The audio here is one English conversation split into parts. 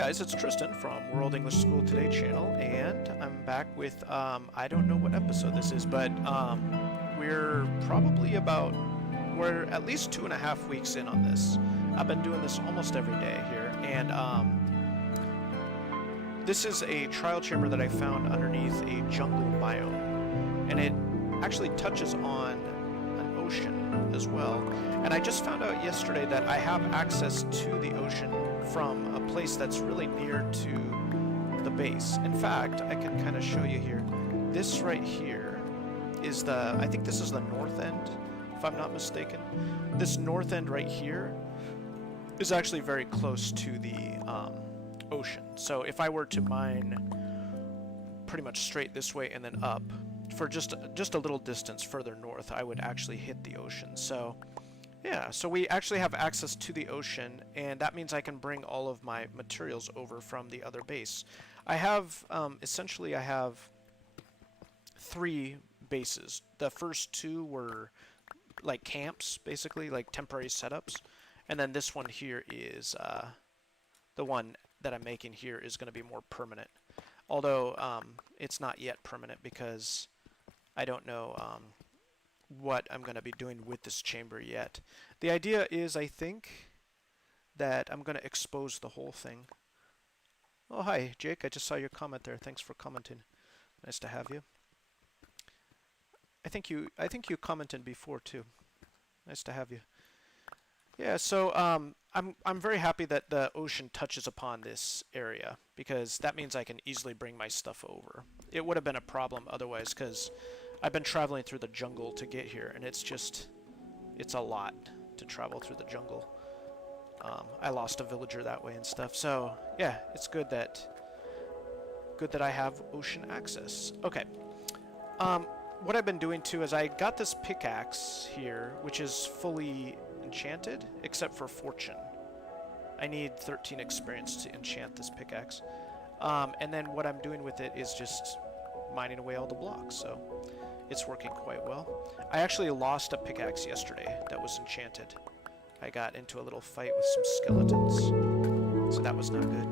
guys, it's Tristan from World English School Today channel, and I'm back with, I don't know what episode this is, but we're at least 2.5 weeks in on this. I've been doing this almost every day here, and this is a trial chamber that I found underneath a jungle biome, and it actually touches on an ocean as well. And I just found out yesterday that I have access to the ocean from a place that's really near to the base. In fact, I can kind of show you here. This right here is I think this is the north end, if I'm not mistaken. This north end right here is actually very close to the ocean. So if I were to mine pretty much straight this way and then up for just a little distance further north, I would actually hit the ocean. So yeah, so we actually have access to the ocean, and that means I can bring all of my materials over from the other base. I have, essentially I have 3 bases. The first 2 were like camps, basically, like temporary setups. And then this one here is, the one that I'm making here is going to be more permanent. Although, it's not yet permanent because I don't know, what I'm going to be doing with this chamber yet. The idea is, I think, that I'm going to expose the whole thing. Oh, hi, Jake. I just saw your comment there. Thanks for commenting. Nice to have you. I think you commented before too. Nice to have you. Yeah, so I'm very happy that the ocean touches upon this area, because that means I can easily bring my stuff over. It would have been a problem otherwise, because I've been traveling through the jungle to get here, and it's a lot to travel through the jungle. I lost a villager that way and stuff, so yeah, it's good that I have ocean access. Okay. What I've been doing too is I got this pickaxe here, which is fully enchanted, except for fortune. I need 13 experience to enchant this pickaxe. And then what I'm doing with it is just mining away all the blocks, so it's working quite well. I actually lost a pickaxe yesterday that was enchanted. I got into a little fight with some skeletons, so that was not good.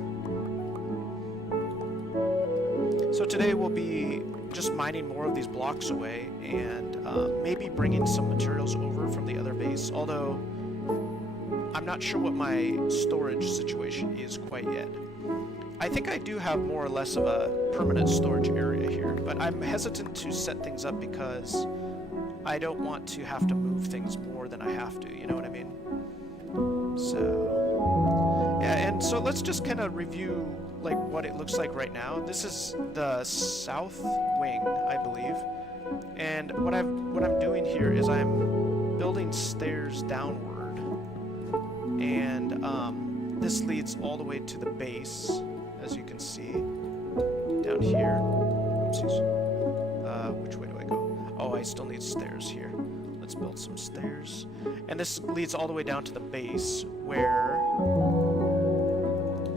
So today we'll be just mining more of these blocks away, and maybe bringing some materials over from the other base, although I'm not sure what my storage situation is quite yet. I think I do have more or less of a permanent storage area here, but I'm hesitant to set things up because I don't want to have to move things more than I have to, you know what I mean? So yeah, and so let's just kind of review like what it looks like right now. This is the south wing, I believe, and what I'm doing here is I'm building stairs downward, and this leads all the way to the base, as you can see down here. Oopsies. Which way do I go? Oh, I still need stairs here. Let's build some stairs, and this leads all the way down to the base where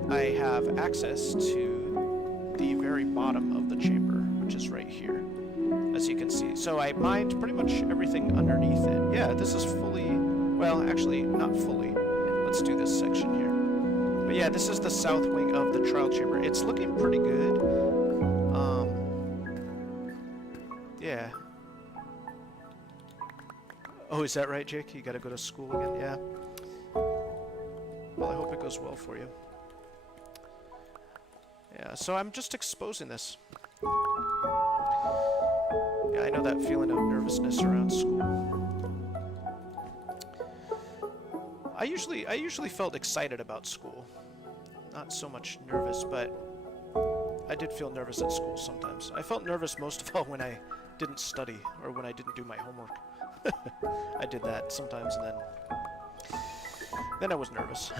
I have access to the very bottom of the chamber, which is right here, as you can see. So I mined pretty much everything underneath it. Yeah, this is fully, well, actually not fully. Let's do this section here. But yeah, this is the south wing of the trial chamber. It's looking pretty good. Yeah. Oh, is that right, Jake? You gotta go to school again? Yeah. Well, I hope it goes well for you. Yeah, so I'm just exposing this. Yeah, I know that feeling of nervousness around school. I usually felt excited about school. Not so much nervous, but I did feel nervous at school sometimes. I felt nervous most of all when I didn't study or when I didn't do my homework. I did that sometimes, and then I was nervous.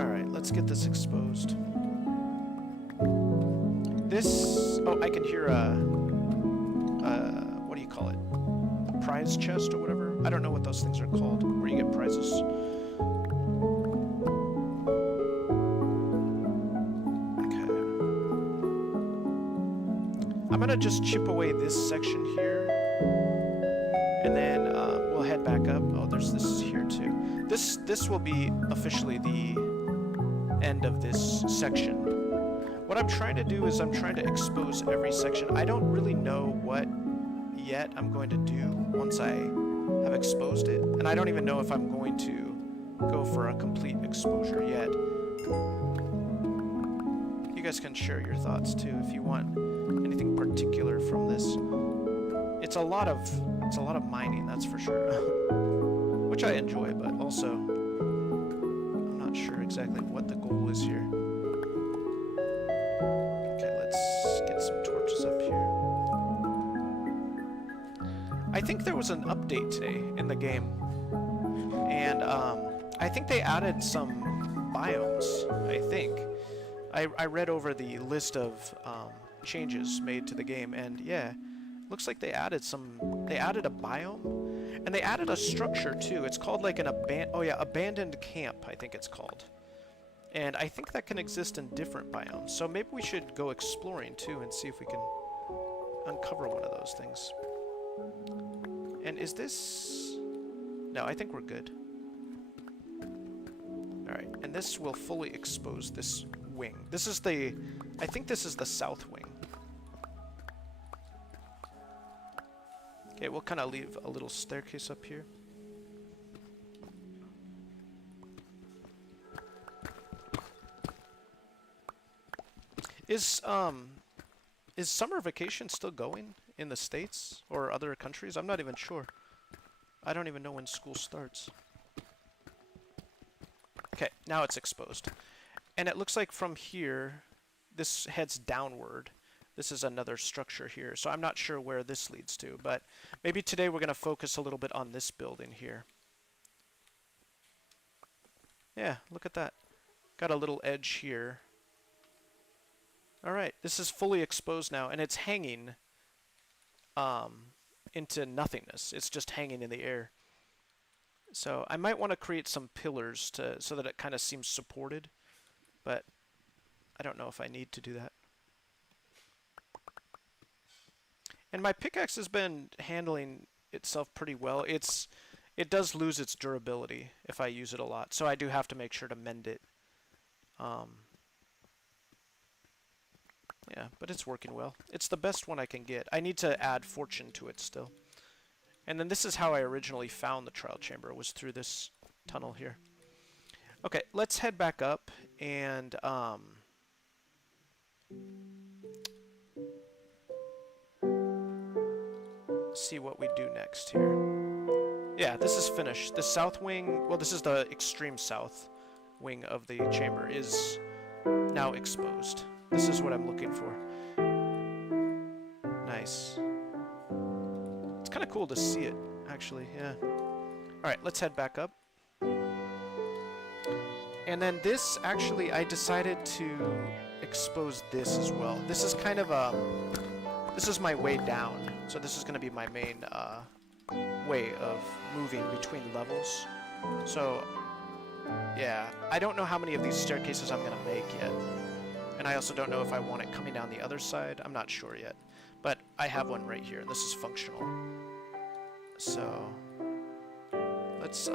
Alright, let's get this exposed. This... oh, I can hear what do you call it? A prize chest or whatever? I don't know what those things are called, where you get prizes. Okay. I'm gonna just chip away this section here, and then we'll head head back up. Oh, there's this here too. This will be officially the end of this section. What I'm trying to do is I'm trying to expose every section. I don't really know what yet I'm going to do once I have exposed it, and I don't even know if I'm going to go for a complete exposure yet. You guys can share your thoughts too if you want anything particular from this. It's a lot of mining, that's for sure, which I enjoy, but also I'm not sure exactly what the goal is here. Okay, let's get some torches up here. I think there was an update today in the game, and I think they added some biomes, I think. I read over the list of changes made to the game, and yeah, looks like they added a biome, and they added a structure too. It's called like an abandoned camp, I think it's called. And I think that can exist in different biomes, so maybe we should go exploring too and see if we can uncover one of those things. And is this... No, I think we're good. Alright, and this will fully expose this wing. This is the... I think this is the south wing. Okay, we'll kind of leave a little staircase up here. Is summer vacation still going in the States or other countries? I'm not even sure. I don't even know when school starts. Okay, now it's exposed. And it looks like from here, this heads downward. This is another structure here, so I'm not sure where this leads to, but maybe today we're going to focus a little bit on this building here. Yeah, look at that. Got a little edge here. Alright, this is fully exposed now, and it's hanging into nothingness. It's just hanging in the air. So I might want to create some pillars so that it kind of seems supported, but I don't know if I need to do that. And my pickaxe has been handling itself pretty well. It does lose its durability if I use it a lot, so I do have to make sure to mend it. Yeah, but it's working well. It's the best one I can get. I need to add fortune to it still. And then this is how I originally found the trial chamber, was through this tunnel here. Okay, let's head back up and see what we do next here. Yeah, this is finished. The south wing, well, this is the extreme south wing of the chamber, is now exposed. This is what I'm looking for. Nice. It's kind of cool to see it, actually, yeah. Alright, let's head back up. And then this, actually, I decided to expose this as well. This is kind of this is my way down. So this is going to be my main way of moving between levels. So, yeah, I don't know how many of these staircases I'm going to make yet. And I also don't know if I want it coming down the other side. I'm not sure yet. But I have one right here, and this is functional. So let's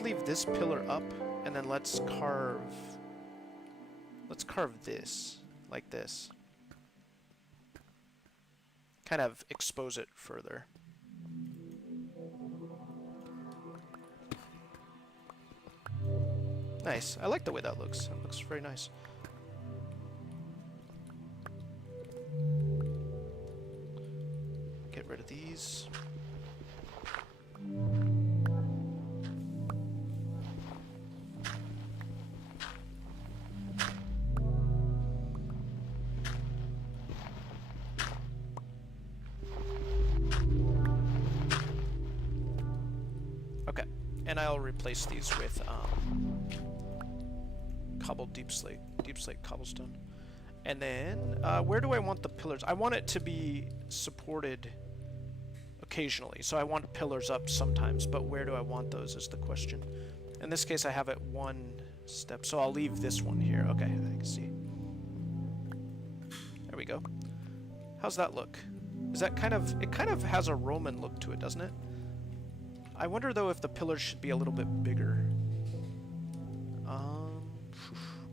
leave this pillar up, and then let's carve this like this. Kind of expose it further. Nice. I like the way that looks. It looks very nice. Get rid of these. Okay, and I'll replace these with cobbled deep slate cobblestone. And then, where do I want the pillars? I want it to be supported occasionally. So I want pillars up sometimes, but where do I want those is the question. In this case, I have it one step, so I'll leave this one here. Okay, I can see. There we go. How's that look? Is that kind of, it kind of has a Roman look to it, doesn't it? I wonder though if the pillars should be a little bit bigger.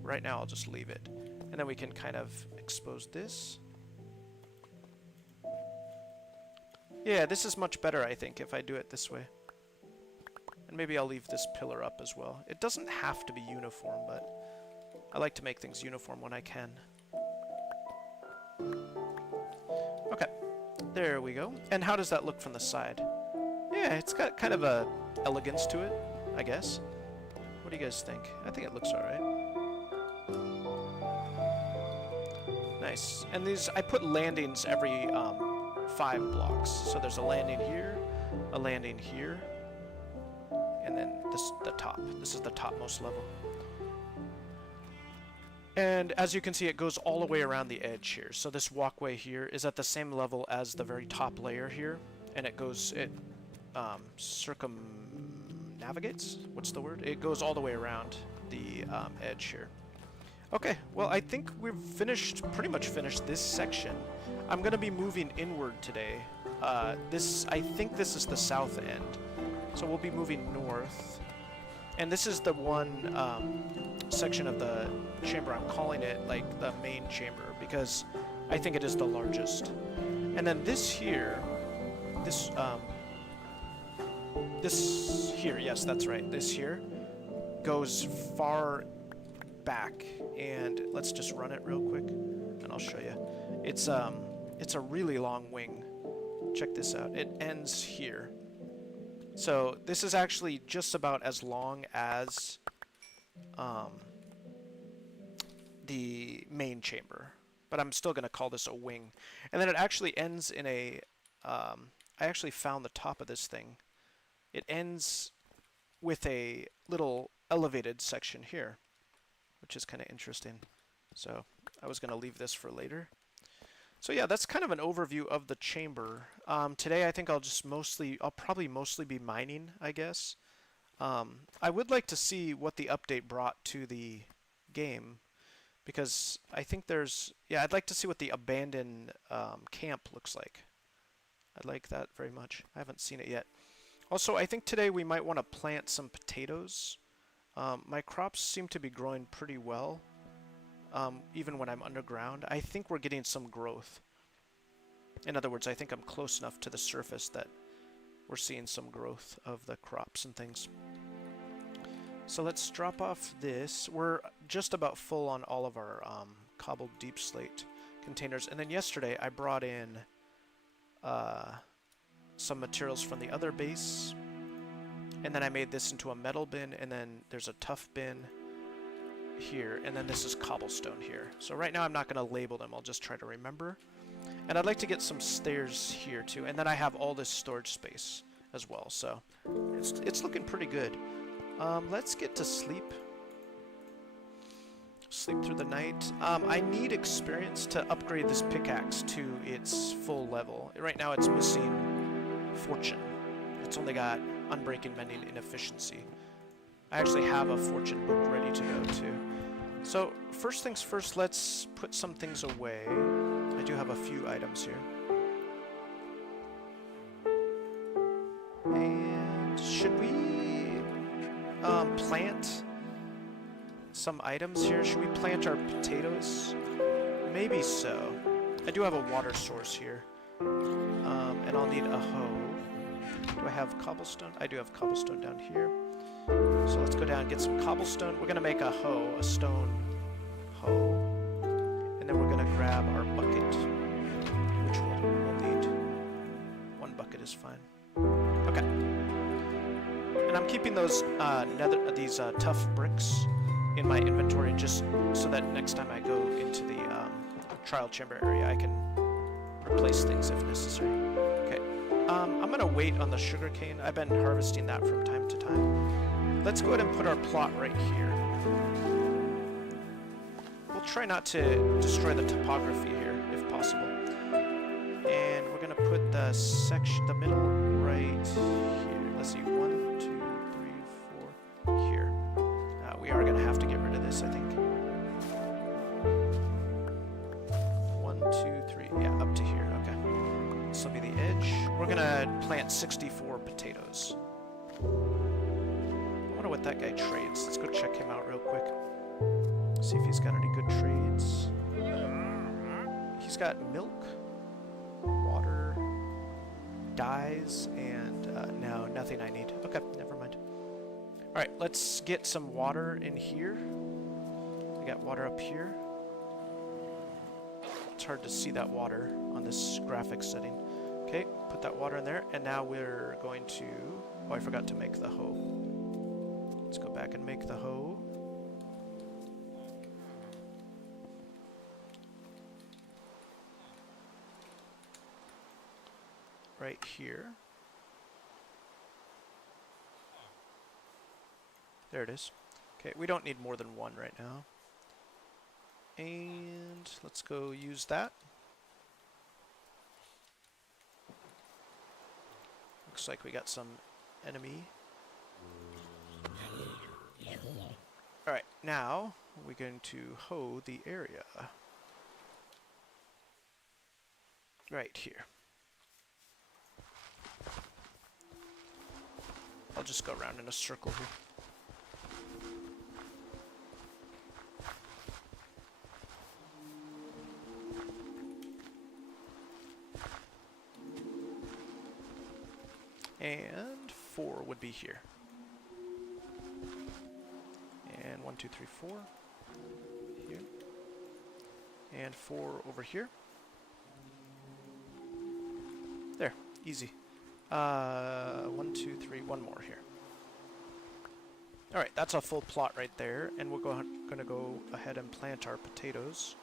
Right now I'll just leave it. And then we can kind of expose this. Yeah, this is much better, I think, if I do it this way. And maybe I'll leave this pillar up as well. It doesn't have to be uniform, but I like to make things uniform when I can. Okay, there we go. And how does that look from the side? Yeah, it's got kind of a elegance to it, I guess. What do you guys think? I think it looks alright. Nice. And these, I put landings every 5 blocks. So there's a landing here, a landing here, and then this, the top. This is the topmost level. And as you can see, it goes all the way around the edge here. So this walkway here is at the same level as the very top layer here, and it goes, it circumnavigates? What's the word? It goes all the way around the edge here. Okay, well, I think we've pretty much finished this section. I'm going to be moving inward today. I think this is the south end. So we'll be moving north. And this is the one section of the chamber, I'm calling it like the main chamber, because I think it is the largest. And then this here, this here, yes, that's right, this here goes far back, and let's just run it real quick and I'll show you. It's a really long wing. Check this out. It ends here. So this is actually just about as long as the main chamber, but I'm still going to call this a wing. And then it actually ends in a I actually found the top of this thing. It ends with a little elevated section here, which is kind of interesting. So I was going to leave this for later. So yeah, that's kind of an overview of the chamber. Today I think I'll probably mostly be mining, I guess. I would like to see what the update brought to the game, because I think I'd like to see what the abandoned camp looks like. I'd like that very much. I haven't seen it yet. Also, I think today we might want to plant some potatoes. My crops seem to be growing pretty well, even when I'm underground. I think we're getting some growth. In other words, I think I'm close enough to the surface that we're seeing some growth of the crops and things. So let's drop off this. We're just about full on all of our cobbled deep slate containers. And then yesterday I brought in some materials from the other base. And then I made this into a metal bin, and then there's a tough bin here, and then this is cobblestone here. So right now I'm not going to label them, I'll just try to remember. And I'd like to get some stairs here too, and then I have all this storage space as well, so it's looking pretty good. Let's get to sleep. Sleep through the night. I need experience to upgrade this pickaxe to its full level. Right now it's missing fortune. It's only got unbreaking, mending, and efficiency. I actually have a fortune book ready to go too. So first things first, let's put some things away. I do have a few items here. And should we plant some items here? Should we plant our potatoes? Maybe so. I do have a water source here. And I'll need a hoe. Do I have cobblestone? I do have cobblestone down here. So let's go down and get some cobblestone. We're going to make a hoe, a stone hoe. And then we're going to grab our bucket, which we'll need. One bucket is fine. Okay. And I'm keeping those these tough bricks in my inventory just so that next time I go into the trial chamber area, I can replace things if necessary. Okay. I'm going to wait on the sugarcane. I've been harvesting that from time to time. Let's go ahead and put our plot right here. We'll try not to destroy the topography here, if possible. And we're going to put the middle right here. Let's see, 1, 2, 3, 4, here. We are going to have to get rid of this, I think. 1, 2, 3, yeah, up to here, okay. This will be the edge. We're going to plant 64 potatoes. I wonder what that guy trades. Let's go check him out real quick. See if he's got any good trades. He's got milk, water, dyes, and no, nothing I need. Okay, never mind. Alright, let's get some water in here. We got water up here. It's hard to see that water on this graphics setting. Okay, put that water in there, and now we're going to... Oh, I forgot to make the hoe. Let's go back and make the hoe. Right here. There it is. Okay, we don't need more than one right now. And let's go use that. Looks like we got some enemy. Alright, now we're going to hoe the area. Right here. I'll just go around in a circle here. And 4 would be here. And 1, 2, 3, 4. Here. And 4 over here. There, easy. 1, 2, 3, one more here. Alright, that's a full plot right there, and we're gonna go ahead and plant our potatoes.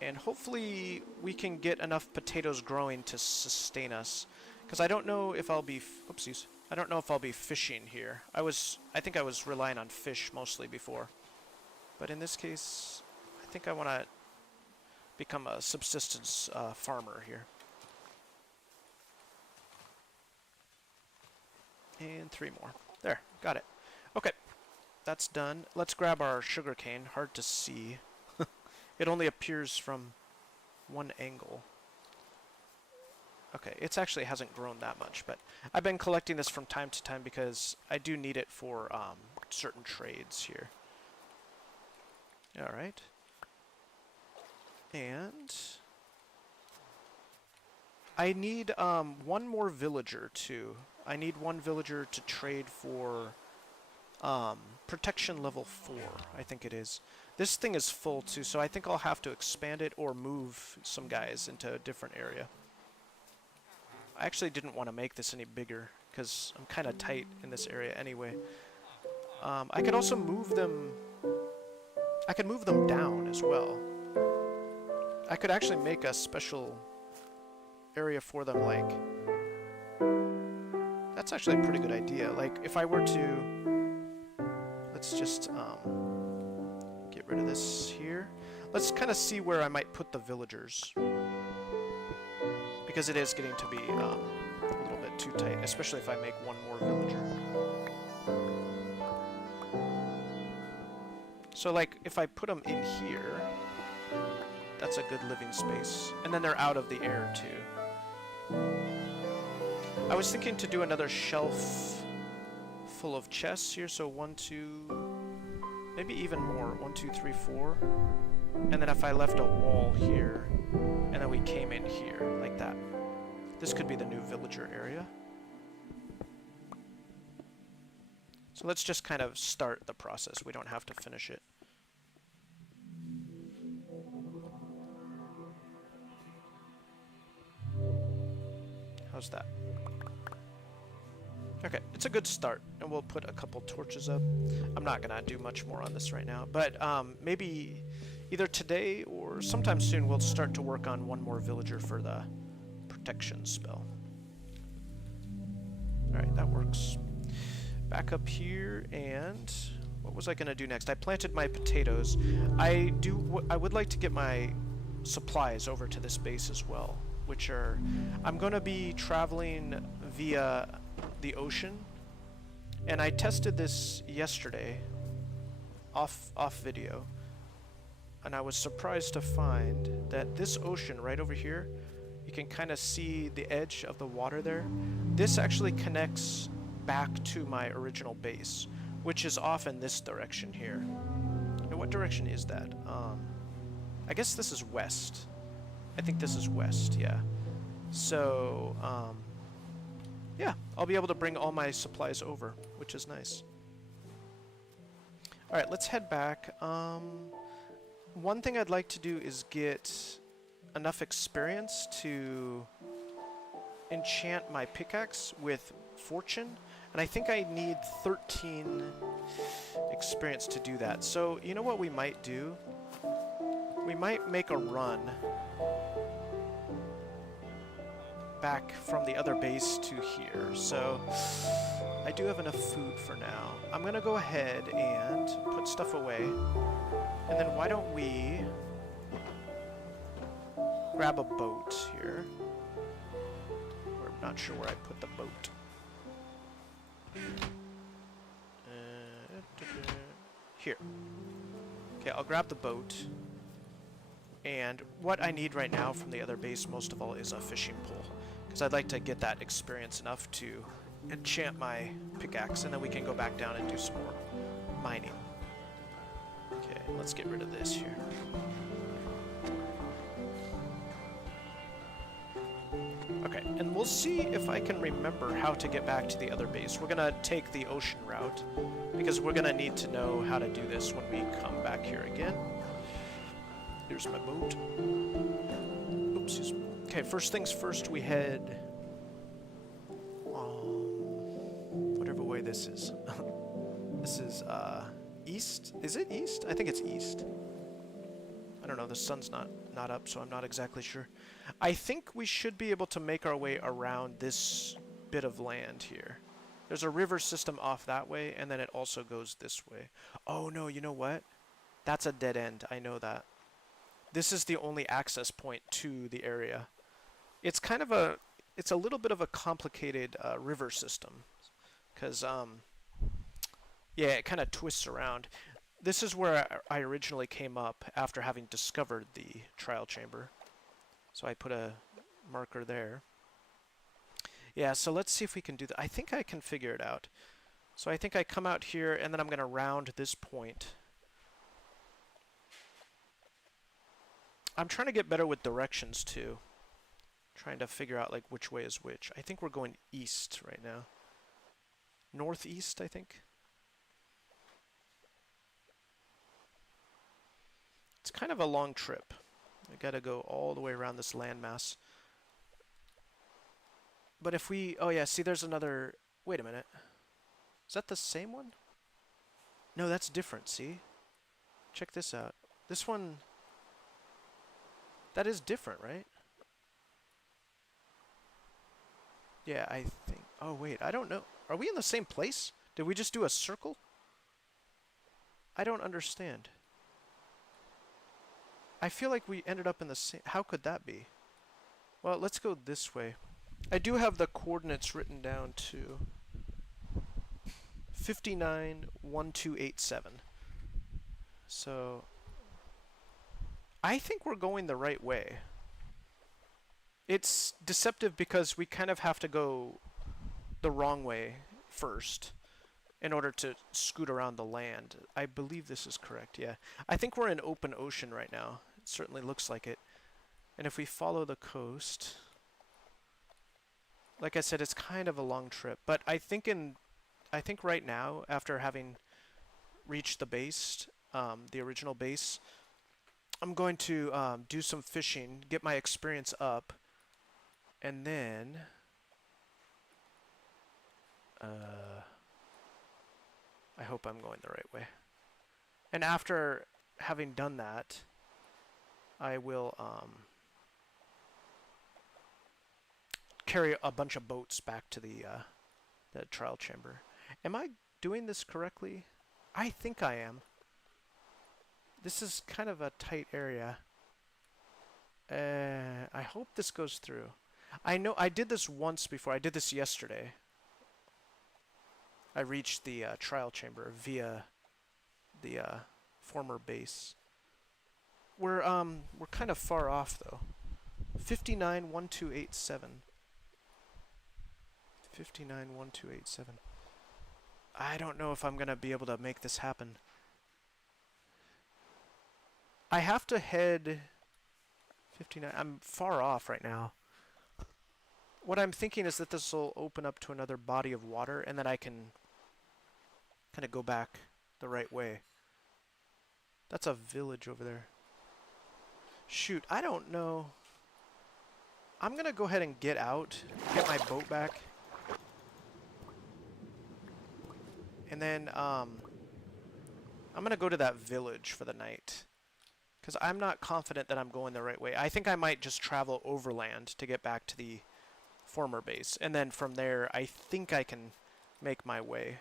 And hopefully we can get enough potatoes growing to sustain us. Because I don't know if I'll be... Oopsies. I don't know if I'll be fishing here. I think I was relying on fish mostly before. But in this case, I think I want to become a subsistence farmer here. And 3 more. There, got it. Okay, that's done. Let's grab our sugarcane. Hard to see. It only appears from one angle. Okay, it actually hasn't grown that much, but I've been collecting this from time to time because I do need it for certain trades here. Alright. And I need one more villager too. I need one villager to trade for protection level 4, I think it is. This thing is full too, so I think I'll have to expand it or move some guys into a different area. I actually didn't want to make this any bigger because I'm kind of tight in this area anyway. I could also move them... I could move them down as well. I could actually make a special area for them, like... That's actually a pretty good idea. Like, if I were to... Let's just get rid of this here. Let's kind of see where I might put the villagers. Because it is getting to be a little bit too tight, especially if I make one more villager. So like, if I put them in here, that's a good living space. And then they're out of the air too. I was thinking to do another shelf full of chests here, so 1, 2, maybe even more. 1, 2, 3, 4. And then if I left a wall here, and then we came in here, like that. This could be the new villager area. So let's just kind of start the process. We don't have to finish it. How's that? Okay, it's a good start, and we'll put a couple torches up. I'm not gonna do much more on this right now, but maybe either today or sometime soon we'll start to work on one more villager for the protection spell. Alright, that works. Back up here, and what was I gonna do next? I planted my potatoes. I would like to get my supplies over to this base as well, which are... I'm gonna be traveling via the ocean, and I tested this yesterday off video, and I was surprised to find that this ocean right over here, you can kind of see the edge of the water there. This actually connects back to my original base, which is off in this direction here. And what direction is that? I guess this is west. I think this is west, yeah. So, yeah, I'll be able to bring all my supplies over, which is nice. Alright, let's head back. One thing I'd like to do is get enough experience to enchant my pickaxe with fortune, and I think I need 13 experience to do that. So, you know what we might do? We might make a run back from the other base to here. So I do have enough food for now. I'm gonna go ahead and put stuff away, and then why don't we grab a boat here. We're not sure where I put the boat. Here. Okay, I'll grab the boat. And what I need right now from the other base most of all is a fishing pole, because I'd like to get that experience enough to enchant my pickaxe, and then we can go back down and do some more mining. Okay, let's get rid of this here. Okay, and we'll see if I can remember how to get back to the other base. We're gonna take the ocean route, because we're gonna need to know how to do this when we come back here again. Here's my boat. Oops. Okay, first things first, we head whatever way this is. This is east. Is it east? I think it's east. I don't know, the sun's not up, so I'm not exactly sure. I think we should be able to make our way around this bit of land here. There's a river system off that way, and then it also goes this way. Oh no, you know what? That's a dead end, I know that. This is the only access point to the area. It's kind of a, it's a little bit of a complicated river system, because yeah, it kind of twists around. This is where I originally came up after having discovered the trial chamber. So I put a marker there. Yeah, so let's see if we can do that. I think I can figure it out. So I think I come out here, and then I'm going to round this point. I'm trying to get better with directions too. Trying to figure out like which way is which. I think we're going east right now. Northeast, I think. It's kind of a long trip. I gotta go all the way around this landmass. But if we... Oh yeah, see there's another... Wait a minute. Is that the same one? No, that's different, see? Check this out. This one... That is different, right? Yeah, I think... Oh, wait, I don't know. Are we in the same place? Did we just do a circle? I don't understand. I feel like we ended up in the same... How could that be? Well, let's go this way. I do have the coordinates written down, too. 591287. So... I think we're going the right way. It's deceptive because we kind of have to go the wrong way first in order to scoot around the land. I believe this is correct, yeah. I think we're in open ocean right now. It certainly looks like it. And if we follow the coast, like I said, it's kind of a long trip. But I think right now, after having reached the base, the original base, I'm going to do some fishing, get my experience up, and then I hope I'm going the right way. And after having done that, I will carry a bunch of boats back to the trial chamber. Am I doing this correctly? I think I am. This is kind of a tight area. I hope this goes through. I know I did this once before. I did this yesterday. I reached the trial chamber via the former base. We're kind of far off though. 591287. 591287. I don't know if I'm going to be able to make this happen. I have to head 59. I'm far off right now. What I'm thinking is that this will open up to another body of water, and then I can kind of go back the right way. That's a village over there. Shoot, I don't know. I'm going to go ahead and get out, get my boat back. And then I'm going to go to that village for the night. Because I'm not confident that I'm going the right way. I think I might just travel overland to get back to the former base. And then from there, I think I can make my way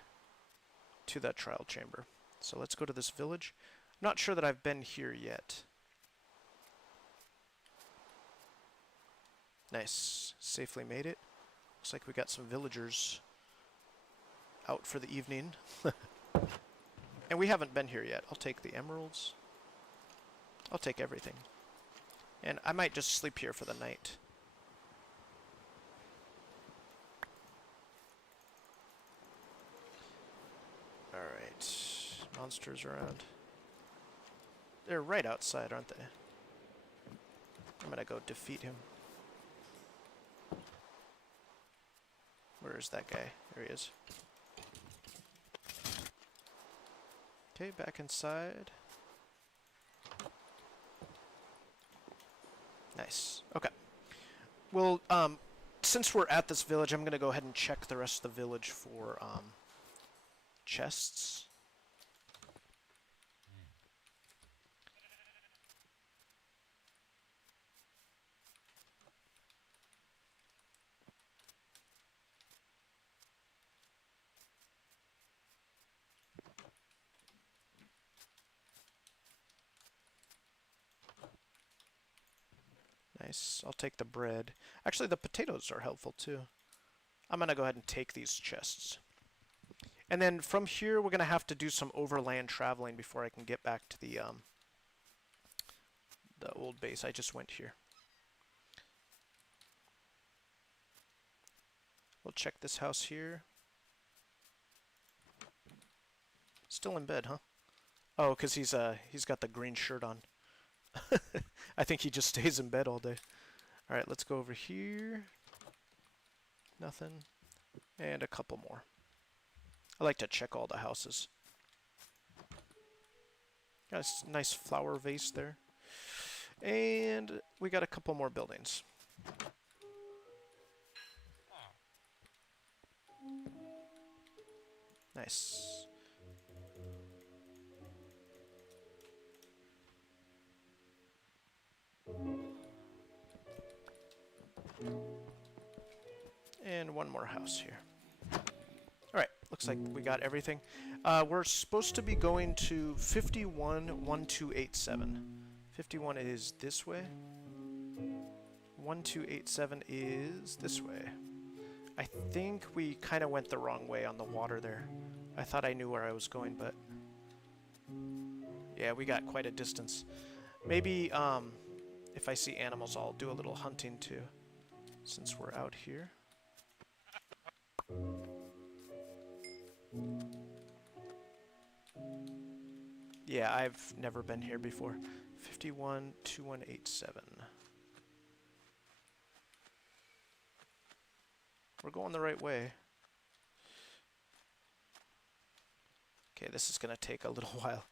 to that trial chamber. So let's go to this village. I'm not sure that I've been here yet. Nice. Safely made it. Looks like we got some villagers out for the evening. And we haven't been here yet. I'll take the emeralds. I'll take everything. And I might just sleep here for the night. Alright. Monsters around. They're right outside, aren't they? I'm gonna go defeat him. Where is that guy? There he is. Okay, back inside. Nice. Okay. Well, since we're at this village, I'm going to go ahead and check the rest of the village for chests. Nice. I'll take the bread. Actually, the potatoes are helpful too. I'm going to go ahead and take these chests. And then from here, we're going to have to do some overland traveling before I can get back to the old base. I just went here. We'll check this house here. Still in bed, huh? Oh, because he's got the green shirt on. I think he just stays in bed all day. Alright, let's go over here. Nothing. And a couple more. I like to check all the houses. Got a nice flower vase there. And we got a couple more buildings. Nice. And one more house here. Alright, looks like we got everything. We're supposed to be going to 511287. 51 is this way. 1287 is this way. I think we kind of went the wrong way on the water there. I thought I knew where I was going, but yeah, we got quite a distance. Maybe if I see animals, I'll do a little hunting too, since we're out here. Yeah, I've never been here before. 512187. We're going the right way. Okay, this is gonna take a little while.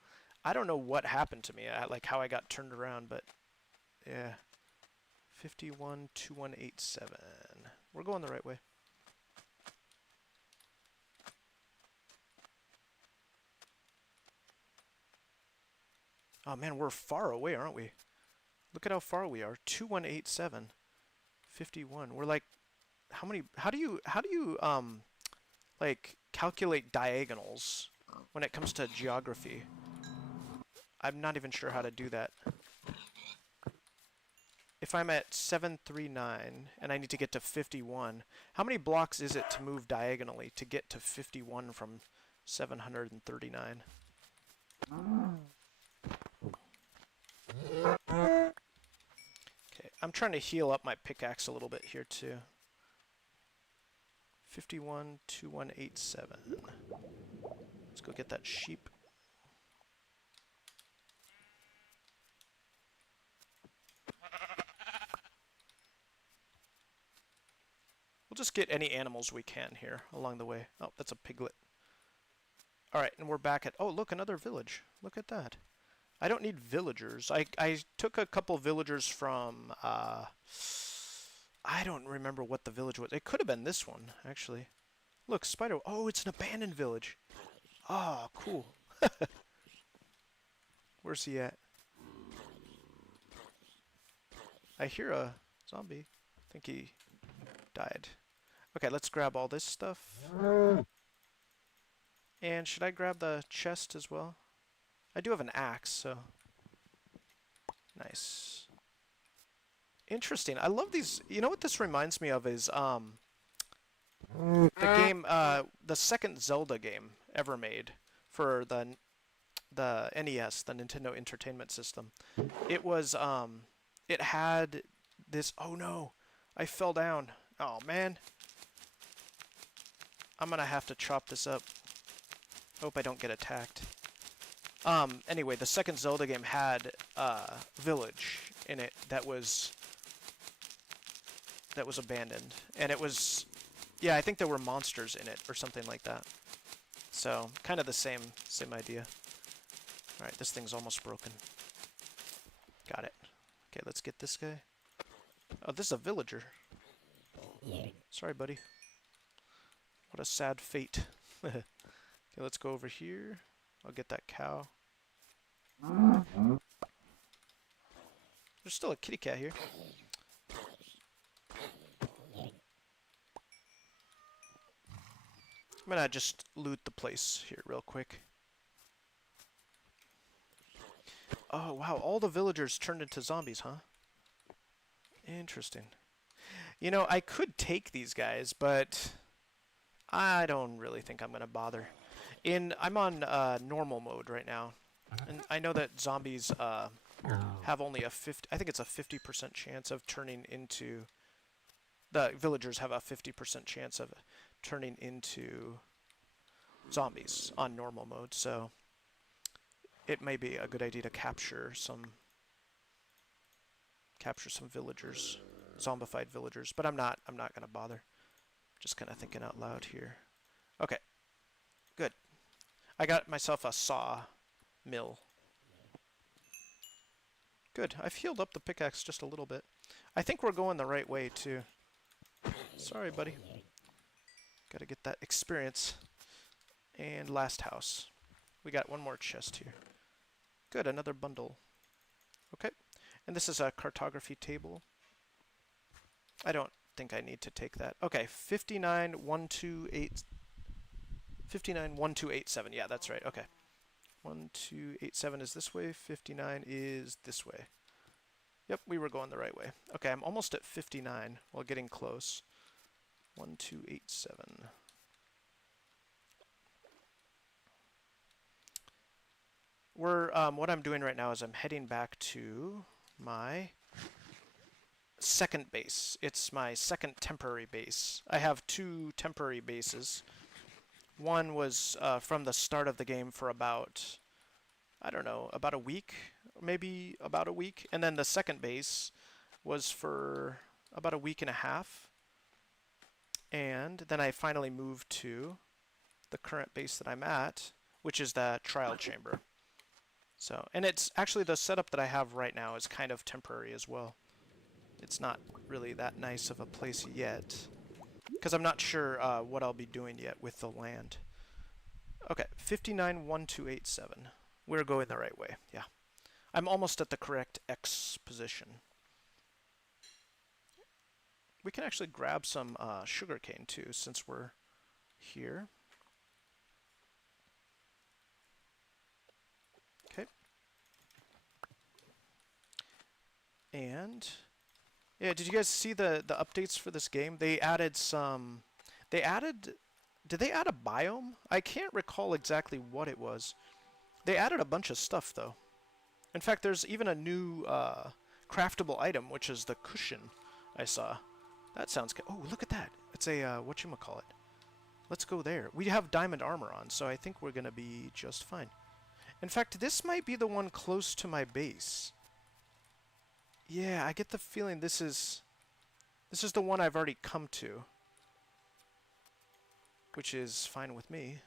I don't know what happened to me, like how I got turned around, but yeah. 512187. We're going the right way. Oh man, we're far away, aren't we? Look at how far we are. 2187. 51. We're like, how do you like calculate diagonals when it comes to geography? I'm not even sure how to do that. If I'm at 739 and I need to get to 51, how many blocks is it to move diagonally to get to 51 from 739? Okay, I'm trying to heal up my pickaxe a little bit here too. 512187. Let's go get that sheep. We'll just get any animals we can here along the way. Oh, that's a piglet. Alright, and we're back at... Oh, look, another village. Look at that. I don't need villagers. I took a couple villagers from... I don't remember what the village was. It could have been this one, actually. Look, spider... Oh, it's an abandoned village. Ah, oh, cool. Where's he at? I hear a zombie. I think he died. Okay, let's grab all this stuff. And should I grab the chest as well? I do have an axe, so... Nice. Interesting. I love these... You know what this reminds me of is, the game, the second Zelda game ever made for the NES, the Nintendo Entertainment System. It was, it had this... Oh no! I fell down. Oh man. I'm gonna have to chop this up. Hope I don't get attacked. Anyway, the second Zelda game had a village in it that was abandoned. And it was... Yeah, I think there were monsters in it or something like that. So, kind of the same idea. Alright, this thing's almost broken. Got it. Okay, let's get this guy. Oh, this is a villager. Sorry, buddy. What a sad fate. Okay, let's go over here. I'll get that cow. There's still a kitty cat here. I'm gonna just loot the place here real quick. Oh, wow, all the villagers turned into zombies, huh? Interesting. You know, I could take these guys, but I don't really think I'm gonna bother. I'm on normal mode right now, and I know that zombies have only a 50% chance of turning into... The villagers have a 50% chance of turning into zombies on normal mode, so it may be a good idea to capture some villagers, zombified villagers, but I'm not gonna bother. Just kind of thinking out loud here. Okay, good. I got myself a saw mill. Good. I've healed up the pickaxe just a little bit. I think we're going the right way too. Sorry, buddy. Gotta get that experience. And last house. We got one more chest here. Good, another bundle. Okay. And this is a cartography table. I don't think I need to take that. Okay, 591287. Yeah, that's right. Okay. 1287 is this way. 59 is this way. Yep, we were going the right way. Okay, I'm almost at 59 while getting close. 1287. What I'm doing right now is I'm heading back to my second base. It's my second temporary base. I have two temporary bases. One was from the start of the game for about, I don't know, about a week, maybe about a week. And then the second base was for about a week and a half. And then I finally moved to the current base that I'm at, which is the trial chamber. So, and it's actually the setup that I have right now is kind of temporary as well. It's not really that nice of a place yet, because I'm not sure what I'll be doing yet with the land. Okay, 591287. We're going the right way, yeah. I'm almost at the correct X position. We can actually grab some sugarcane too, since we're here. Okay. And yeah, did you guys see the updates for this game? They added some... Did they add a biome? I can't recall exactly what it was. They added a bunch of stuff, though. In fact, there's even a new craftable item, which is the cushion I saw. That sounds good. Oh, look at that. It's a, whatchamacallit. let's go there. We have diamond armor on, so I think we're gonna be just fine. In fact, this might be the one close to my base. Yeah, I get the feeling this is the one I've already come to, which is fine with me.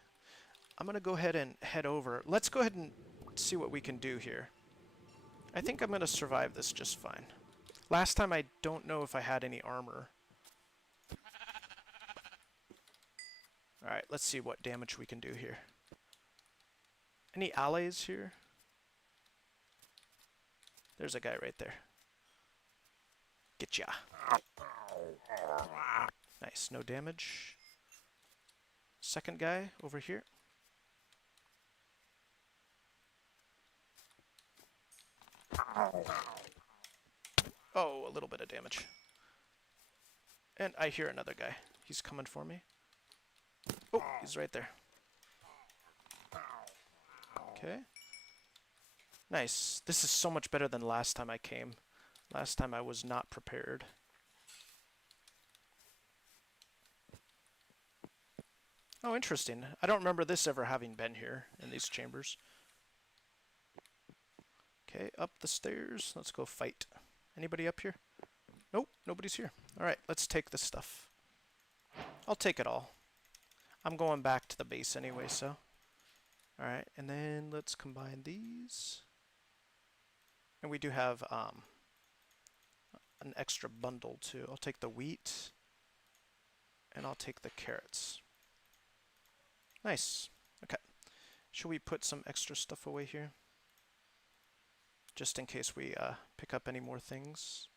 I'm gonna go ahead and head over. Let's go ahead and see what we can do here. I think I'm gonna survive this just fine. Last time I don't know if I had any armor. Alright, let's see what damage we can do here. Any allies here? There's a guy right there. Getcha. Nice, no damage. Second guy over here. Oh, a little bit of damage. And I hear another guy. He's coming for me. Oh, he's right there. Okay. Nice. This is so much better than last time I came. Last time I was not prepared. Oh, interesting. I don't remember this ever having been here in these chambers. Okay, up the stairs. Let's go fight. Anybody up here? Nope, nobody's here. Alright, let's take this stuff. I'll take it all. I'm going back to the base anyway, so. Alright, and then let's combine these. And we do have an extra bundle too. I'll take the wheat. And I'll take the carrots. Nice. Okay. Should we put some extra stuff away here? Just in case we pick up any more things.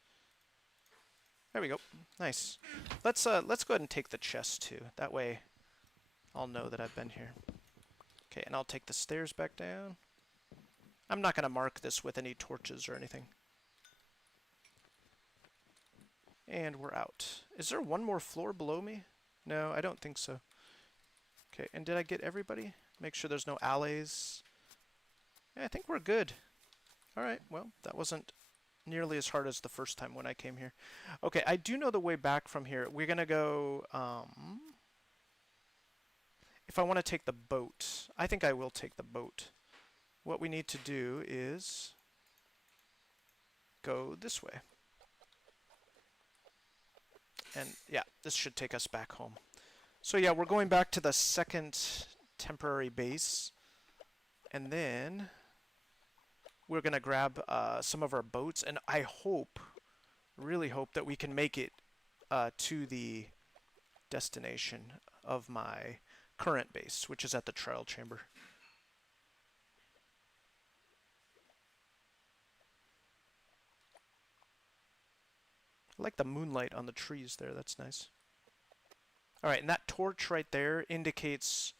There we go. Nice. Let's go ahead and take the chest too. That way I'll know that I've been here. Okay, and I'll take the stairs back down. I'm not going to mark this with any torches or anything. And we're out. Is there one more floor below me? No, I don't think so. Okay, and did I get everybody? Make sure there's no alleys. Yeah, I think we're good. Alright, well, that wasn't nearly as hard as the first time when I came here. Okay, I do know the way back from here. We're going to go... if I want to take the boat, I think I will take the boat. What we need to do is go this way. And yeah, this should take us back home. So yeah, we're going back to the second temporary base. And then we're going to grab some of our boats. And I hope, really hope, that we can make it to the destination of my current base, which is at the trial chamber. I like the moonlight on the trees there. That's nice. Alright, and that torch right there indicates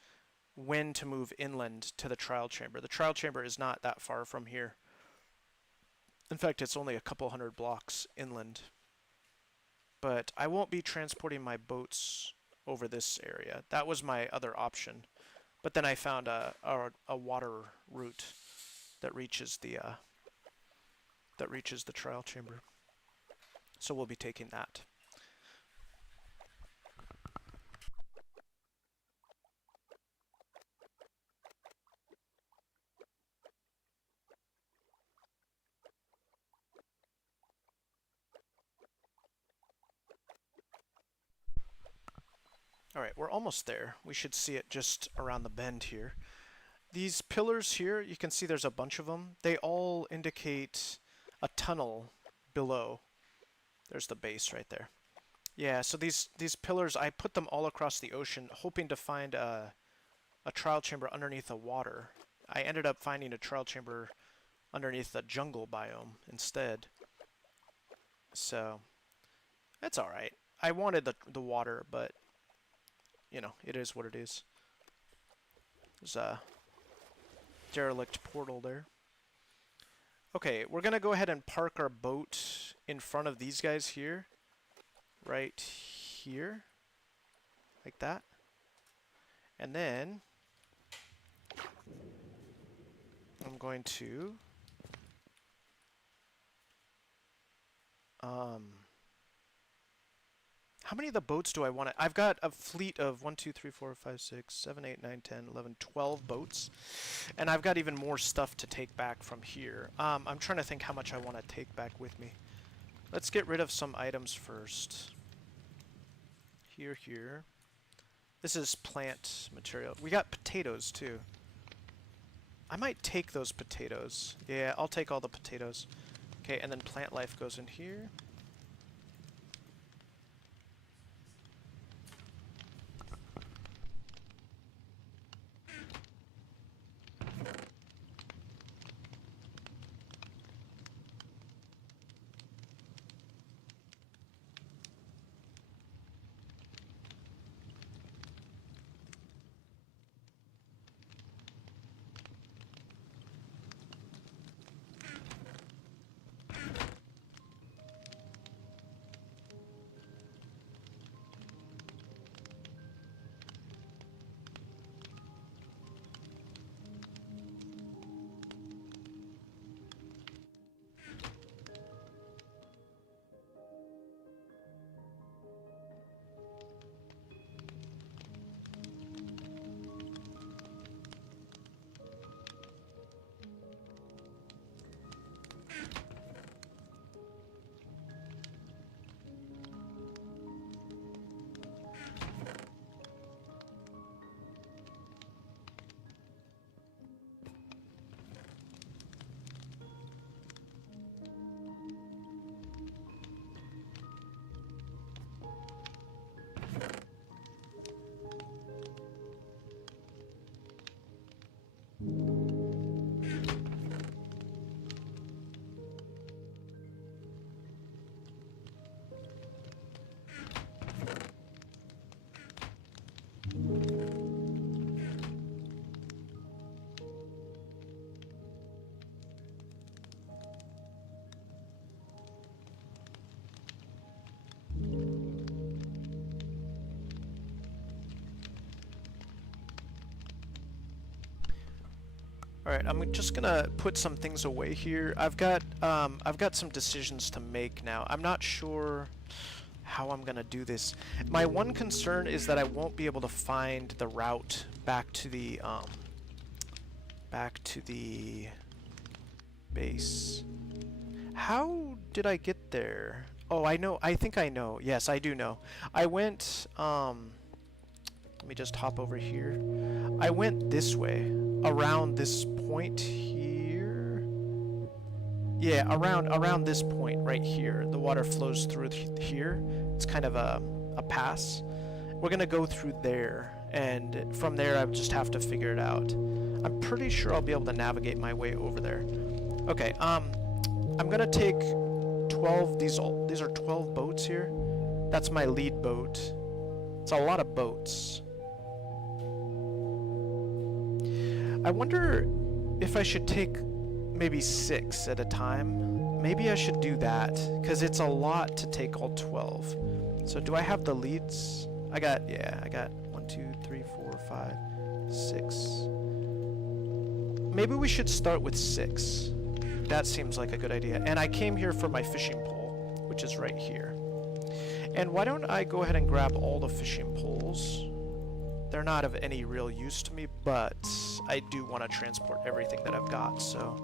when to move inland to the trial chamber. The trial chamber is not that far from here. In fact, it's only a couple hundred blocks inland. But I won't be transporting my boats over this area. That was my other option. But then I found a water route that reaches the trial chamber. So we'll be taking that. Alright, we're almost there. We should see it just around the bend here. These pillars here, you can see there's a bunch of them. They all indicate a tunnel below. There's the base right there. Yeah, so these pillars, I put them all across the ocean, hoping to find a trial chamber underneath the water. I ended up finding a trial chamber underneath the jungle biome instead. So, that's alright. I wanted the water, but, you know, it is what it is. There's a derelict portal there. Okay, we're going to go ahead and park our boat in front of these guys here. Right here. Like that. And then I'm going to How many of the boats do I want to... I've got a fleet of 1, 2, 3, 4, 5, 6, 7, 8, 9, 10, 11, 12 boats. And I've got even more stuff to take back from here. I'm trying to think how much I want to take back with me. Let's get rid of some items first. Here. This is plant material. We got potatoes, too. I might take those potatoes. Yeah, I'll take all the potatoes. Okay, and then plant life goes in here. Alright, I'm just gonna put some things away here. I've got some decisions to make now. I'm not sure how I'm gonna do this. My one concern is that I won't be able to find the route back to the base. How did I get there? Oh, I know. I think I know. Yes, I do know. I went, let me just hop over here. I went this way, around this point here. Yeah, around this point right here. The water flows through here. It's kind of a pass. We're gonna go through there, and from there I just have to figure it out. I'm pretty sure I'll be able to navigate my way over there. Okay, I'm gonna take 12, these are 12 boats here. That's my lead boat. It's a lot of boats. I wonder if I should take maybe 6 at a time. Maybe I should do that, because it's a lot to take all 12. So do I have the leads? I got 1, 2, 3, 4, 5, 6. Maybe we should start with 6. That seems like a good idea. And I came here for my fishing pole, which is right here. And why don't I go ahead and grab all the fishing poles? They're not of any real use to me, but I do want to transport everything that I've got, so.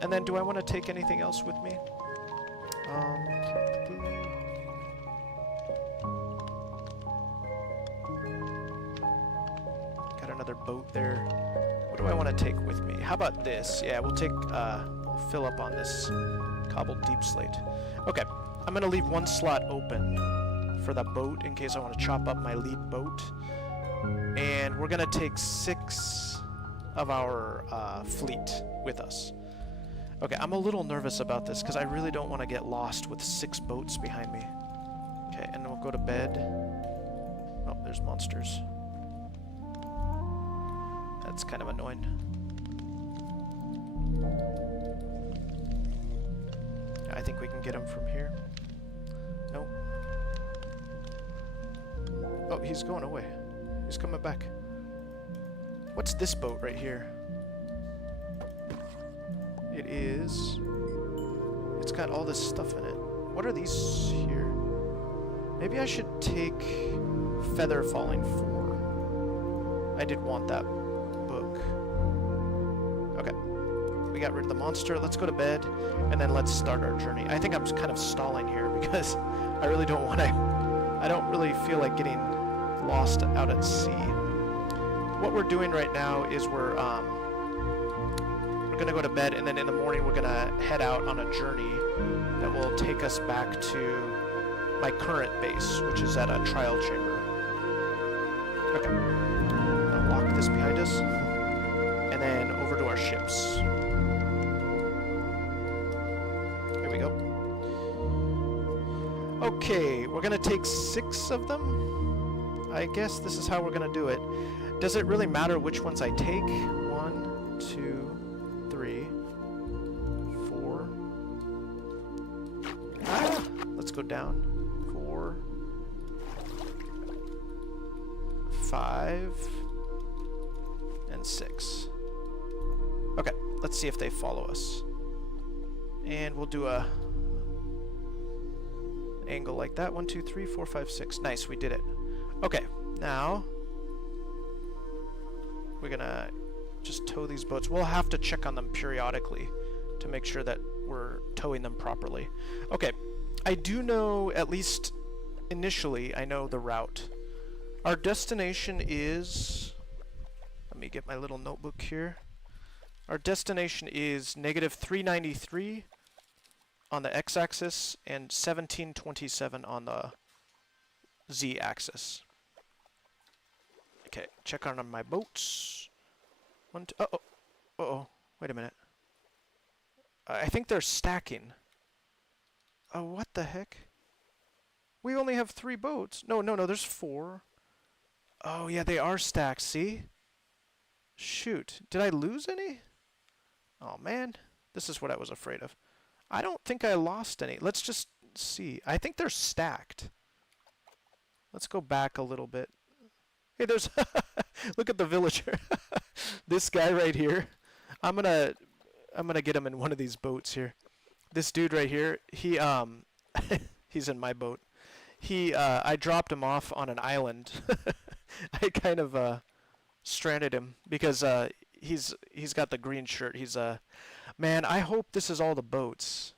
And then do I want to take anything else with me? Got another boat there. What do I want to take with me? How about this? Yeah, we'll take, we'll fill up on this cobbled deep slate. Okay, I'm going to leave one slot open for the boat in case I want to chop up my lead boat. And we're going to take 6 of our fleet with us. Okay, I'm a little nervous about this because I really don't want to get lost with 6 boats behind me. Okay, and then we'll go to bed. Oh, there's monsters. That's kind of annoying. I think we can get him from here. Nope. Oh, he's going away. He's coming back. What's this boat right here? It is... It's got all this stuff in it. What are these here? Maybe I should take Feather Falling 4. I did want that book. Okay. We got rid of the monster. Let's go to bed, and then let's start our journey. I think I'm kind of stalling here because I really don't want to... I don't really feel like getting lost out at sea. What we're doing right now is we're going to go to bed, and then in the morning we're going to head out on a journey that will take us back to my current base, which is at a trial chamber. Okay. I'll lock this behind us, and then over to our ships. Here we go. Okay, we're going to take 6 of them. I guess this is how we're going to do it. Does it really matter which ones I take? 1, 2, 3, 4. Let's go down. 4, 5, and 6. Okay, let's see if they follow us. And we'll do a angle like that. 1, 2, 3, 4, 5, 6. Nice, we did it. Okay, now we're gonna just tow these boats. We'll have to check on them periodically to make sure that we're towing them properly. Okay, I do know, at least initially, I know the route. Our destination is... Let me get my little notebook here. Our destination is -393 on the x-axis and 1727 on the z-axis. Okay, check on my boats. 1, 2, uh-oh, wait a minute. I think they're stacking. Oh, what the heck? We only have 3 boats. No, there's 4. Oh, yeah, they are stacked, see? Shoot, did I lose any? Oh, man, this is what I was afraid of. I don't think I lost any. Let's just see. I think they're stacked. Let's go back a little bit. Hey, there's... Look at the villager. This guy right here. I'm gonna get him in one of these boats here. This dude right here, he he's in my boat. I dropped him off on an island. I kind of stranded him because he's got the green shirt. He's man, I hope this is all the boats.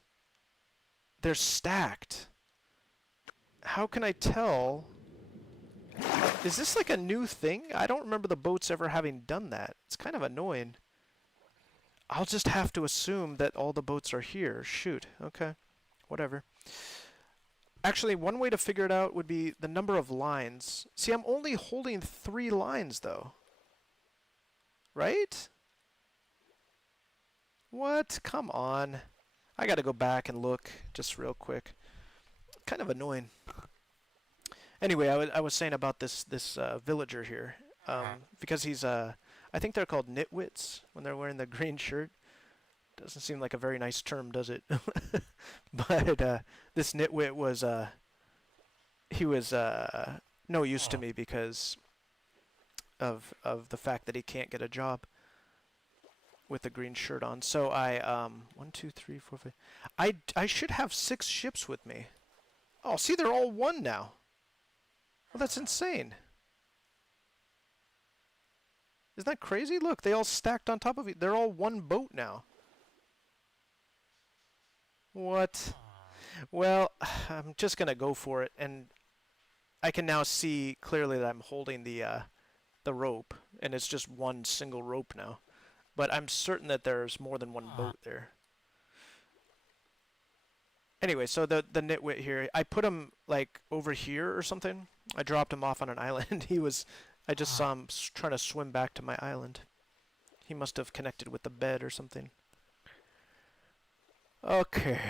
They're stacked. How can I tell? Is this like a new thing? I don't remember the boats ever having done that. It's kind of annoying. I'll just have to assume that all the boats are here. Shoot. Okay. Whatever. Actually, one way to figure it out would be the number of lines. See, I'm only holding 3 lines, though. Right? What? Come on. I gotta go back and look just real quick. Kind of annoying. Anyway, I was saying about this villager here, because he's I think they're called nitwits when they're wearing the green shirt. Doesn't seem like a very nice term, does it? But this nitwit was he was no use to me because of the fact that he can't get a job with the green shirt on. So I 1, 2, 3, 4, 5. I should have 6 ships with me. Oh, see, they're all 1 now. Well, that's insane. Isn't that crazy? Look, they all stacked on top of it. They're all 1 boat now. What? Well, I'm just gonna go for it, and I can now see clearly that I'm holding the rope, and it's just 1 single rope now. But I'm certain that there's more than 1 boat there. Anyway, so the nitwit here, I put him like over here or something. I dropped him off on an island. I just saw him trying to swim back to my island. He must have connected with the bed or something. Okay,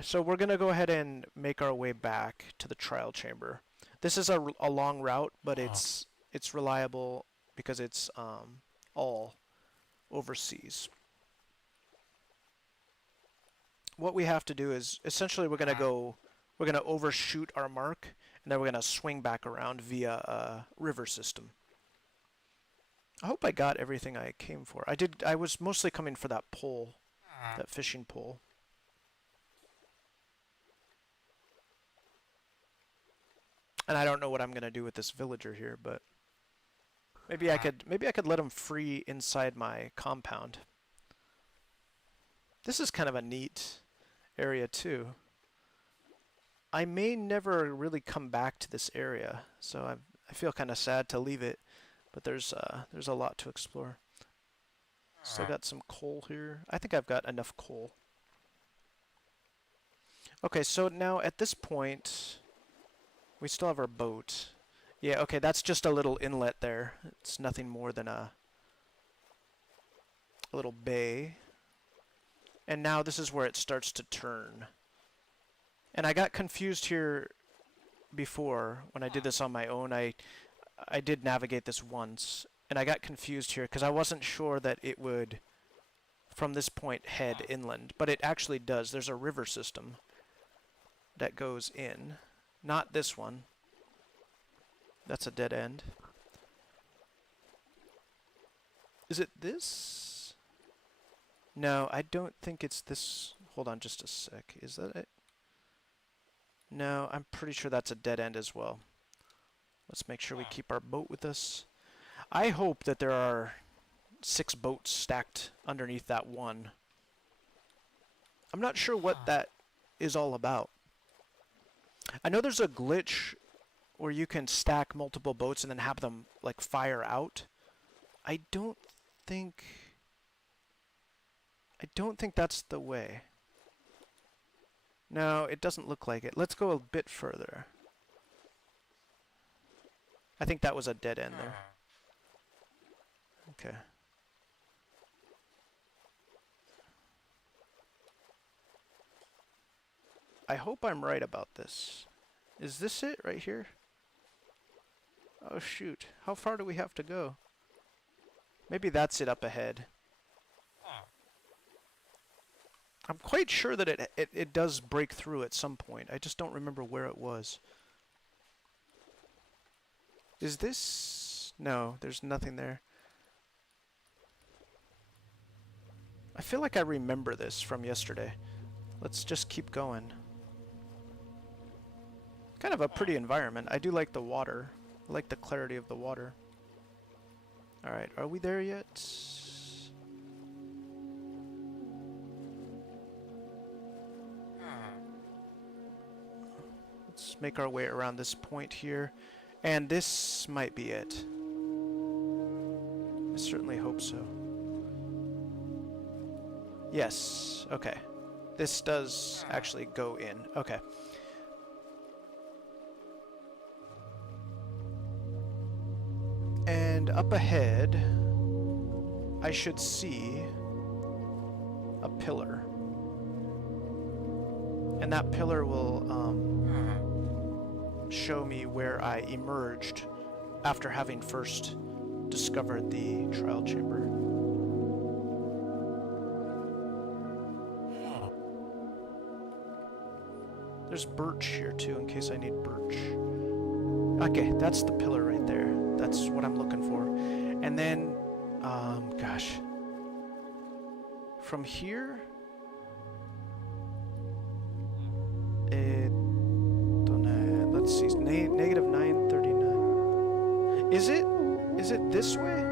so we're gonna go ahead and make our way back to the trial chamber. This is a long route, but it's reliable because it's all overseas. What we have to do is essentially we're gonna overshoot our mark, and then we're gonna swing back around via a river system. I hope I got everything I came for. I was mostly coming for that pole, that fishing pole. And I don't know what I'm gonna do with this villager here, but maybe I could let him free inside my compound. This is kind of a neat area too. I may never really come back to this area, so I feel kind of sad to leave it, but there's a lot to explore. Still got some coal here. I think I've got enough coal. Okay, so now at this point, we still have our boat. Yeah, okay, that's just a little inlet there. It's nothing more than a little bay. And now this is where it starts to turn. And I got confused here before when I did this on my own. I did navigate this once, and I got confused here because I wasn't sure that it would, from this point, head inland. But it actually does. There's a river system that goes in. Not this one. That's a dead end. Is it this? No, I don't think it's this. Hold on just a sec. Is that it? No, I'm pretty sure that's a dead end as well. Let's make sure we keep our boat with us. I hope that there are 6 boats stacked underneath that one. I'm not sure what that is all about. I know there's a glitch where you can stack multiple boats and then have them like fire out. I don't think that's the way. No, it doesn't look like it. Let's go a bit further. I think that was a dead end there. Okay. I hope I'm right about this. Is this it right here? Oh shoot. How far do we have to go? Maybe that's it up ahead. I'm quite sure that it does break through at some point. I just don't remember where it was. Is this... No, there's nothing there. I feel like I remember this from yesterday. Let's just keep going. Kind of a pretty environment. I do like the water. I like the clarity of the water. Alright, are we there yet? Let's make our way around this point here. And this might be it. I certainly hope so. Yes, okay. This does actually go in. Okay. And up ahead, I should see a pillar. And that pillar will show me where I emerged after having first discovered the trial chamber. There's birch here too, in case I need birch. Okay, that's the pillar right there. That's what I'm looking for. And then, gosh. From here, let's see, negative 939. Is it this way?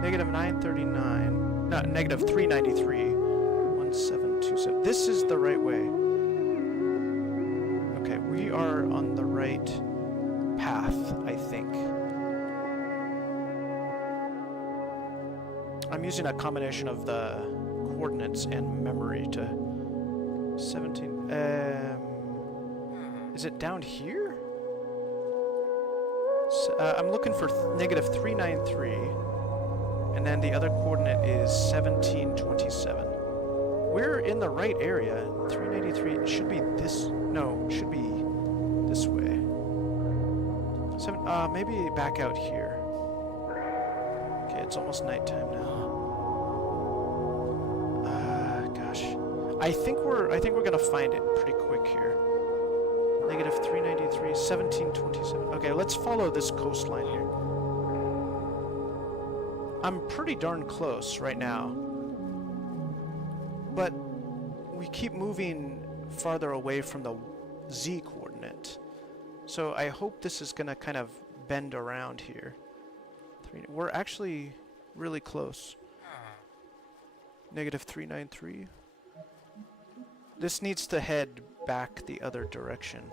Negative 939. No, negative 393. 1727. This is the right way. Okay, we are on the right path, I think. I'm using a combination of the coordinates and memory to 17. Is it down here? So, I'm looking for negative 393, and then the other coordinate is 1727. We're in the right area. 393. It should be this. No, it should be this way. Maybe back out here. Okay, it's almost nighttime now. Gosh, I think we're gonna find it pretty quick here. Negative 393, 1727. Okay, let's follow this coastline here. I'm pretty darn close right now, but we keep moving farther away from the Z coordinate. So I hope this is gonna kind of bend around here. We're actually really close. Negative 393. This needs to head back the other direction.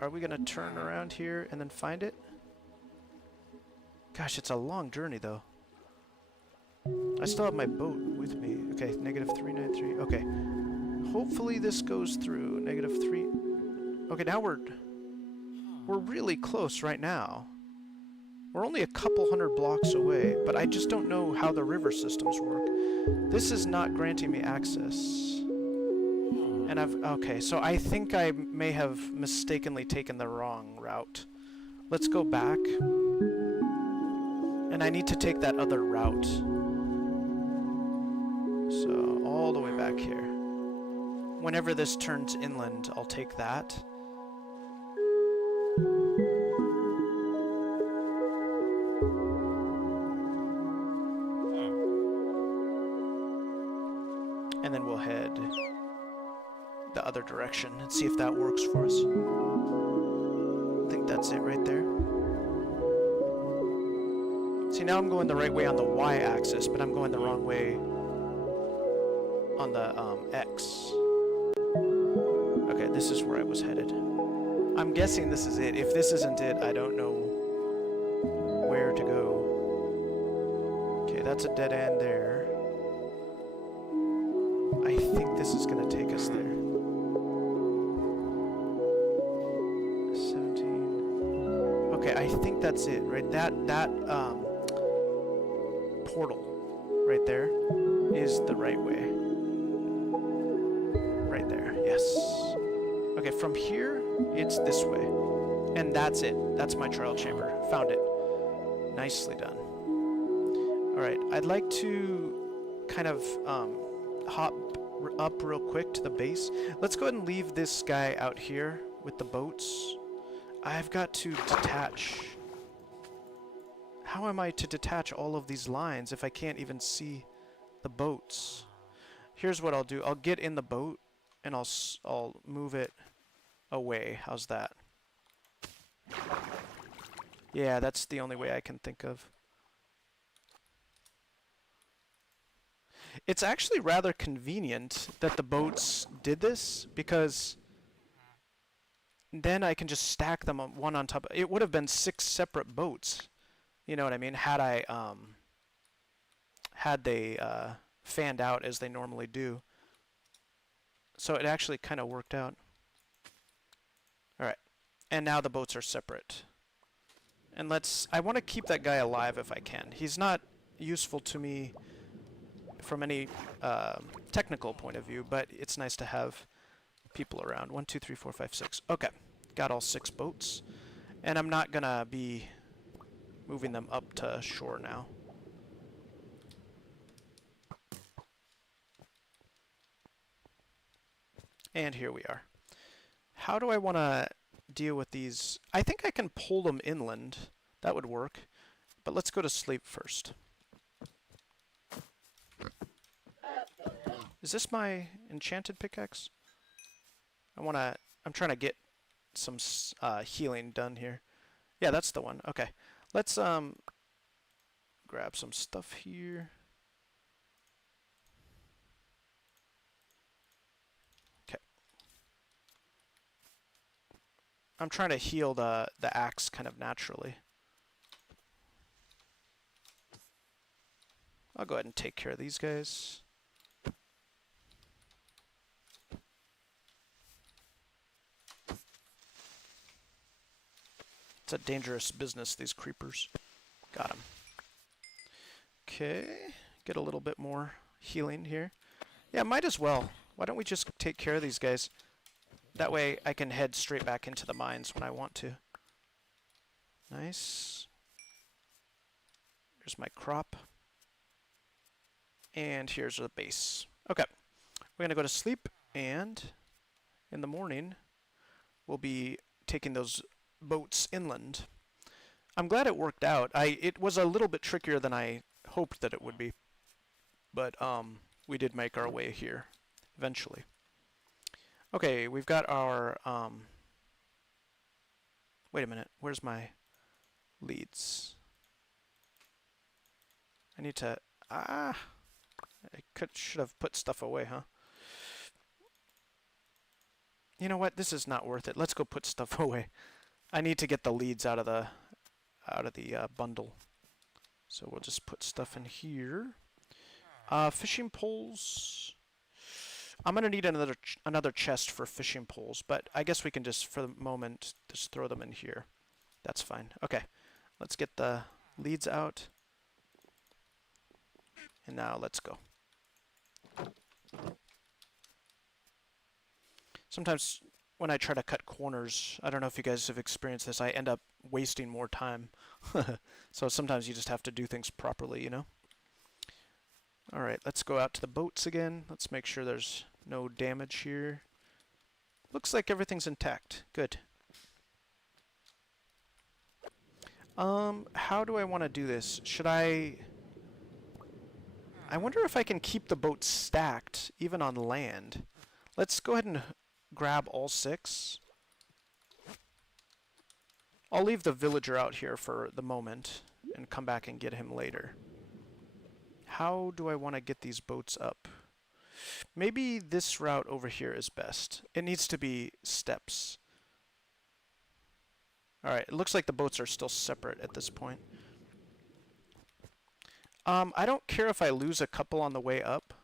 Are we gonna turn around here and then find it? Gosh, it's a long journey though. I still have my boat with me. Okay, negative 393. Okay. Hopefully this goes through. Negative 3. Okay, now we're really close right now. We're only a couple hundred blocks away, but I just don't know how the river systems work. This is not granting me access. And okay, so I think I may have mistakenly taken the wrong route. Let's go back. And I need to take that other route. So, all the way back here. Whenever this turns inland, I'll take that. And then we'll head the other direction and see if that works for us. I think that's it right there. See, now I'm going the right way on the y-axis, but I'm going the wrong way on the x. Okay, this is where I was headed. I'm guessing this is it. If this isn't it, I don't know where to go. Okay, that's a dead end there. I think this is going to take us there. 17. Okay, I think that's it, right? That portal right there is the right way. Right there, yes. Okay, from here, it's this way. And that's it. That's my trial chamber. Found it. Nicely done. Alright, I'd like to kind of hop up real quick to the base. Let's go ahead and leave this guy out here with the boats. I've got to detach. How am I to detach all of these lines if I can't even see the boats? Here's what I'll do. I'll get in the boat and I'll move it away. How's that? Yeah, that's the only way I can think of. It's actually rather convenient that the boats did this, because then I can just stack them on one on top. It would have been 6 separate boats. You know what I mean? Had they fanned out as they normally do. So it actually kind of worked out. Alright. And now the boats are separate. And I want to keep that guy alive if I can. He's not useful to me from any technical point of view, but it's nice to have people around. 1, 2, 3, 4, 5, 6. Okay. Got all 6 boats. And I'm not going to be moving them up to shore now. And here we are. How do I want to deal with these? I think I can pull them inland. That would work. But let's go to sleep first. Is this my enchanted pickaxe? I'm trying to get some healing done here. Yeah, that's the one. Okay. Let's grab some stuff here. Okay. I'm trying to heal the axe kind of naturally. I'll go ahead and take care of these guys. It's a dangerous business, these creepers. Got him. Okay, get a little bit more healing here. Yeah, might as well. Why don't we just take care of these guys? That way I can head straight back into the mines when I want to. Nice. Here's my crop. And here's the base. Okay, we're going to go to sleep, and in the morning we'll be taking those boats inland. I'm glad it worked out. It was a little bit trickier than I hoped that it would be, but we did make our way here eventually. Okay, we've got our Wait a minute. Where's my leads? I need to... I should have put stuff away, huh? You know what? This is not worth it. Let's go put stuff away. I need to get the leads out of the bundle. So we'll just put stuff in here. Fishing poles. I'm gonna need another chest for fishing poles, but I guess we can just, for the moment, just throw them in here. That's fine. Okay, let's get the leads out. And now let's go. Sometimes when I try to cut corners, I don't know if you guys have experienced this, I end up wasting more time. So sometimes you just have to do things properly, you know? Alright, let's go out to the boats again. Let's make sure there's no damage here. Looks like everything's intact. Good. How do I want to do this? Should I wonder if I can keep the boats stacked, even on land. Let's go ahead and grab all 6. I'll leave the villager out here for the moment and come back and get him later. How do I want to get these boats up? Maybe this route over here is best. It needs to be steps. Alright, it looks like the boats are still separate at this point. I don't care if I lose a couple on the way up.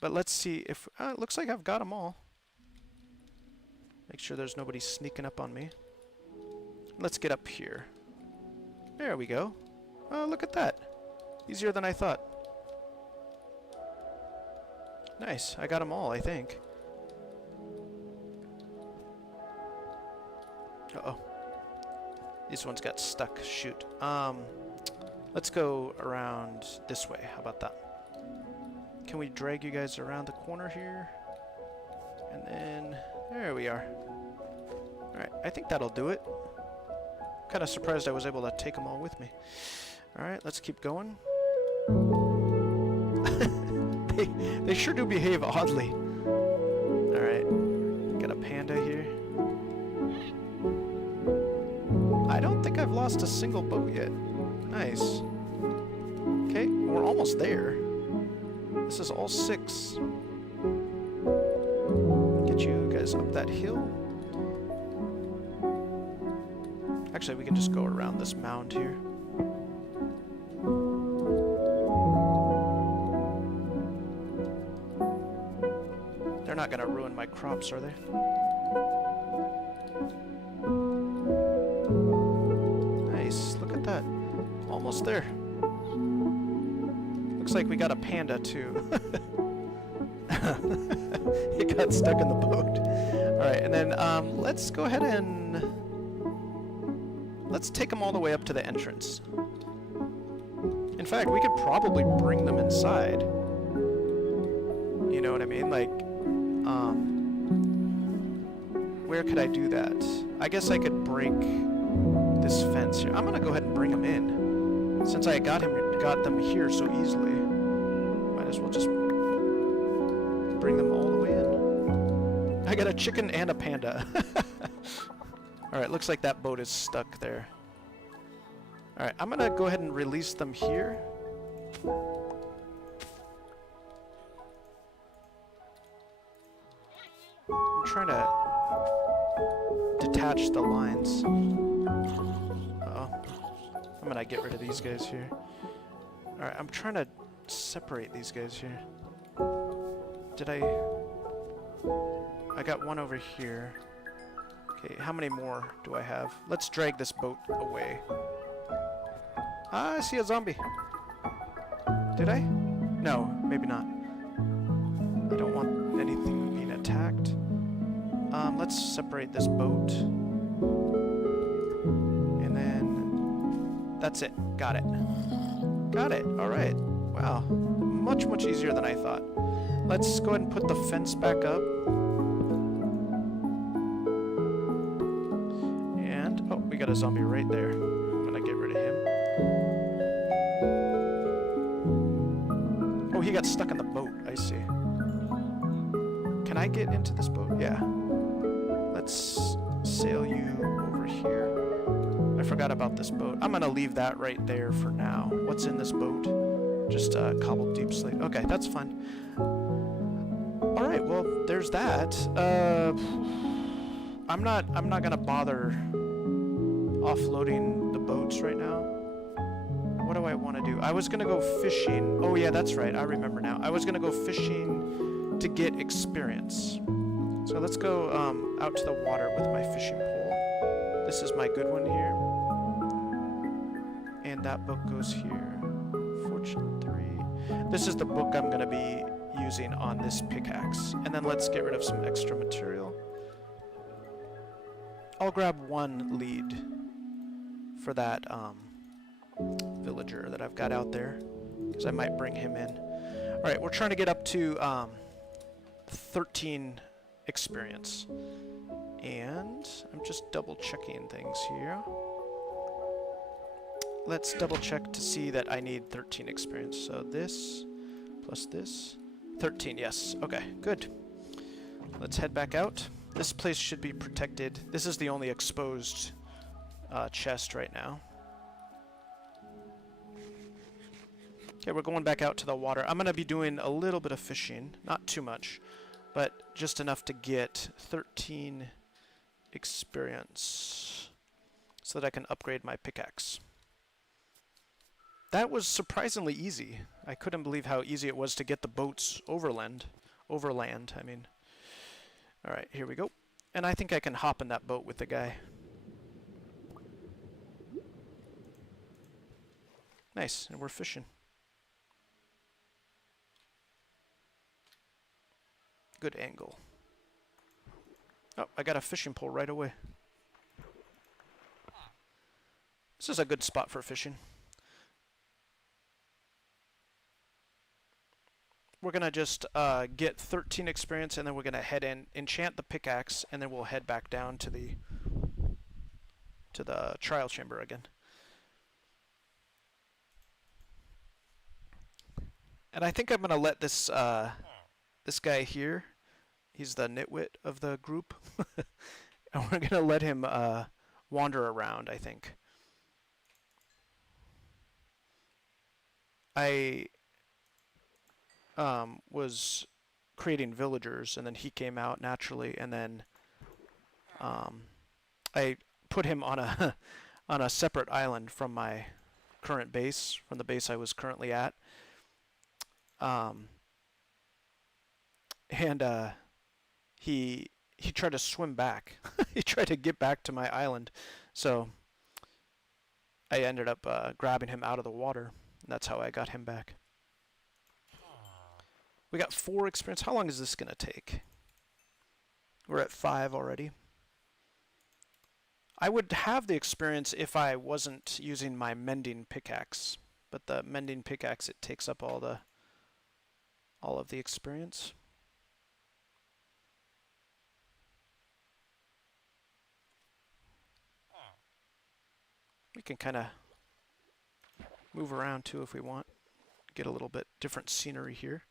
But let's see if... it looks like I've got them all. Make sure there's nobody sneaking up on me. Let's get up here. There we go. Oh, look at that. Easier than I thought. Nice. I got them all, I think. Uh-oh. These ones got stuck. Shoot. Let's go around this way. How about that? Can we drag you guys around the corner here? And then... there we are. Alright, I think that'll do it. Kind of surprised I was able to take them all with me. Alright, let's keep going. They sure do behave oddly. Alright, got a panda here. I don't think I've lost a single boat yet. Nice. Okay, we're almost there. This is all 6. Get you guys up that hill. Actually, we can just go around this mound here. They're not gonna ruin my crops, are they? Nice, look at that. Almost there. Looks like we got a panda too. He got stuck in the boat. Alright, and then let's go ahead and... let's take them all the way up to the entrance. In fact, we could probably bring them inside. You know what I mean? Like, where could I do that? I guess I could break this fence here. I'm gonna go ahead and bring them in. Since I got them here so easily, might as well just bring them all the way in. I got a chicken and a panda. Alright, looks like that boat is stuck there. Alright, I'm gonna go ahead and release them here. I'm trying to detach the lines. Uh-oh. I'm gonna get rid of these guys here. Alright, I'm trying to separate these guys here. Did I got one over here. Okay, how many more do I have? Let's drag this boat away. Ah, I see a zombie. Did I? No, maybe not. I don't want anything being attacked. Let's separate this boat. And then... that's it. Got it. Got it. Alright. Wow. Much, much easier than I thought. Let's go ahead and put the fence back up. And... oh, we got a zombie right there. I'm gonna get rid of him. Oh, he got stuck in the boat. I see. Can I get into this boat? Yeah. Let's sail you over here. I forgot about this boat. I'm gonna leave that right there for now. What's in this boat? Just cobbled deep slate. Okay, that's fine. Alright, well, there's that. I'm not gonna bother offloading the boats right now. What do I want to do? I was gonna go fishing. Oh yeah, that's right, I remember now. I was gonna go fishing to get experience. So let's go out to the water with my fishing pole. This is my good one here. And that book goes here. Fortune 3. This is the book I'm gonna be using on this pickaxe. And then let's get rid of some extra material. I'll grab one lead for that villager that I've got out there, because I might bring him in. Alright, we're trying to get up to 13 experience. And I'm just double checking things here. Let's double check to see that I need 13 experience. So this plus this. 13, yes. Okay, good. Let's head back out. This place should be protected. This is the only exposed chest right now. Okay, we're going back out to the water. I'm going to be doing a little bit of fishing. Not too much, but just enough to get 13 experience so that I can upgrade my pickaxe. That was surprisingly easy. I couldn't believe how easy it was to get the boats overland, I mean. Alright, here we go. And I think I can hop in that boat with the guy. Nice, and we're fishing. Good angle. Oh, I got a fishing pole right away. This is a good spot for fishing. We're going to just get 13 experience, and then we're going to head in, enchant the pickaxe, and then we'll head back down to the trial chamber again. And I think I'm going to let this this guy here, he's the nitwit of the group, and we're going to let him wander around, I think. I was creating villagers, and then he came out naturally, and then I put him on a on a separate island from my current base, from the base I was currently at. He tried to swim back. He tried to get back to my island, so I ended up grabbing him out of the water, and that's how I got him back. We got 4 experience. How long is this gonna take? We're at 5 already. I would have the experience if I wasn't using my mending pickaxe, but the mending pickaxe, it takes up all of the experience. We can kind of move around too if we want. Get a little bit different scenery here.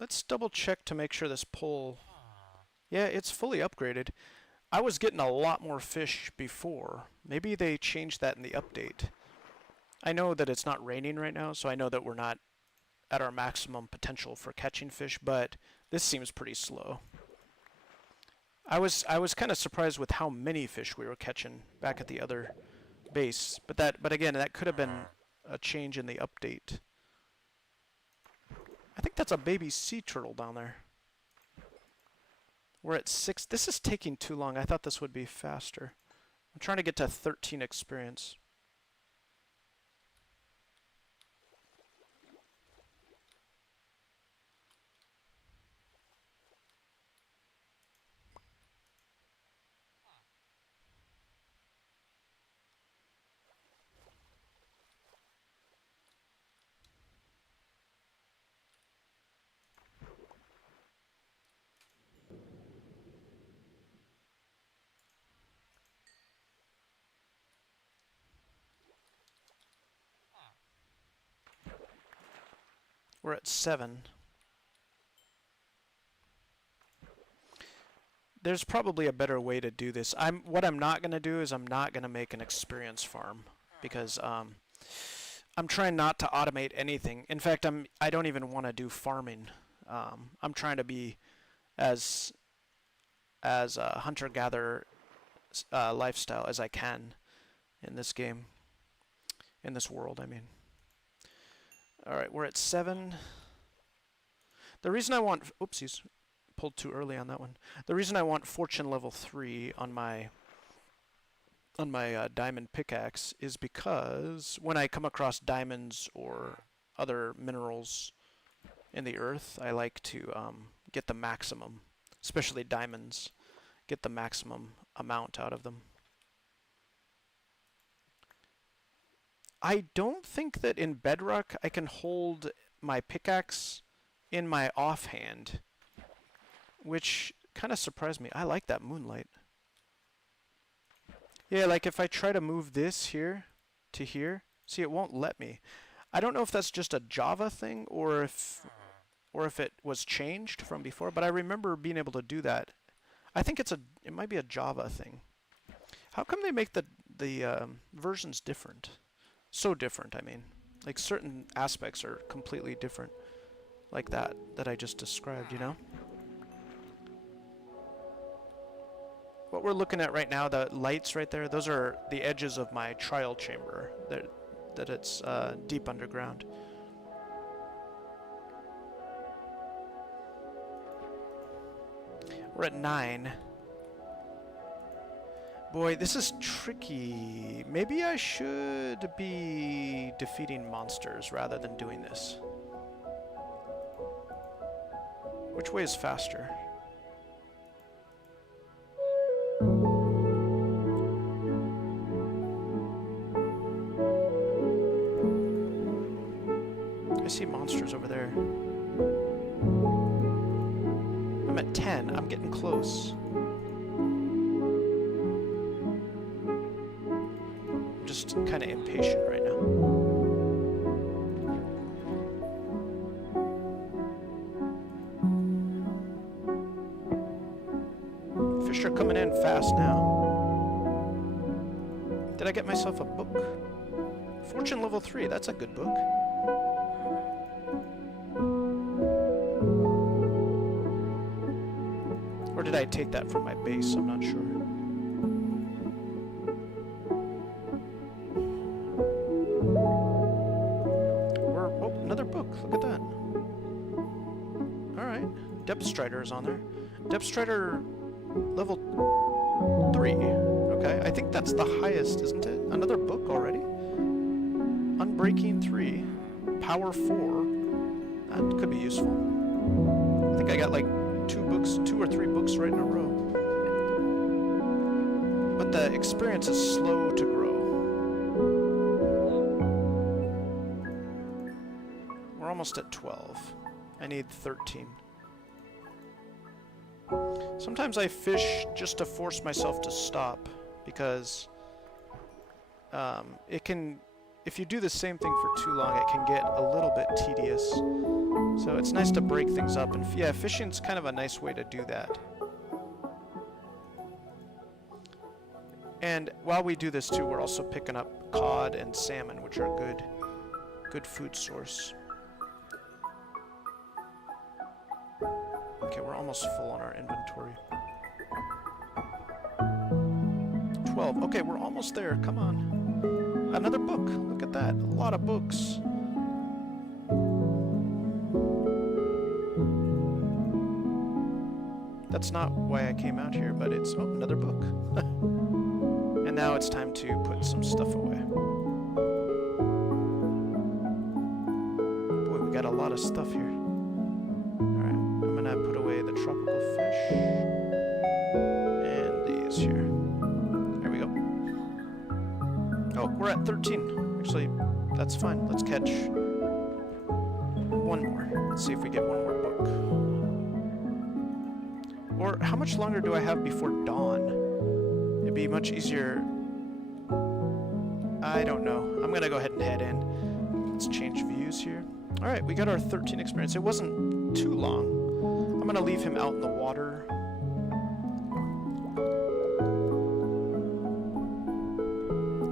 Let's double check to make sure this pole... Yeah, it's fully upgraded. I was getting a lot more fish before. Maybe they changed that in the update. I know that it's not raining right now, so I know that we're not at our maximum potential for catching fish, but this seems pretty slow. I was kind of surprised with how many fish we were catching back at the other base, but again, that could have been a change in the update. I think that's a baby sea turtle down there. We're at 6. This is taking too long. I thought this would be faster. I'm trying to get to 13 experience. We're at 7. There's probably a better way to do this. What I'm not going to do is I'm not going to make an experience farm because I'm trying not to automate anything. In fact, I don't even want to do farming. I'm trying to be as a hunter-gatherer lifestyle as I can in this game, in this world, I mean. All right, we're at 7. The reason I want, oopsies, pulled too early on that one. The reason I want fortune level 3 on my diamond pickaxe is because when I come across diamonds or other minerals in the earth, I like to get the maximum, especially diamonds, get the maximum amount out of them. I don't think that in Bedrock I can hold my pickaxe in my offhand, which kind of surprised me. I like that moonlight. Yeah, like if I try to move this here to here, see, it won't let me. I don't know if that's just a Java thing or if it was changed from before, but I remember being able to do that. I think it might be a Java thing. How come they make the versions different? So different, I mean. Like certain aspects are completely different. Like that I just described, you know? What we're looking at right now, the lights right there, those are the edges of my trial chamber. That it's deep underground. We're at 9. Boy, this is tricky. Maybe I should be defeating monsters rather than doing this. Which way is faster? I see monsters over there. I'm at 10. I'm getting close. I'm just kind of impatient right now. Fish are coming in fast now. Did I get myself a book? Fortune level 3. That's a good book. Or did I take that from my base? I'm not sure. Oh, another book. Look at that. Alright. Depth Strider is on there. Depth Strider level 3. Okay, I think that's the highest, isn't it? Another book already? Unbreaking 3. Power 4. That could be useful. I think I got like 2 or 3 books right in a row. But the experience is slow to grow. We're almost at 12. I need 13. Sometimes I fish just to force myself to stop because it can, if you do the same thing for too long, it can get a little bit tedious. So it's nice to break things up, and yeah, fishing's kind of a nice way to do that. And while we do this too, we're also picking up cod and salmon, which are good food source. Okay, we're almost full on our inventory. 12. Okay, we're almost there. Come on. Another book. Look at that. A lot of books. That's not why I came out here, but it's another book. And now it's time to put some stuff away. Boy, we got a lot of stuff here. Alright, I'm gonna put away the tropical fish. And these here. There we go. Oh, we're at 13. Actually, that's fine. Let's catch one more. Let's see if we get one more book. Or how much longer do I have before dawn? It'd be much easier. I don't know. I'm gonna go ahead and head in. Let's change views here. Alright, we got our 13 experience. It wasn't too long. I'm gonna leave him out in the water.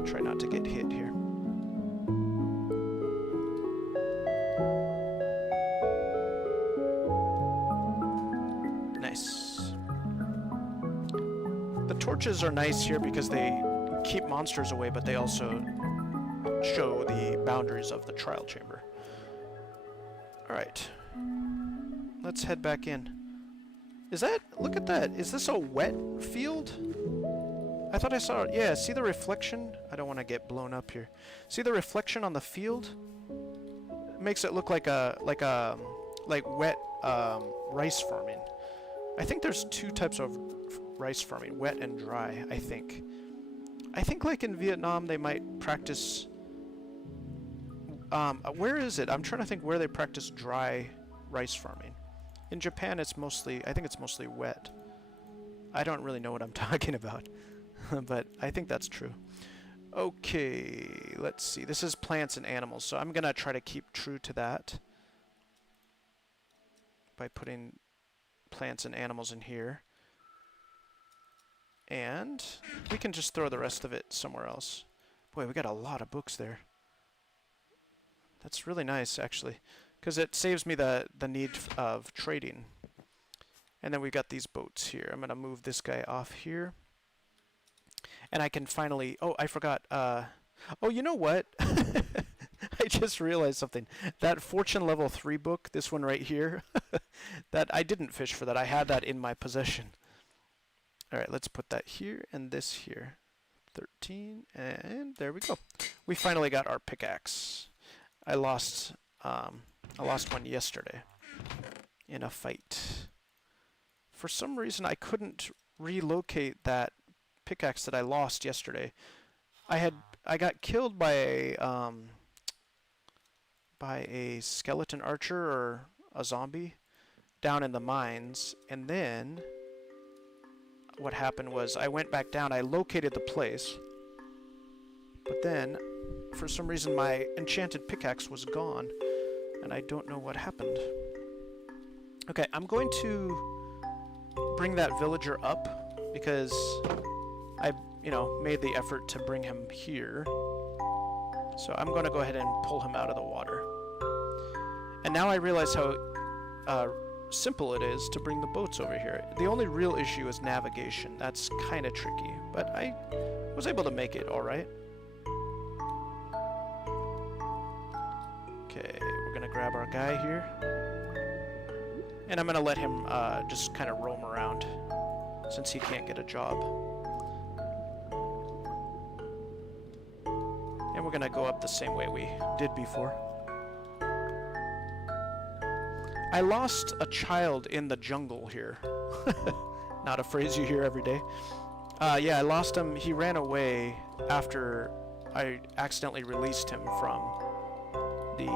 Try not to get hit here. Nice. The torches are nice here because they keep monsters away, but they also show the boundaries of the trial chamber. Alright. Let's head back in. Is that... Look at that. Is this a wet field? I thought I saw... Yeah, see the reflection? I don't want to get blown up here. See the reflection on the field? It makes it look like wet rice farming. I think there's two types of rice farming. Wet and dry, I think. I think like in Vietnam they might practice... where is it? I'm trying to think where they practice dry rice farming. In Japan, it's mostly, I think it's mostly wet. I don't really know what I'm talking about, but I think that's true. Okay, let's see. This is plants and animals, so I'm gonna try to keep true to that by putting plants and animals in here. And we can just throw the rest of it somewhere else. Boy, we got a lot of books there. That's really nice, actually, because it saves me the need of trading. And then we got these boats here. I'm going to move this guy off here. And I can finally... Oh, I forgot. Oh, you know what? I just realized something. That Fortune Level 3 book, this one right here, that I didn't fish for that. I had that in my possession. All right, let's put that here and this here. 13, and there we go. We finally got our pickaxe. I lost one yesterday in a fight. For some reason, I couldn't relocate that pickaxe that I lost yesterday. I got killed by a skeleton archer or a zombie down in the mines, and then what happened was I went back down. I located the place, but then for some reason my enchanted pickaxe was gone, and I don't know what happened. Okay, I'm going to bring that villager up because I, made the effort to bring him here. So I'm going to go ahead and pull him out of the water. And now I realize how simple it is to bring the boats over here. The only real issue is navigation. That's kind of tricky, but I was able to make it all right. Okay, we're gonna grab our guy here, and I'm gonna let him just kind of roam around since he can't get a job. And we're gonna go up the same way we did before. I lost a child in the jungle here. Not a phrase you hear every day. Yeah, I lost him. He ran away after I accidentally released him from the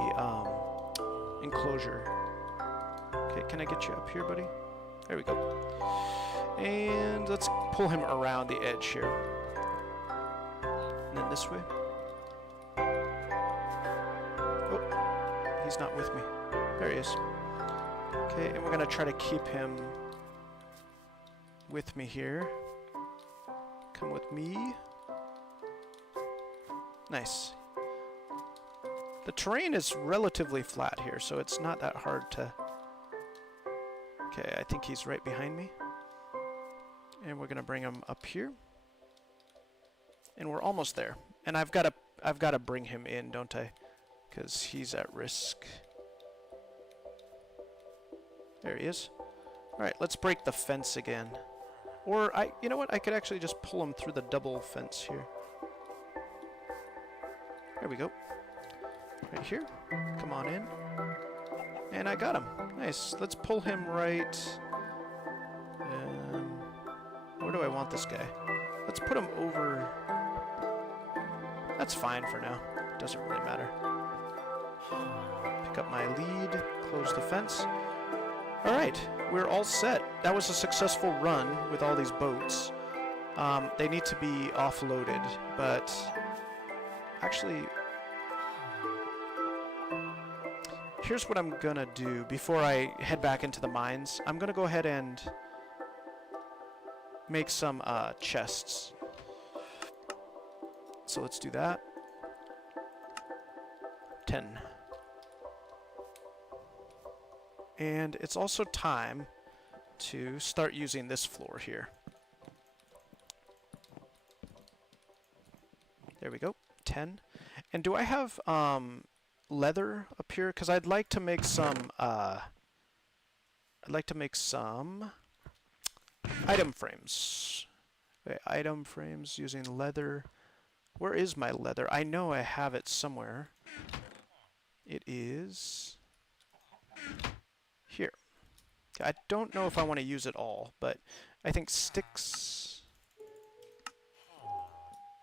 enclosure. Okay, can I get you up here, buddy? There we go. And let's pull him around the edge here. And then this way. Oh, he's not with me. There he is. Okay, and we're going to try to keep him with me here. Come with me. Nice. The terrain is relatively flat here, so it's not that hard to... Okay, I think he's right behind me. And we're going to bring him up here. And we're almost there. And I've got to bring him in, don't I? Because he's at risk. There he is. Alright, let's break the fence again. Or, you know what? I could actually just pull him through the double fence here. There we go. Right here. Come on in. And I got him. Nice. Let's pull him right... where do I want this guy? Let's put him over... That's fine for now. Doesn't really matter. Pick up my lead. Close the fence. Alright, we're all set. That was a successful run with all these boats. They need to be offloaded, but actually here's what I'm gonna do before I head back into the mines. I'm gonna go ahead and make some chests. So let's do that. 10. And it's also time to start using this floor here. There we go. 10. And do I have leather up here? Because I'd like to make some item frames. Okay, item frames using leather. Where is my leather? I know I have it somewhere. It is here. I don't know if I want to use it all, but I think sticks,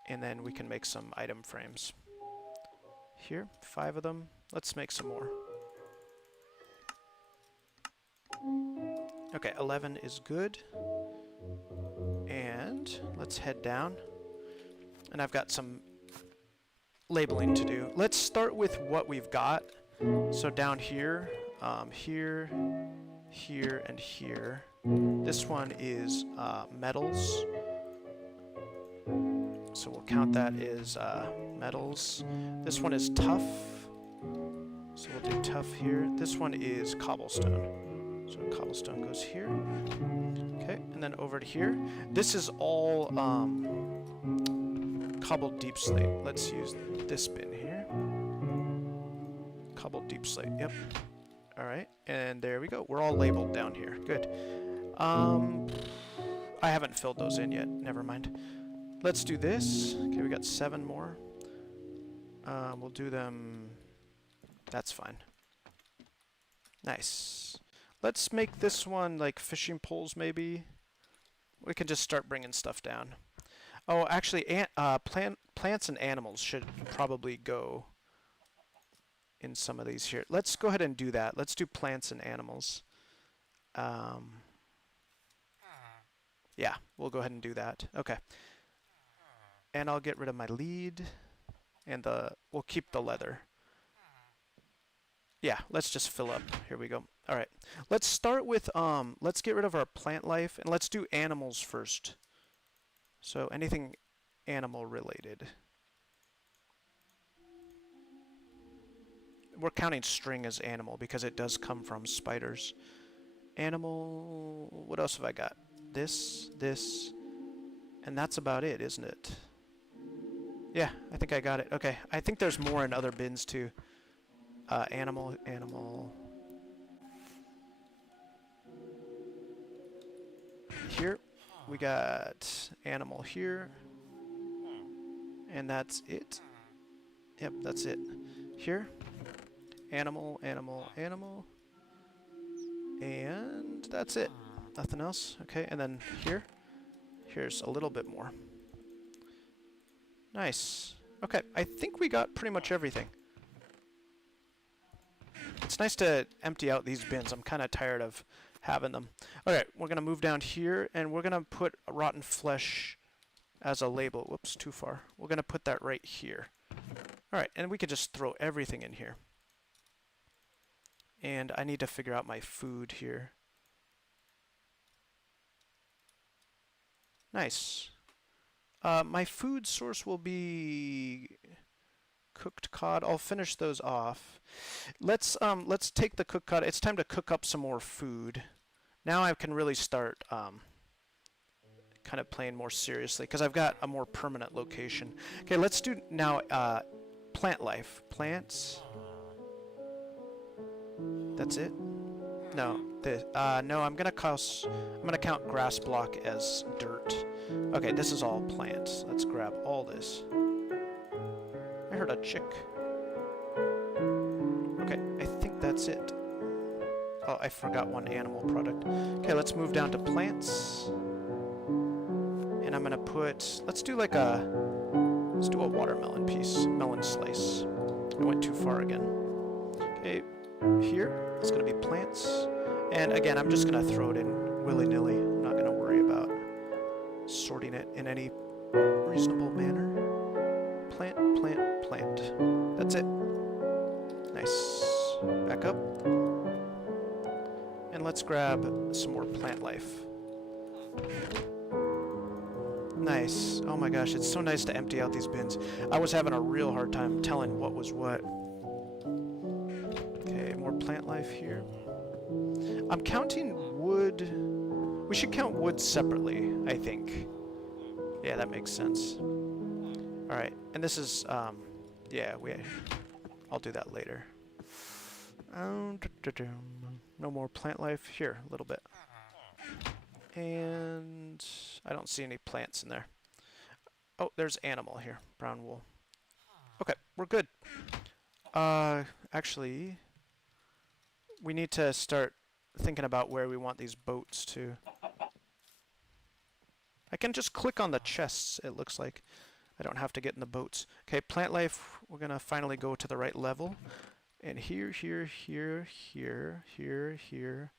and then we can make some item frames. Here, 5 of them. Let's make some more. Okay, 11 is good. And let's head down. And I've got some labeling to do. Let's start with what we've got. So down here, here, here, and here. This one is metals. So we'll count that as metals. This one is tough. So we'll do tough here. This one is cobblestone. So cobblestone goes here. Okay, and then over to here. This is all cobbled deep slate. Let's use this bin here. Cobbled deep slate, yep. Alright, and there we go. We're all labeled down here. Good. I haven't filled those in yet. Never mind. Let's do this. Okay, we got 7 more. We'll do them... That's fine. Nice. Let's make this one like fishing poles, maybe. We can just start bringing stuff down. Oh, actually, plants and animals should probably go in some of these here. Let's go ahead and do that. Let's do plants and animals. Yeah, we'll go ahead and do that. Okay. And I'll get rid of my lead, and we'll keep the leather. Yeah, let's just fill up. Here we go. All right. Let's start with, let's get rid of our plant life, and let's do animals first. So anything animal related. We're counting string as animal because it does come from spiders. Animal, what else have I got? This, and that's about it, isn't it? Yeah, I think I got it. Okay, I think there's more in other bins too. Animal. Here, we got animal here. And that's it. Yep, that's it. Here, animal. And that's it. Nothing else. Okay, and then here's a little bit more. Nice. Okay, I think we got pretty much everything. It's nice to empty out these bins. I'm kind of tired of having them. Alright, we're going to move down here, and we're going to put rotten flesh as a label. Whoops, too far. We're going to put that right here. Alright, and we could just throw everything in here. And I need to figure out my food here. Nice. My food source will be cooked cod. I'll finish those off. Let's take the cooked cod. It's time to cook up some more food. Now I can really start kind of playing more seriously because I've got a more permanent location. Okay, let's do now plant life. Plants. That's it? No. No, I'm gonna count grass block as dirt. Okay, this is all plants. Let's grab all this. I heard a chick. Okay, I think that's it. Oh, I forgot one animal product. Okay, let's move down to plants. And I'm gonna let's do a watermelon piece. Melon slice. I went too far again. Okay, here, it's gonna be plants. And again, I'm just gonna throw it in willy-nilly. I'm not gonna worry about sorting it in any reasonable manner. Plant. That's it. Nice. back up. And let's grab some more plant life. Nice. Oh my gosh, it's so nice to empty out these bins. I was having a real hard time telling what was what. Okay, more plant life here. I'm counting wood. We should count wood separately, I think. Yeah, that makes sense. Alright, and this is, yeah, I'll do that later. No more plant life. Here, a little bit. And I don't see any plants in there. Oh, there's animal here. Brown wool. Okay, we're good. Actually, we need to start thinking about where we want these boats to. I can just click on the chests, it looks like. I don't have to get in the boats. Okay, plant life, we're going to finally go to the right level. And here, here, here, here, here, here,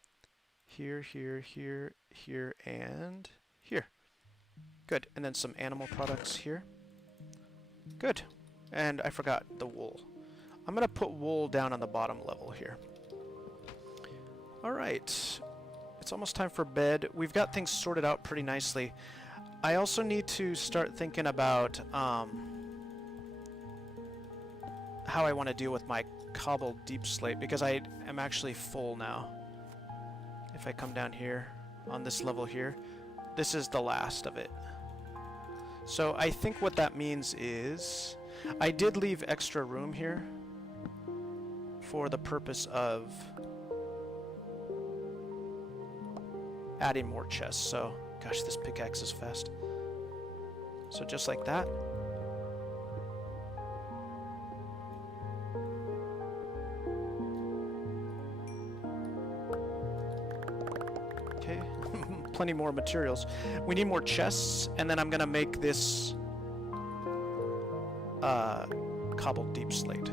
here, here, here, here, and here. Good. And then some animal products here. Good. And I forgot the wool. I'm going to put wool down on the bottom level here. Alright. It's almost time for bed. We've got things sorted out pretty nicely. I also need to start thinking about how I want to deal with my cobbled deep slate, because I am actually full now. If I come down here on this level here, this is the last of it. So I think what that means is I did leave extra room here for the purpose of adding more chests. So gosh, this pickaxe is fast. So just like that. Okay, plenty more materials. We need more chests, and then I'm gonna make this cobbled deep slate.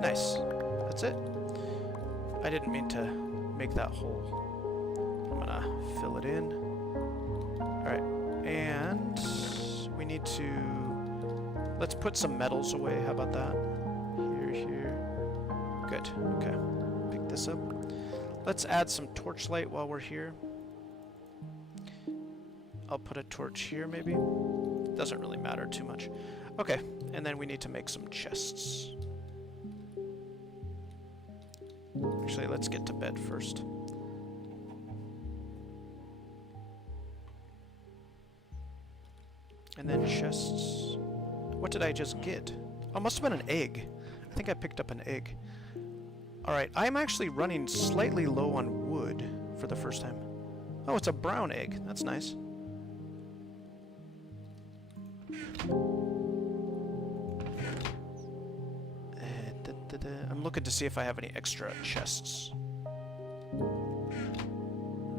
Nice. That's it. I didn't mean to make that hole. I'm gonna fill it in. Alright. And we need to... let's put some metals away. How about that? Here, here. Good. Okay. Pick this up. Let's add some torchlight while we're here. I'll put a torch here, maybe. Doesn't really matter too much. Okay. And then we need to make some chests. Actually, let's get to bed first. And then chests. What did I just get? Oh, must have been an egg. I think I picked up an egg. Alright, I'm actually running slightly low on wood for the first time. Oh, it's a brown egg. That's nice. I'm looking to see if I have any extra chests.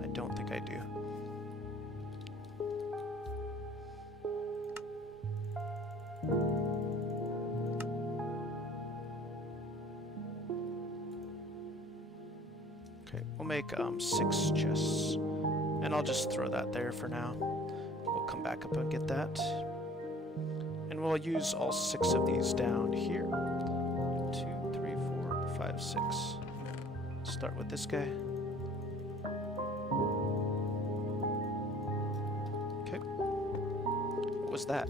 I don't think I do. Okay, we'll make 6 chests. And I'll just throw that there for now. We'll come back up and get that. And we'll use all 6 of these down here. 2, 3, 4, 5, 6. Start with this guy. Okay. What was that?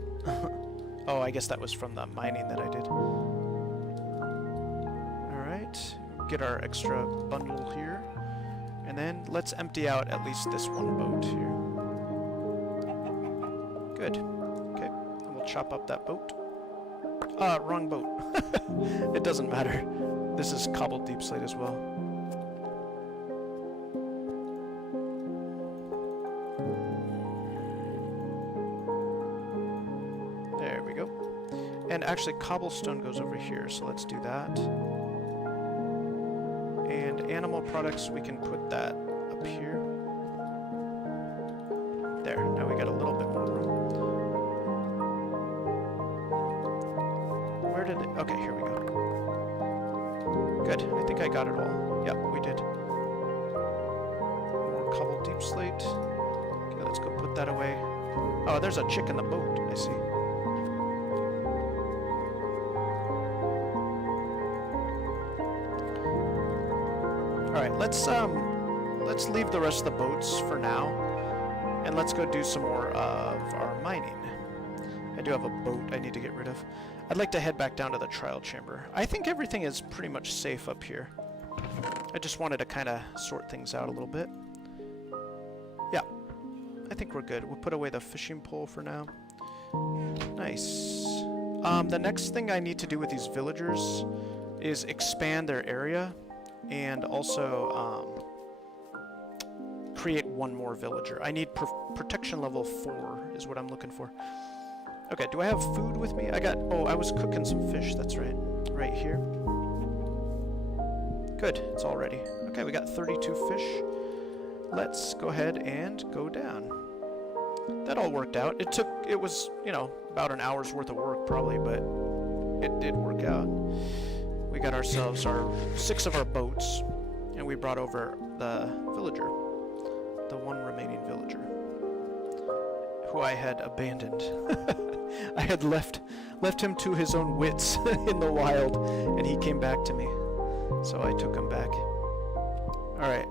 Oh, I guess that was from the mining that I did. Alright. Get our extra bundle here. And then let's empty out at least this one boat here. Good. Okay. And we'll chop up that boat. Wrong boat. It doesn't matter. This is cobbled deep slate as well. There we go. And actually cobblestone goes over here, so let's do that. And animal products, we can put that up here. There, now we got a little bit more room. Where did it... okay, here we go. Good, I think I got it all. Yep, we did. right. Okay, let's go put that away. Oh, there's a chick in the boat. I see. All right, let's leave the rest of the boats for now, and let's go do some more of our mining. I do have a boat I need to get rid of. I'd like to head back down to the trial chamber. I think everything is pretty much safe up here. I just wanted to kind of sort things out a little bit. Yeah, I think we're good. We'll put away the fishing pole for now. Nice. The next thing I need to do with these villagers is expand their area and also create one more villager. I need protection level 4 is what I'm looking for. Okay, do I have food with me? Oh, I was cooking some fish, that's right. Right here. Good, it's all ready. Okay, we got 32 fish. Let's go ahead and go down. That all worked out. It was, you know, about an hour's worth of work probably, but it did work out. We got ourselves 6 of our boats, and we brought over the villager. The one remaining villager. Who I had abandoned. I had left him to his own wits in the wild, and he came back to me. So I took him back. Alright.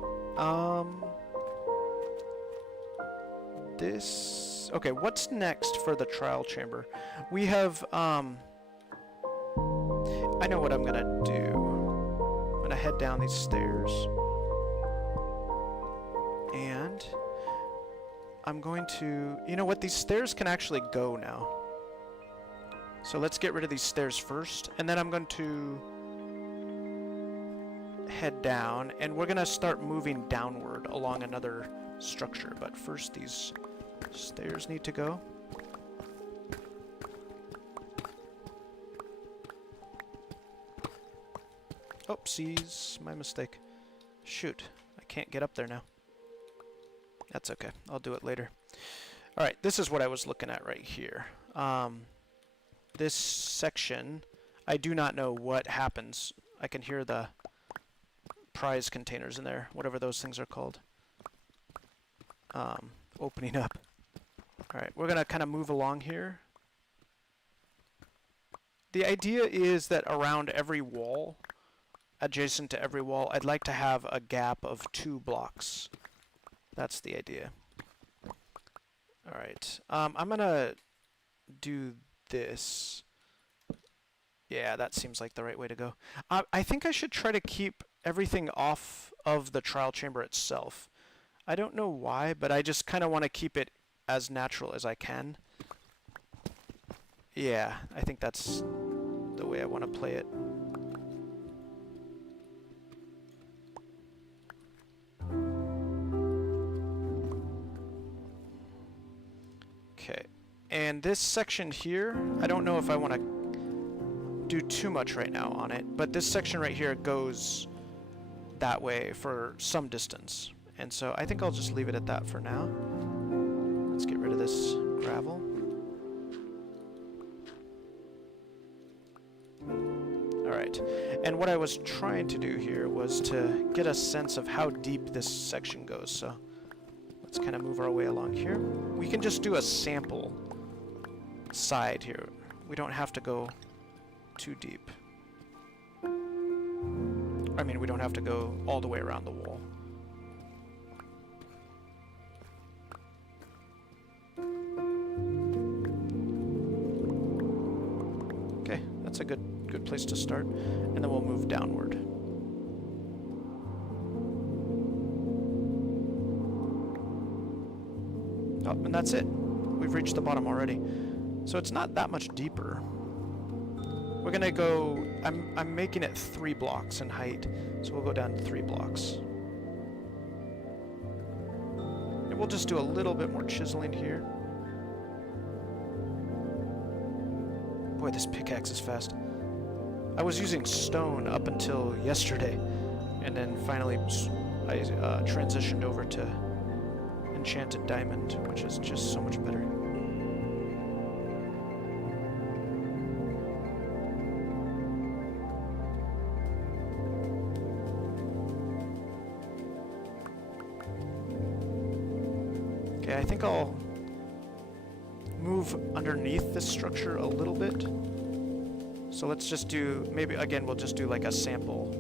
Okay, what's next for the trial chamber? We have, I know what I'm gonna do. I'm gonna head down these stairs. And I'm going to... You know what? These stairs can actually go now. So let's get rid of these stairs first. And then I'm going to head down. And we're going to start moving downward along another structure. But first, these stairs need to go. Oopsies. My mistake. Shoot. I can't get up there now. That's okay. I'll do it later. Alright, this is what I was looking at right here. This section, I do not know what happens. I can hear the prize containers in there, whatever those things are called, opening up. Alright, we're going to kind of move along here. The idea is that around every wall, adjacent to every wall, I'd like to have a gap of 2 blocks. That's the idea. Alright, I'm gonna do this. Yeah, that seems like the right way to go. I think I should try to keep everything off of the trial chamber itself. I don't know why, but I just kind of want to keep it as natural as I can. Yeah, I think that's the way I want to play it. Okay, and this section here, I don't know if I want to do too much right now on it, but this section right here goes that way for some distance. And so I think I'll just leave it at that for now. Let's get rid of this gravel. Alright, and what I was trying to do here was to get a sense of how deep this section goes, so let's kind of move our way along here. We can just do a sample side here. We don't have to go too deep. I mean, we don't have to go all the way around the wall. Okay, that's a good place to start. And then we'll move downward. Oh, and that's it. We've reached the bottom already. So it's not that much deeper. We're gonna go... I'm making it 3 blocks in height, so we'll go down 3 blocks. And we'll just do a little bit more chiseling here. Boy, this pickaxe is fast. I was using stone up until yesterday, and then finally I transitioned over to enchanted diamond, which is just so much better. Okay, I think I'll move underneath this structure a little bit. So let's just do, maybe again, we'll just do like a sample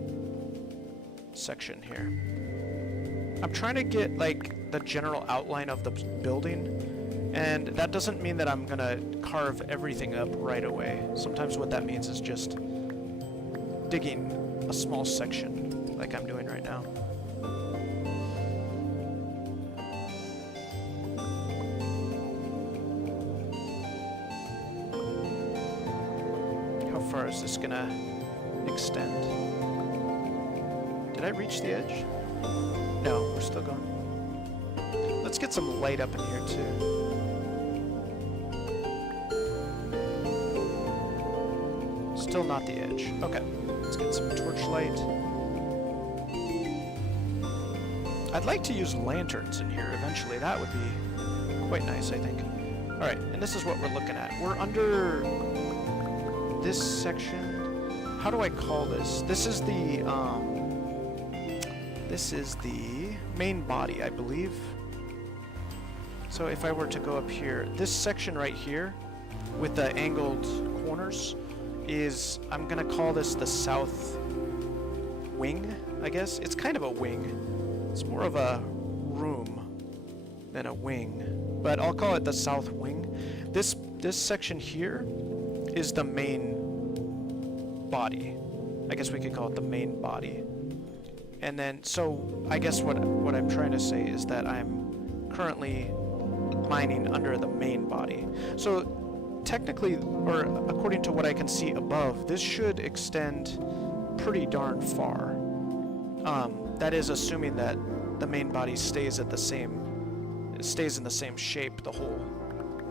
section here. I'm trying to get like the general outline of the building, and that doesn't mean that I'm gonna carve everything up right away. Sometimes what that means is just digging a small section like I'm doing right now. How far is this gonna extend? Did I reach the edge? No, we're still going. Let's get some light up in here too. Still not the edge. Okay, let's get some torchlight. I'd like to use lanterns in here eventually. That would be quite nice, I think. Alright, and this is what we're looking at. We're under this section. How do I call this? This is the main body, I believe. So if I were to go up here, this section right here with the angled corners is, I'm gonna call this the south wing, I guess. It's kind of a wing. It's more of a room than a wing, but I'll call it the south wing. This section here is the main body. I guess we could call it the main body. And then, so I guess what I'm trying to say is that I'm currently mining under the main body. So technically, or according to what I can see above, this should extend pretty darn far. That is assuming that the main body stays in the same shape the whole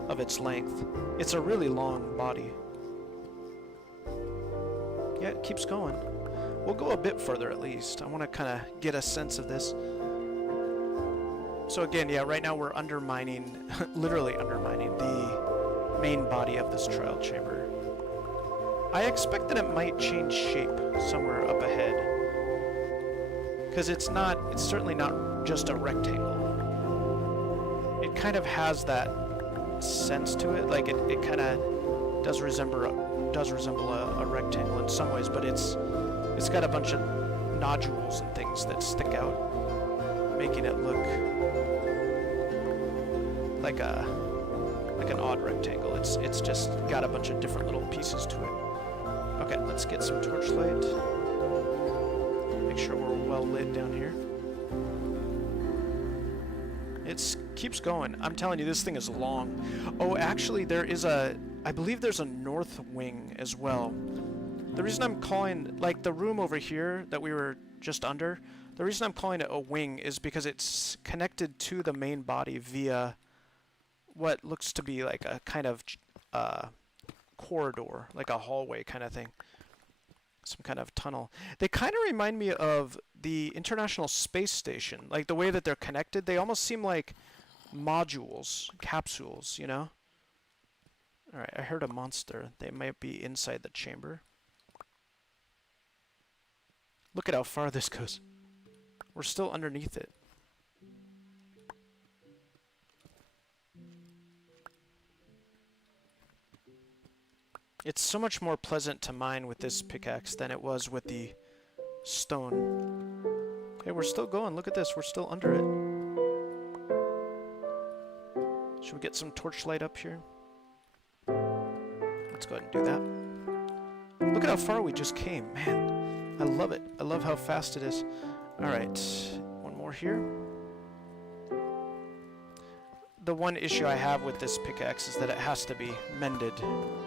of its length. It's a really long body. Yeah, it keeps going. We'll go a bit further at least. I want to kind of get a sense of this. So again, yeah, right now we're undermining, literally undermining the main body of this trial chamber. I expect that it might change shape somewhere up ahead, because it's certainly not just a rectangle. It kind of has that sense to it, like it kind of does resemble a rectangle in some ways, but it's got a bunch of nodules and things that stick out, making it look like an odd rectangle. It's just got a bunch of different little pieces to it. Okay, let's get some torchlight. Make sure we're well lit down here. It keeps going. I'm telling you, this thing is long. Oh, actually, I believe there's a north wing as well. The reason I'm calling, like the room over here that we were just under, the reason I'm calling it a wing is because it's connected to the main body via what looks to be like a kind of corridor, like a hallway kind of thing. Some kind of tunnel. They kind of remind me of the International Space Station. Like the way that they're connected, they almost seem like modules, capsules, you know? Alright, I heard a monster. They might be inside the chamber. Look at how far this goes. We're still underneath it. It's so much more pleasant to mine with this pickaxe than it was with the stone. Hey, we're still going. Look at this. We're still under it. Should we get some torchlight up here? Let's go ahead and do that. Look at how far we just came. Man, I love it. I love how fast it is. Alright, one more here. The one issue I have with this pickaxe is that it has to be mended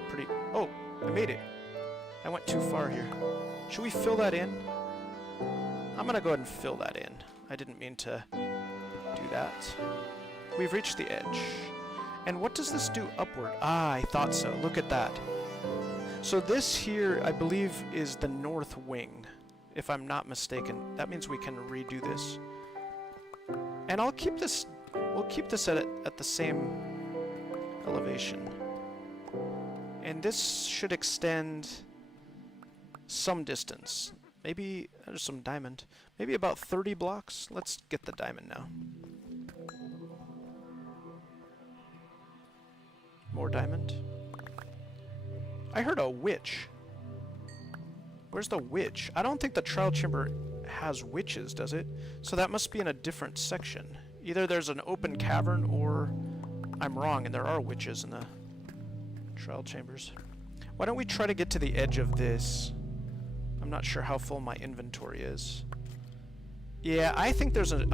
pretty... Oh, I made it. I went too far here. Should we fill that in? I'm gonna go ahead and fill that in. I didn't mean to do that. We've reached the edge. And what does this do upward? Ah, I thought so. Look at that. So this here, I believe, is the north wing, if I'm not mistaken. That means we can redo this. And I'll keep this... We'll keep this at the same elevation. And this should extend some distance. Maybe, there's some diamond. Maybe about 30 blocks. Let's get the diamond now. More diamond. I heard a witch. Where's the witch? I don't think the trial chamber has witches, does it? So that must be in a different section. Either there's an open cavern or I'm wrong and there are witches in the trial chambers. Why don't we try to get to the edge of this? I'm not sure how full my inventory is. Yeah, I think there's an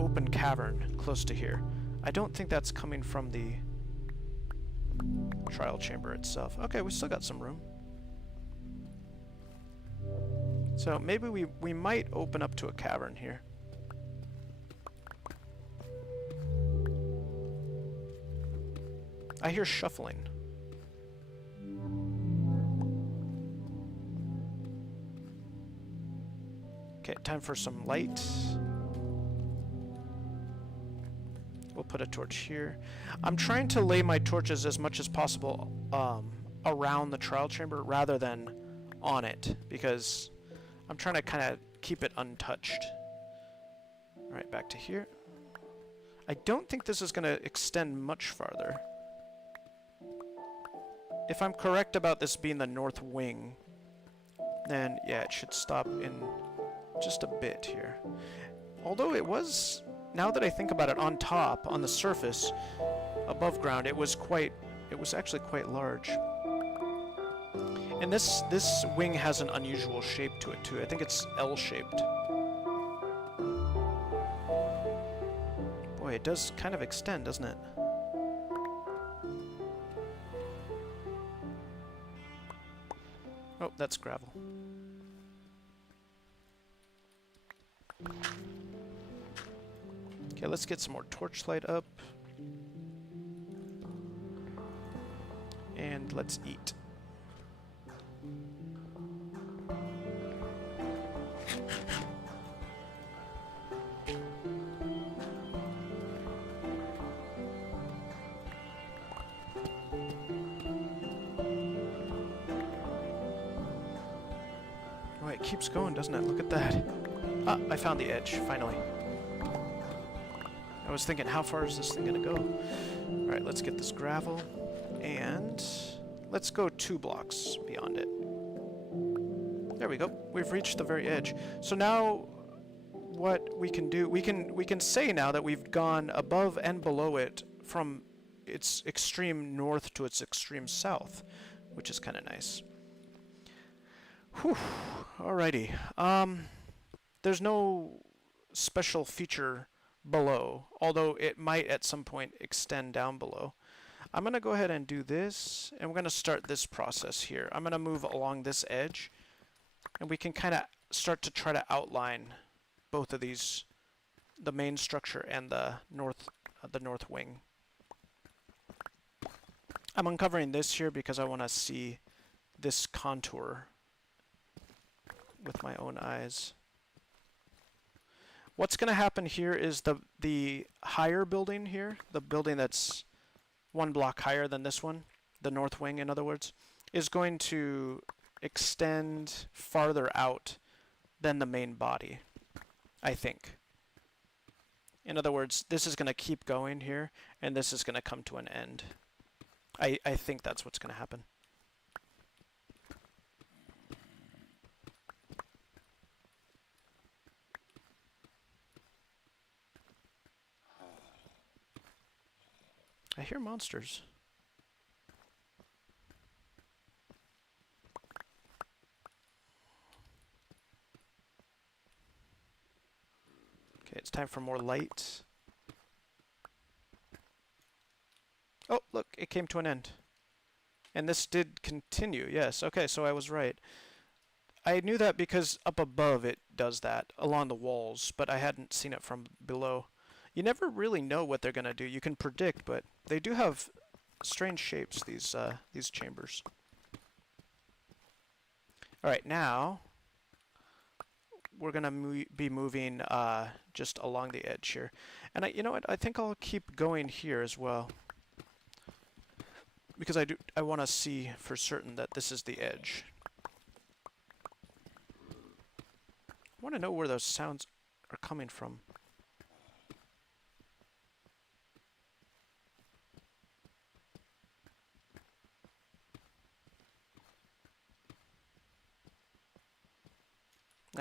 open cavern close to here. I don't think that's coming from the trial chamber itself. Okay, we still got some room. So maybe we might open up to a cavern here. I hear shuffling. Okay, time for some light. We'll put a torch here. I'm trying to lay my torches as much as possible around the trial chamber rather than on it, because I'm trying to kind of keep it untouched. Alright, back to here. I don't think this is going to extend much farther. If I'm correct about this being the north wing, then yeah, it should stop in just a bit here. Although it was, now that I think about it, on top, on the surface, above ground, it was actually quite large. And this wing has an unusual shape to it too. I think it's L-shaped. Boy, it does kind of extend, doesn't it? Oh, that's gravel. Okay, let's get some more torchlight up. And let's eat. Oh, it keeps going, doesn't it? Look at that. Ah, I found the edge, finally. I was thinking, how far is this thing gonna go? Alright, let's get this gravel, and let's go 2 blocks beyond it. There we go. We've reached the very edge. So now, what we can do, we can say now that we've gone above and below it from its extreme north to its extreme south, which is kind of nice. Whew. Alrighty. There's no special feature below, although it might at some point extend down below. I'm going to go ahead and do this, and we're going to start this process here. I'm going to move along this edge, and we can kind of start to try to outline both of these, the main structure and the north wing. I'm uncovering this here because I want to see this contour with my own eyes. What's going to happen here is the higher building here, the building that's 1 block higher than this one, the north wing in other words, is going to extend farther out than the main body, I think. In other words, this is going to keep going here, and this is going to come to an end. I think that's what's going to happen. I hear monsters. Okay, it's time for more light. Oh, look, it came to an end. And this did continue, yes. Okay, so I was right. I knew that because up above it does that, along the walls, but I hadn't seen it from below. You never really know what they're going to do. You can predict, but they do have strange shapes, these chambers. Alright, now we're going to be moving just along the edge here. And you know what? I think I'll keep going here as well, because I want to see for certain that this is the edge. I want to know where those sounds are coming from.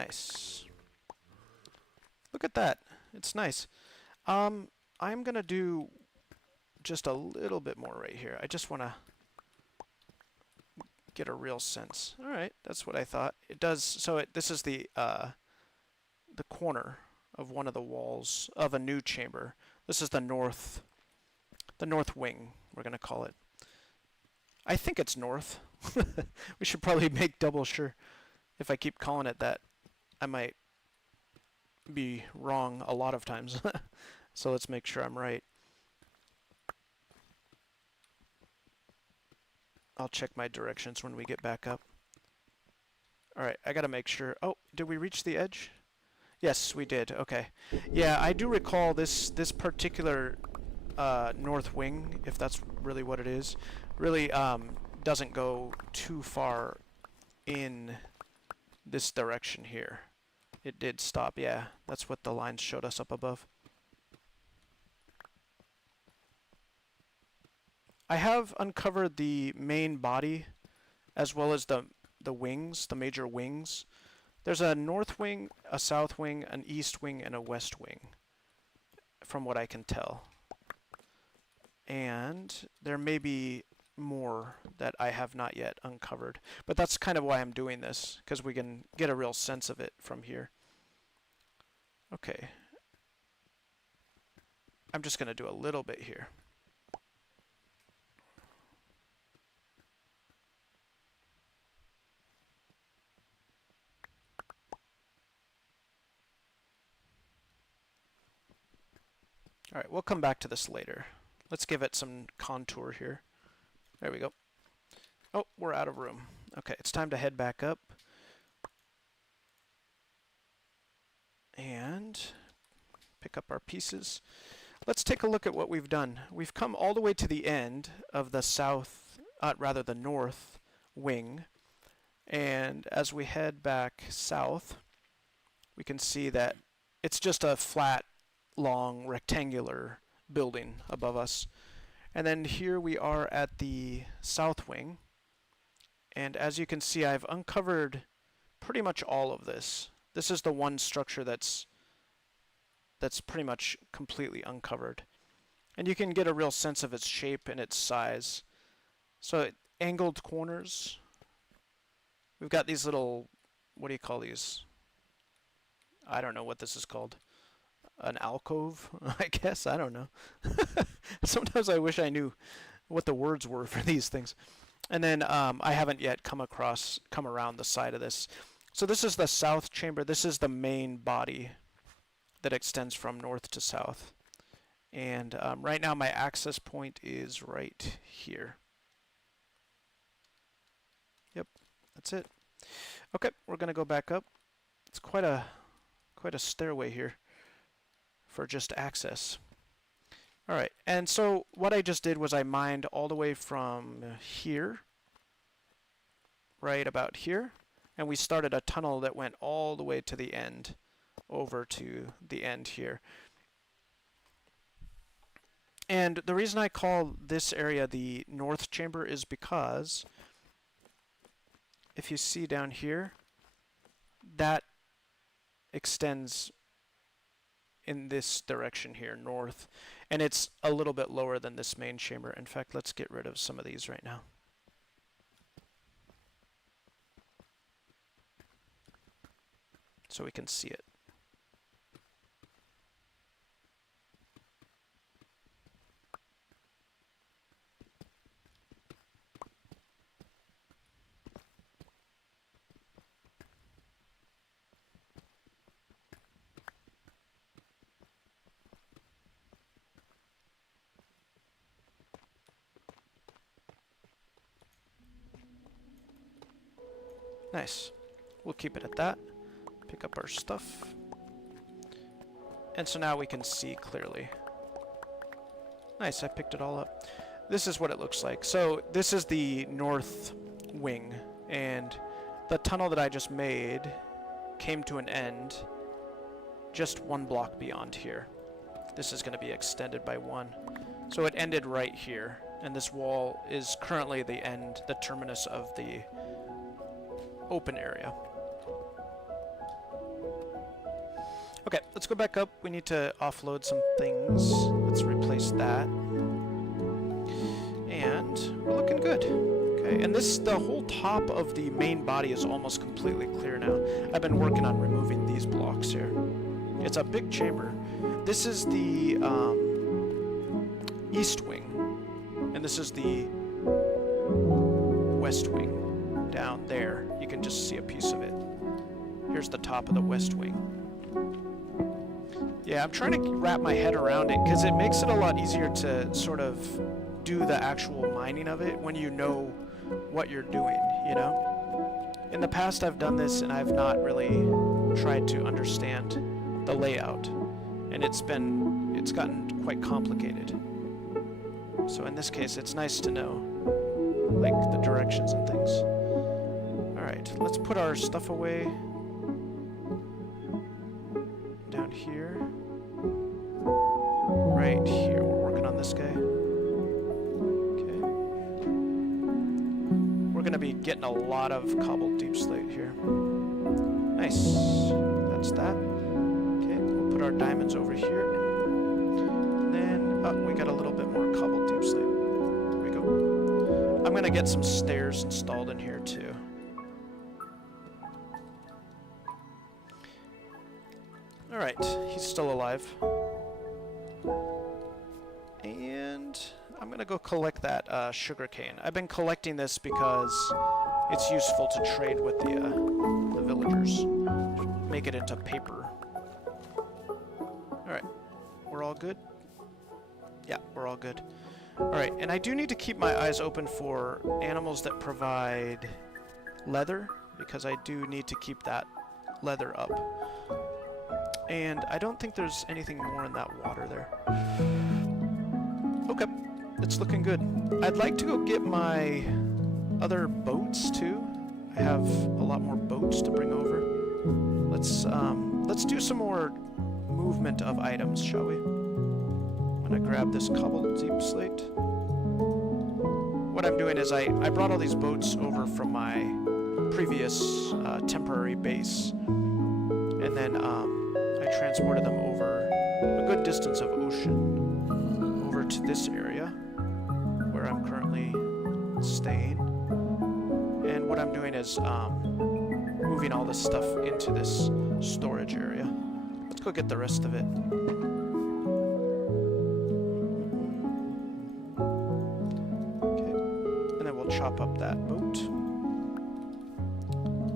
Nice. Look at that. It's nice. I'm gonna do just a little bit more right here. I just want to get a real sense. All right, that's what I thought. It does. So this is the corner of one of the walls of a new chamber. This is the north wing, we're gonna call it. I think it's north. We should probably make double sure. If I keep calling it that, I might be wrong a lot of times. So let's make sure I'm right. I'll check my directions when we get back up. Alright, I gotta make sure. Oh, did we reach the edge? Yes, we did. Okay. Yeah, I do recall this particular north wing, if that's really what it is, really doesn't go too far in this direction here. It did stop, yeah. That's what the lines showed us up above. I have uncovered the main body as well as the wings, the major wings. There's a north wing, a south wing, an east wing, and a west wing, from what I can tell. And there may be more that I have not yet uncovered. But that's kind of why I'm doing this, because we can get a real sense of it from here. Okay. I'm just going to do a little bit here. Alright, we'll come back to this later. Let's give it some contour here. There we go. Oh, we're out of room. Okay, it's time to head back up. And pick up our pieces. Let's take a look at what we've done. We've come all the way to the end of the the north wing. And as we head back south, we can see that it's just a flat, long, rectangular building above us. And then here we are at the south wing. And as you can see, I've uncovered pretty much all of this. This is the one structure that's pretty much completely uncovered. And you can get a real sense of its shape and its size. So angled corners. We've got these little, what do you call these? I don't know what this is called. An alcove, I guess. I don't know. Sometimes I wish I knew what the words were for these things. And then I haven't yet come around the side of this. So this is the south chamber. This is the main body that extends from north to south. And right now my access point is right here. Yep, that's it. Okay, we're gonna go back up. It's quite a stairway here for just access. Alright, and so what I just did was I mined all the way from here, right about here, and we started a tunnel that went all the way to the end, over to the end here. And the reason I call this area the north chamber is because if you see down here, that extends in this direction here, north, and it's a little bit lower than this main chamber. In fact, let's get rid of some of these right now. So we can see it. Nice. We'll keep it at that. Pick up our stuff. And so now we can see clearly. Nice, I picked it all up. This is what it looks like. So this is the north wing, and the tunnel that I just made came to an end just one block beyond here. This is going to be extended by one. So it ended right here, and this wall is currently the end, the terminus of the open area. Okay, let's go back up. We need to offload some things. Let's replace that. And we're looking good. Okay, and the whole top of the main body is almost completely clear now. I've been working on removing these blocks here. It's a big chamber. This is the east wing, and this is the west wing down there. You can just see a piece of it. Here's the top of the west wing. Yeah, I'm trying to wrap my head around it because it makes it a lot easier to sort of do the actual mining of it when you know what you're doing, you know? In the past I've done this and I've not really tried to understand the layout, and it's gotten quite complicated. So in this case it's nice to know like the directions and things. Alright, let's put our stuff away down here. Right here, we're working on this guy. Okay. We're gonna be getting a lot of cobbled deep slate here. Nice. That's that. Okay, we'll put our diamonds over here. And then, we got a little bit more cobbled deep slate. There we go. I'm gonna get some stairs installed in here too. Alright, he's still alive. And I'm gonna go collect that sugarcane. I've been collecting this because it's useful to trade with the villagers. Make it into paper. Alright, we're all good? Yeah, we're all good. Alright, and I do need to keep my eyes open for animals that provide leather, because I do need to keep that leather up. And I don't think there's anything more in that water there. Okay, it's looking good. I'd like to go get my other boats too. I have a lot more boats to bring over. Let's do some more movement of items, shall we? I'm gonna grab this cobbled deep slate. What I'm doing is I brought all these boats over from my previous temporary base, and then I transported them over a good distance of ocean over to this area where I'm currently staying. And what I'm doing is moving all this stuff into this storage area. Let's go get the rest of it. Okay, and then we'll chop up that boat.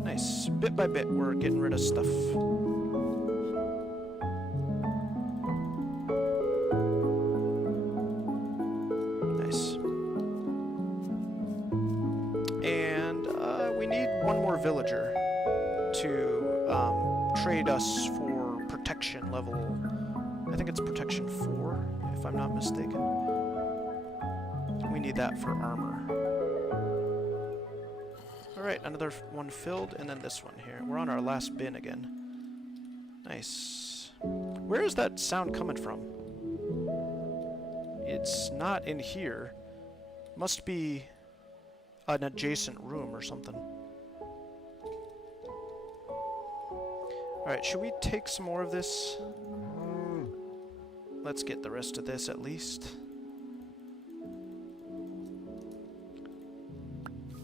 Nice. Bit by bit, we're getting rid of stuff. Villager to trade us for protection level. I think it's protection 4, if I'm not mistaken. We need that for armor. Alright, another one filled, and then this one here. We're on our last bin again. Nice. Where is that sound coming from? It's not in here. Must be an adjacent room or something. Alright, should we take some more of this? Let's get the rest of this at least.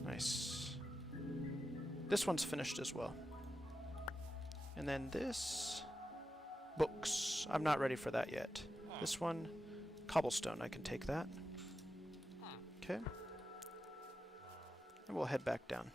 Nice. This one's finished as well. And then this... books. I'm not ready for that yet. This one, cobblestone, I can take that. Okay. And we'll head back down.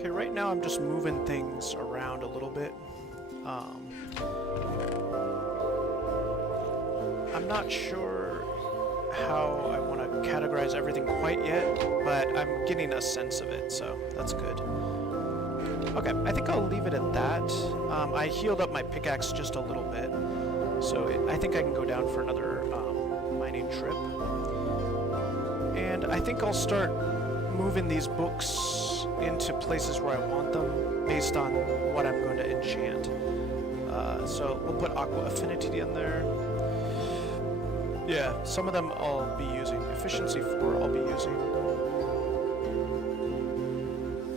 Okay, right now I'm just moving things around a little bit. I'm not sure how I want to categorize everything quite yet, but I'm getting a sense of it, so that's good. Okay, I think I'll leave it at that. I healed up my pickaxe just a little bit, so I think I can go down for another mining trip. And I think I'll start moving these books into places where I want them based on what I'm going to enchant. So we'll put Aqua Affinity in there. Yeah, some of them I'll be using. Efficiency 4 I'll be using.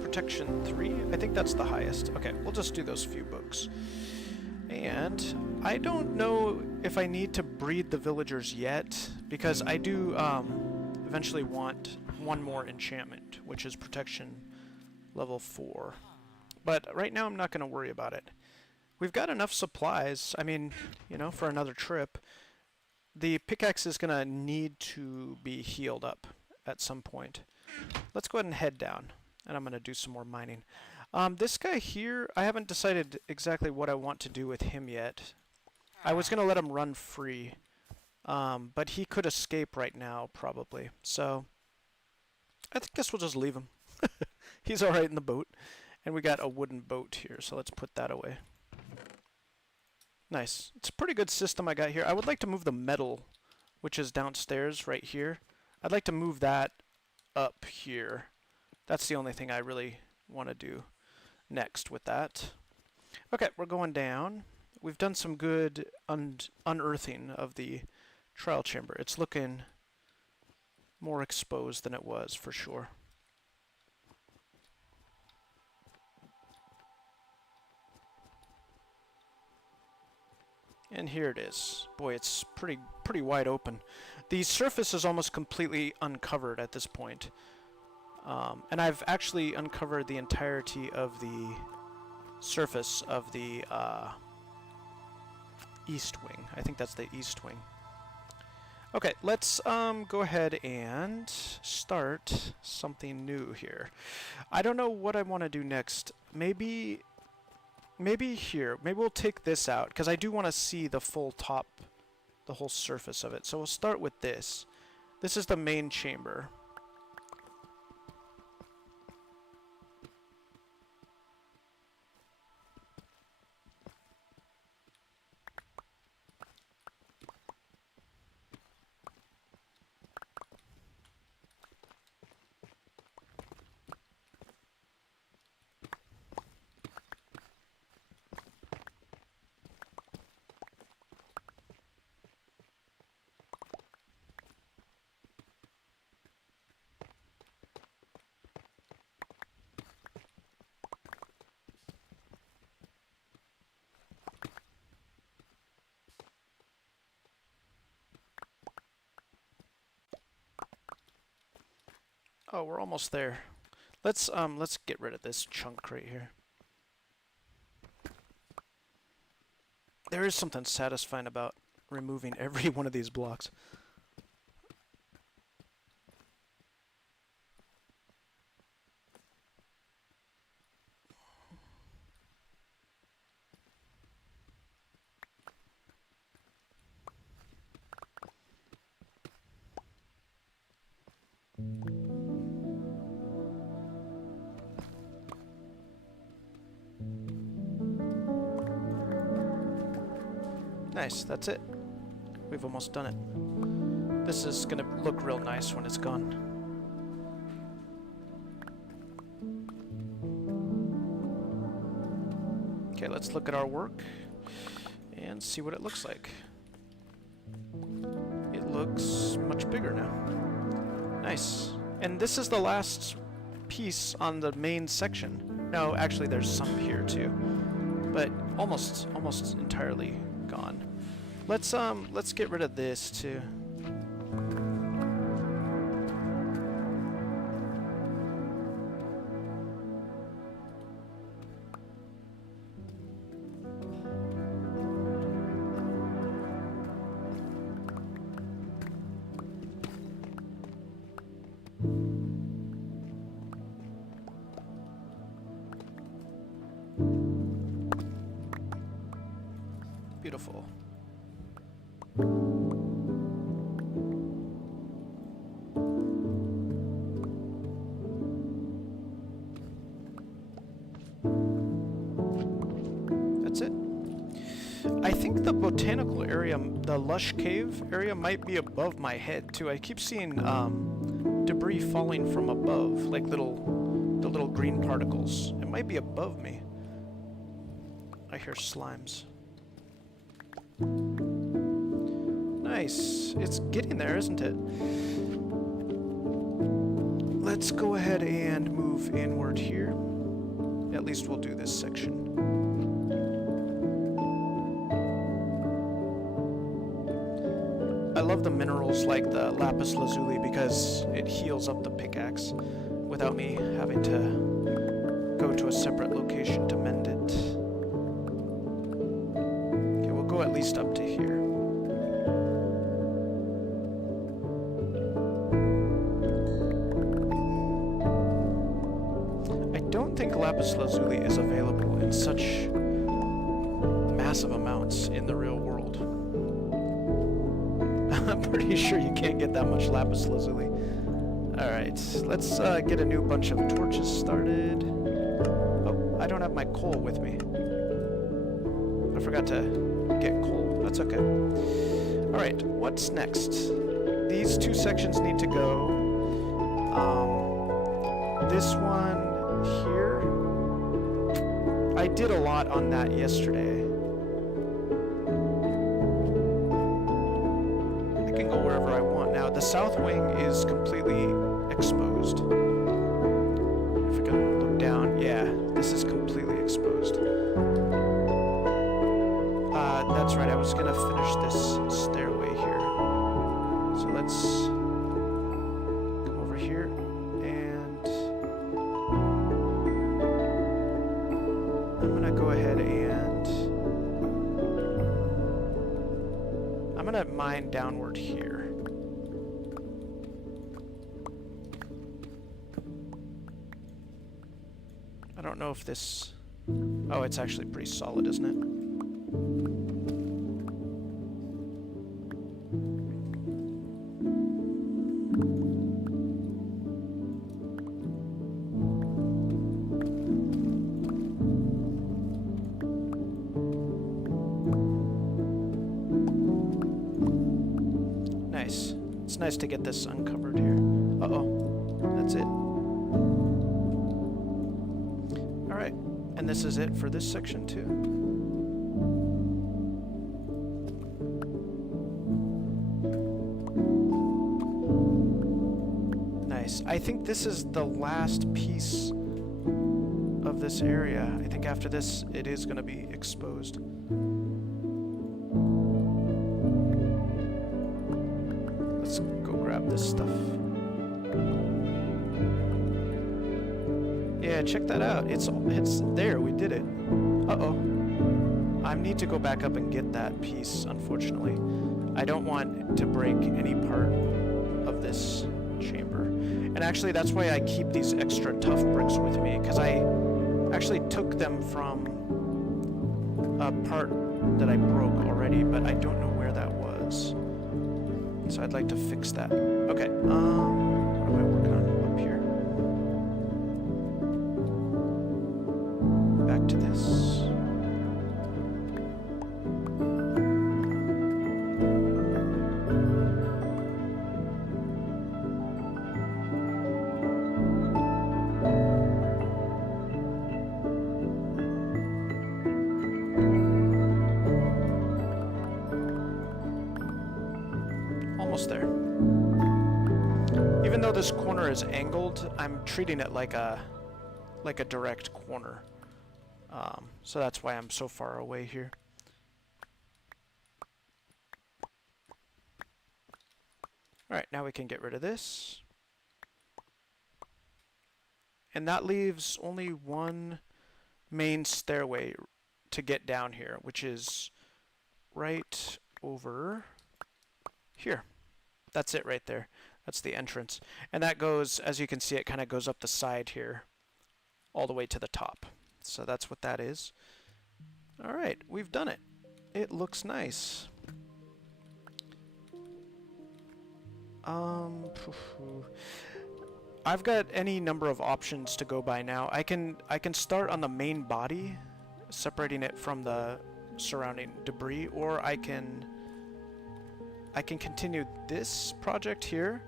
Protection 3, I think that's the highest. Okay, we'll just do those few books. And I don't know if I need to breed the villagers yet, because I do eventually want one more enchantment, which is protection level 4. But right now I'm not going to worry about it. We've got enough supplies, I mean, you know, for another trip. The pickaxe is going to need to be healed up at some point. Let's go ahead and head down, and I'm going to do some more mining. This guy here, I haven't decided exactly what I want to do with him yet. I was going to let him run free, but he could escape right now, probably. So I guess we'll just leave him. He's alright in the boat. And we got a wooden boat here, so let's put that away. Nice. It's a pretty good system I got here. I would like to move the metal, which is downstairs right here. I'd like to move that up here. That's the only thing I really want to do next with that. Okay, we're going down. We've done some good unearthing of the trial chamber. It's looking more exposed than it was, for sure. And here it is. Boy, it's pretty wide open. The surface is almost completely uncovered at this point. And I've actually uncovered the entirety of the surface of the east wing. I think that's the east wing. Okay, let's go ahead and start something new here. I don't know what I want to do next. Maybe here. Maybe we'll take this out, because I do want to see the full top, the whole surface of it. So we'll start with this. This is the main chamber. Oh, we're almost there. Let's get rid of this chunk right here. There is something satisfying about removing every one of these blocks. Nice, that's it. We've almost done it. This is gonna look real nice when it's gone. Okay, let's look at our work and see what it looks like. It looks much bigger now. Nice. And this is the last piece on the main section. No, actually there's some here too, but almost entirely gone. Let's get rid of this too. beautiful. That's it. I think the botanical area, the lush cave area, might be above my head too. I keep seeing debris falling from above, like the little green particles. It might be above me. I hear slimes. Nice. It's getting there, isn't it? Let's go ahead and move inward here. At least we'll do this section. I love the minerals like the lapis lazuli because it heals up the pickaxe without me having to go to a separate location to mend it. Okay, we'll go at least up to here. I don't think lapis lazuli is available in such massive amounts in the real world. I'm pretty sure you can't get that much lapis lazuli. Alright, let's get a new bunch of torches started. Oh, I don't have my coal with me. I forgot to get coal. That's okay. Alright, what's next? These two sections need to go. This one here. I did a lot on that yesterday. Wherever I want. Now, the south wing is completely exposed. If we can look down, yeah, this is completely exposed. That's right, I was gonna finish this stairway here. So let's come over here and I'm gonna go ahead and I'm gonna mine downward here. I don't know if this... Oh, it's actually pretty solid, isn't it? Nice. It's nice to get this uncovered here. Uh-oh. That's it. Alright. And this is it for this section too. Nice. I think this is the last piece of this area. I think after this it is going to be exposed. Let's go grab this stuff. Yeah, check that out. It's there. We did it. Uh-oh. I need to go back up and get that piece, unfortunately. I don't want to break any part of this chamber. And actually, that's why I keep these extra tough bricks with me, because I actually took them from a part that I broke already, but I don't know where that was. So I'd like to fix that. Okay, what am I working on up here? Back to this. Almost there. Even though this corner is angled, I'm treating it like a direct corner. So that's why I'm so far away here. Alright, now we can get rid of this. And that leaves only one main stairway to get down here, which is right over here. That's it right there. That's the entrance. And that goes, as you can see, it kind of goes up the side here all the way to the top. So that's what that is. All right, we've done it. it looks nice. I've got any number of options to go by now. I can start on the main body, separating it from the surrounding debris, or I can continue this project here,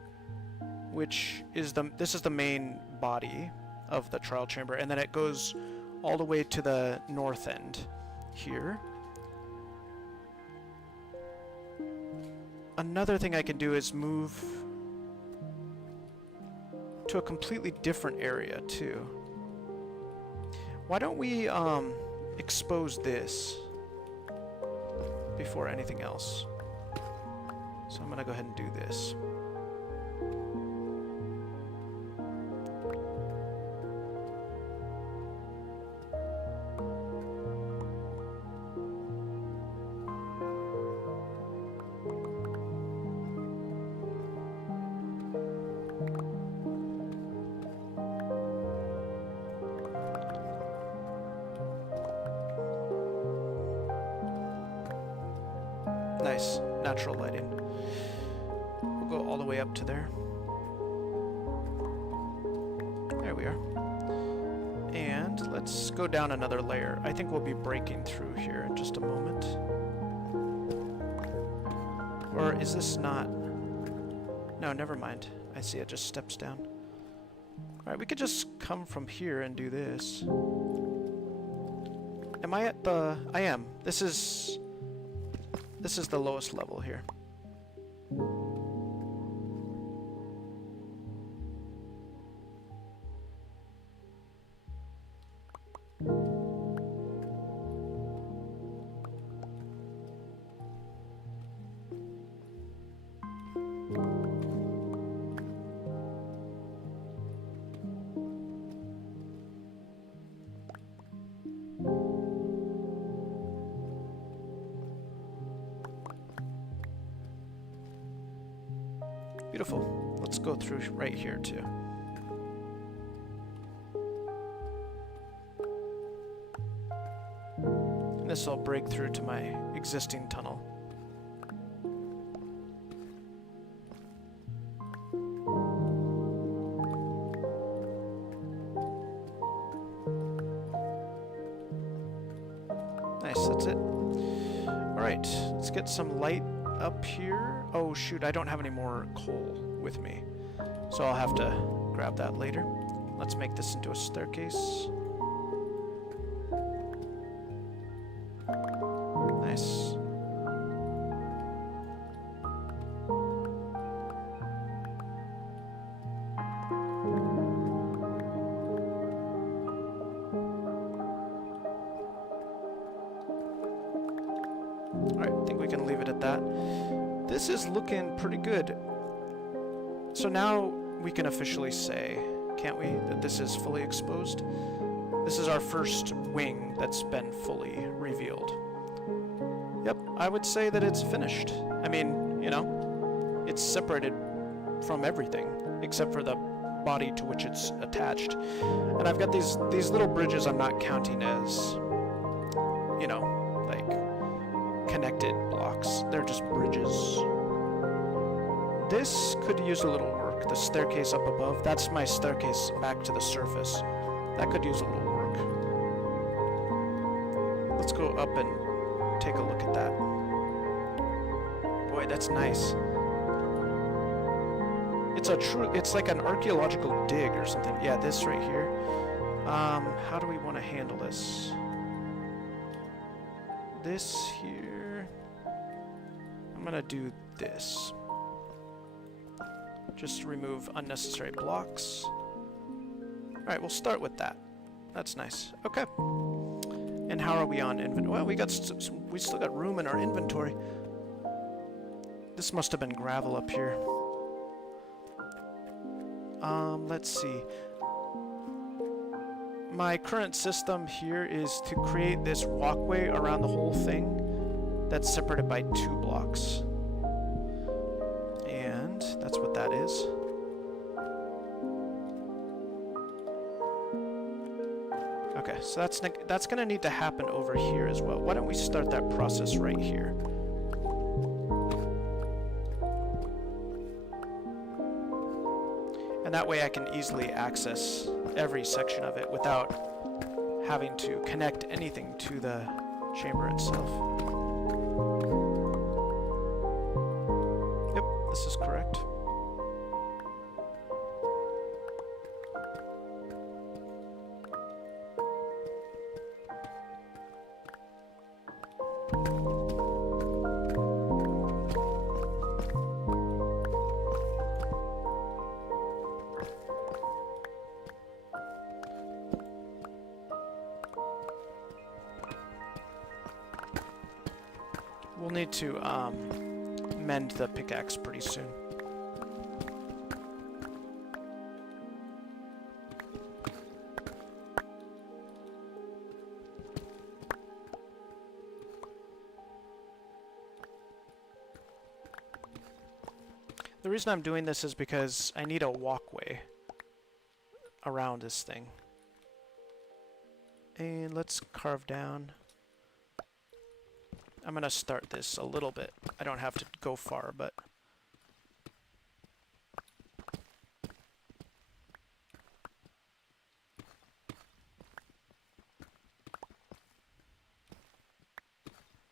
which is this is the main body of the trial chamber, and then it goes all the way to the north end here. Another thing I can do is move to a completely different area too. Why don't we expose this before anything else? So I'm gonna go ahead and do this. Nice, natural lighting. We'll go all the way up to there. There we are. And let's go down another layer. I think we'll be breaking through here in just a moment. Or is this not? No, never mind. I see it just steps down. Alright, we could just come from here and do this. Am I at the... I am. This is the lowest level here. Beautiful. Let's go through right here too. This will break through to my existing tunnel. Nice, that's it. Alright, let's get some light up here. Oh shoot, I don't have any more coal with me, so I'll have to grab that later. Let's make this into a staircase. Nice. Alright, I think we can leave it at that. This is looking pretty good. So now we can officially say, can't we, that this is fully exposed? This is our first wing that's been fully revealed. Yep, I would say that it's finished. I mean, you know, it's separated from everything except for the body to which it's attached. And I've got these little bridges I'm not counting as, you know, like connected blocks. They're just bridges. This could use a little work. The staircase up above, that's my staircase back to the surface. That could use a little work. Let's go up and take a look at that. Boy, that's nice. It's like an archaeological dig or something. Yeah, this right here. How do we want to handle this? This here. I'm gonna do this. Just remove unnecessary blocks. Alright, we'll start with that. That's nice. Okay. And how are we on inventory? Well, we still got room in our inventory. This must have been gravel up here. Let's see. My current system here is to create this walkway around the whole thing that's separated by 2 blocks. And that's what that is. Okay, so that's going to need to happen over here as well. Why don't we start that process right here? And that way I can easily access every section of it without having to connect anything to the chamber itself. Yep, this is correct. We'll need to mend the pickaxe pretty soon. The reason I'm doing this is because I need a walkway around this thing. And let's carve down. I'm going to start this a little bit. I don't have to go far, but...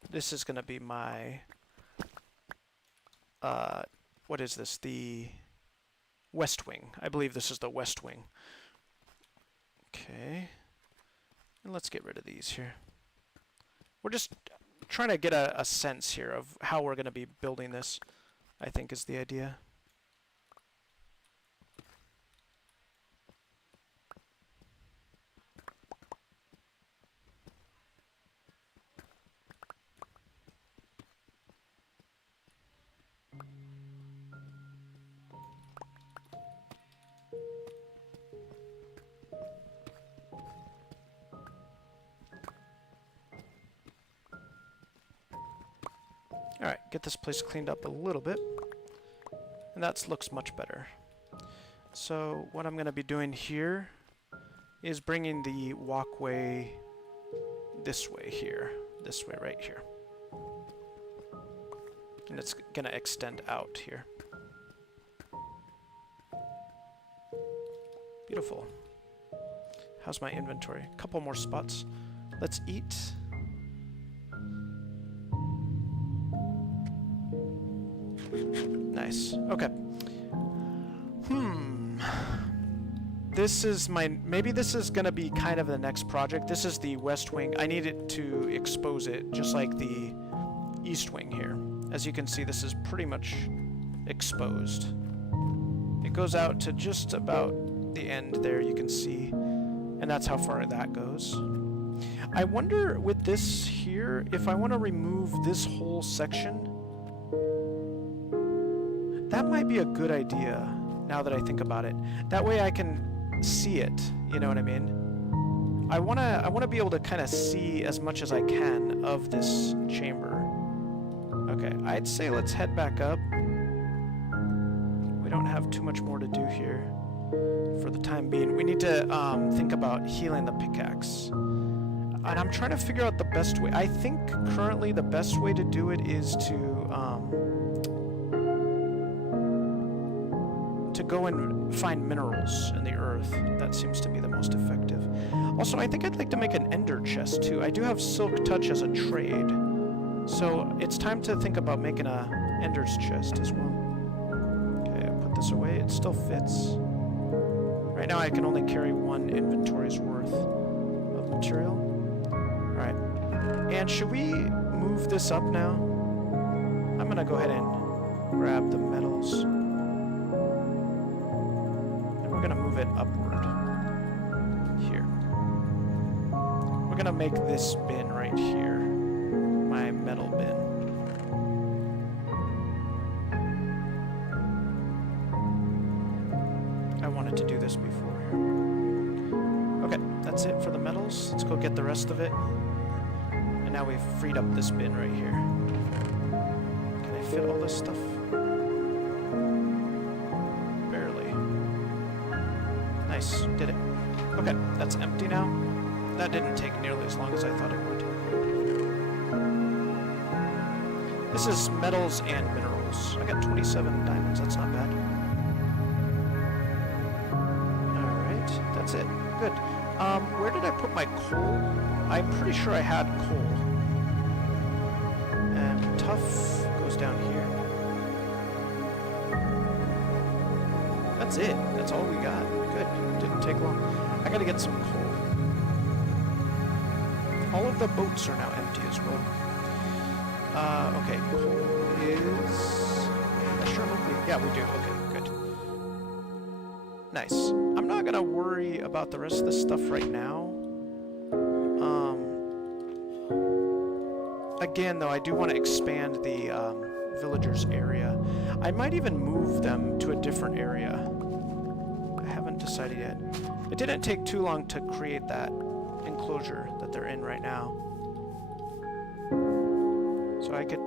This is going to be my... what is this? The west wing. I believe this is the west wing. Okay. And let's get rid of these here. We're just trying to get a sense here of how we're going to be building this, I think is the idea. Alright, get this place cleaned up a little bit. And that looks much better. So what I'm going to be doing here is bringing the walkway this way here. This way right here. And it's going to extend out here. Beautiful. How's my inventory? A couple more spots. Let's eat. Nice. Okay. This is maybe this is gonna be kind of the next project. This is the west wing. I needed to expose it just like the east wing here. As you can see, this is pretty much exposed. It goes out to just about the end there, you can see. And that's how far that goes. I wonder with this here, if I want to remove this whole section. That might be a good idea, now that I think about it. That way I can see it, you know what I mean? I wanna be able to kind of see as much as I can of this chamber. Okay, I'd say let's head back up. We don't have too much more to do here for the time being. We need to think about healing the pickaxe. And I'm trying to figure out the best way. I think currently the best way to do it is to go and find minerals in the earth. That seems to be the most effective. Also, I think I'd like to make an ender chest too. I do have silk touch as a trade, so it's time to think about making a ender's chest as well. Okay, I'll put this away. It still fits. Right now I can only carry one inventory's worth of material. Alright. And should we move this up now? I'm gonna go ahead and grab the metals. We're gonna move it upward here. We're gonna make this bin right here my metal bin. I wanted to do this before here. Okay, that's it for the metals. Let's go get the rest of it. And now we've freed up this bin right here. Can I fit all this stuff? Nice, did it. Okay, that's empty now. That didn't take nearly as long as I thought it would. This is metals and minerals. I got 27 diamonds, that's not bad. Alright, that's it. Good. Where did I put my coal? I'm pretty sure I had coal. And tough goes down here. That's it. That's all we got. Good. Didn't take long. I gotta get some coal. All of the boats are now empty as well. Okay, coal is... I sure hope we... Yeah, we do. Okay, good. Nice. I'm not gonna worry about the rest of this stuff right now. Again, though, I do want to expand the villagers area. I might even move them to a different area. I haven't decided yet. It didn't take too long to create that enclosure that they're in right now. So I could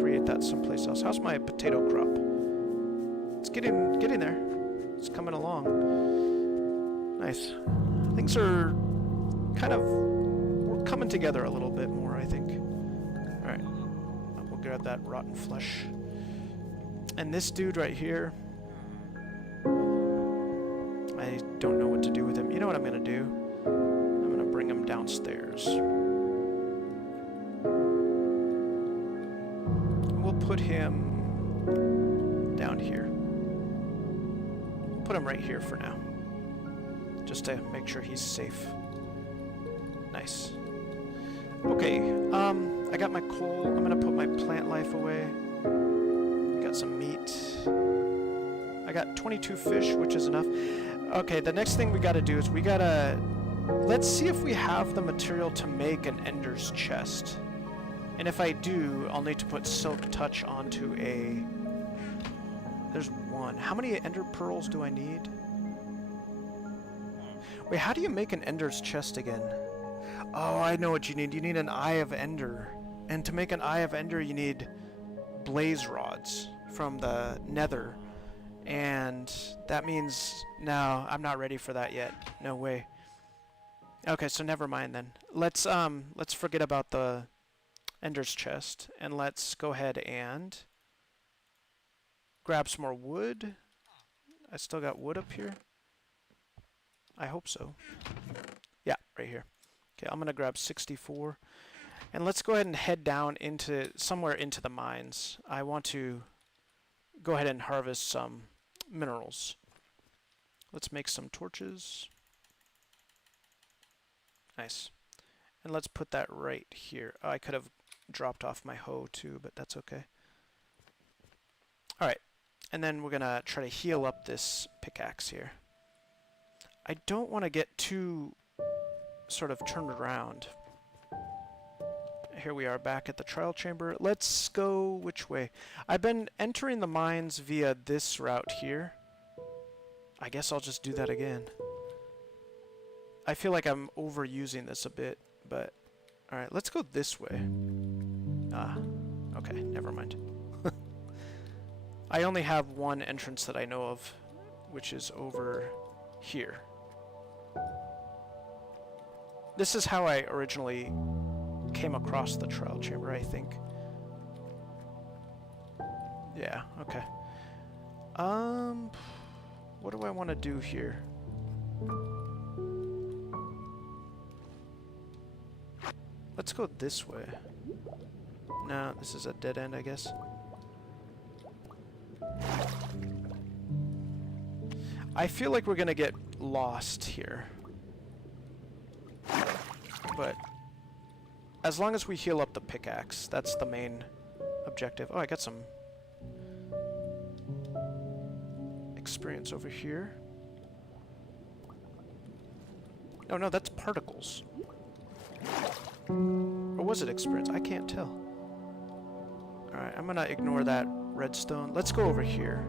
create that someplace else. How's my potato crop? It's getting there. It's coming along. Nice. Things are kind of... we're coming together a little bit more, I think. Alright. We'll grab that rotten flesh. And this dude right here... I don't know what to do with him. You know what I'm going to do? I'm going to bring him downstairs. We'll put him down here. We'll put him right here for now. Just to make sure he's safe. Nice. Okay, I got my coal. I'm going to put my plant life away. Got some meat. I got 22 fish, which is enough. Okay, the next thing we gotta do is we gotta... let's see if we have the material to make an Ender's chest. And if I do, I'll need to put Silk Touch onto a... there's one. How many Ender Pearls do I need? Wait, how do you make an Ender's chest again? Oh, I know what you need. You need an Eye of Ender. And to make an Eye of Ender, you need blaze rods from the Nether. And that means... no, I'm not ready for that yet. No way. Okay, so never mind then. Let's forget about the Ender's chest, and let's go ahead and grab some more wood. I still got wood up here. I hope so. Yeah, right here. Okay, I'm gonna grab 64, and let's go ahead and head down into somewhere into the mines. I want to go ahead and harvest some minerals. Let's make some torches. Nice. And let's put that right here. Oh, I could have dropped off my hoe too, but that's okay. Alright. And then we're gonna try to heal up this pickaxe here. I don't want to get too sort of turned around. Here we are back at the trial chamber. Let's go which way? I've been entering the mines via this route here. I guess I'll just do that again. I feel like I'm overusing this a bit, but... alright, let's go this way. Ah, okay, never mind. I only have one entrance that I know of, which is over here. This is how I originally came across the trial chamber, I think. Yeah, okay. What do I want to do here? Let's go this way. No, this is a dead end, I guess. I feel like we're gonna get lost here. But as long as we heal up the pickaxe, that's the main objective. Oh, I got some experience over here. Oh no, that's particles. Or was it experience? I can't tell. Alright, I'm gonna ignore that redstone. Let's go over here.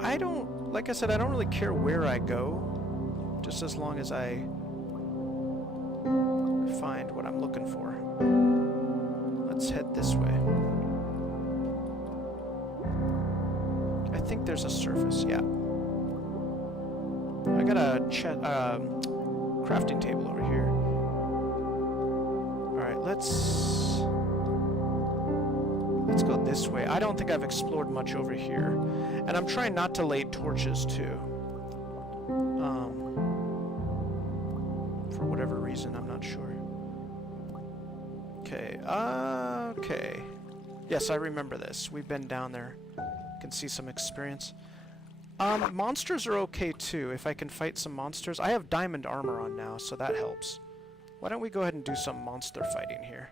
I don't, like I said, I don't really care where I go, just as long as I find what I'm looking for. Let's head this way. I think there's a surface, yeah. I got a crafting table over here. Alright, let's go this way. I don't think I've explored much over here. And I'm trying not to lay torches too. For whatever reason, I'm not sure. Okay, okay. Yes, I remember this. We've been down there. Can see some experience. Monsters are okay too, if I can fight some monsters. I have diamond armor on now, so that helps. Why don't we go ahead and do some monster fighting here?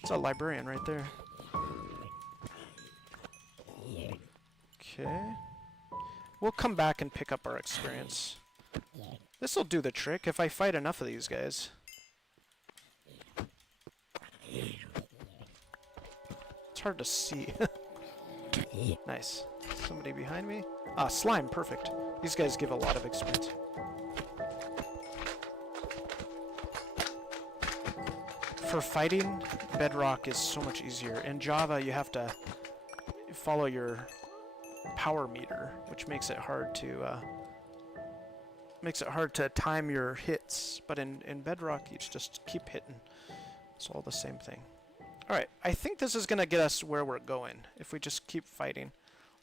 It's a librarian right there. Okay. We'll come back and pick up our experience. This'll do the trick if I fight enough of these guys. It's hard to see. Nice. Somebody behind me? Ah, slime, perfect. These guys give a lot of experience. For fighting, Bedrock is so much easier. In Java, you have to follow your power meter, which makes it hard to time your hits. But in Bedrock, you just keep hitting. It's all the same thing. Alright, I think this is going to get us where we're going, if we just keep fighting.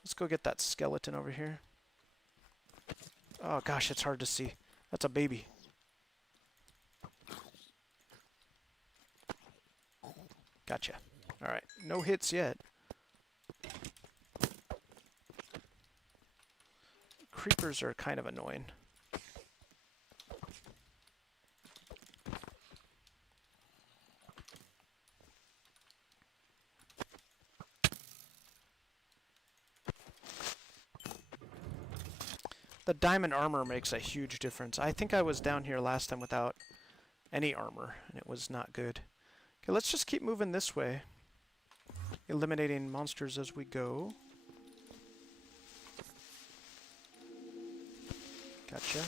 Let's go get that skeleton over here. Oh gosh, it's hard to see. That's a baby. Gotcha. Alright, no hits yet. Creepers are kind of annoying. The diamond armor makes a huge difference. I think I was down here last time without any armor, and it was not good. Okay, let's just keep moving this way. Eliminating monsters as we go. Gotcha.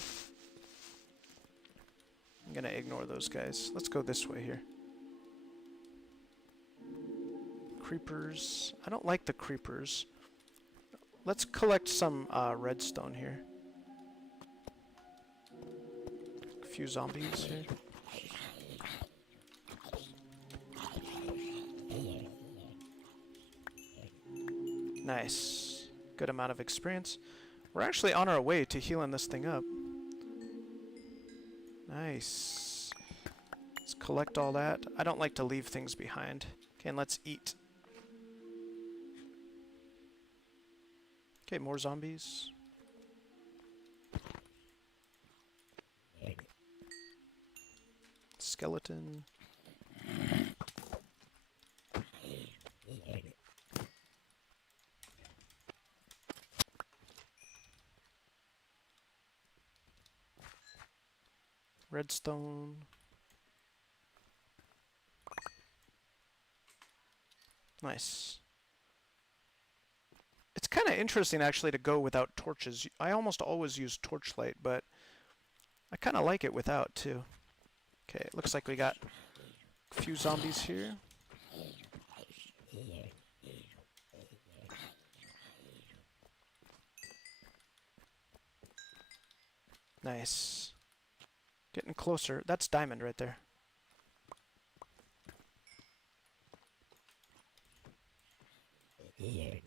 I'm gonna ignore those guys. Let's go this way here. Creepers. I don't like the creepers. Let's collect some redstone here. A few zombies here. Nice. Good amount of experience. We're actually on our way to healing this thing up. Nice. Let's collect all that. I don't like to leave things behind. Okay, and let's eat. Okay, more zombies. Skeleton. Redstone. Nice. It's kind of interesting actually to go without torches. I almost always use torchlight, but I kind of like it without too. Okay, it looks like we got a few zombies here. Nice. Getting closer. That's diamond right there. Is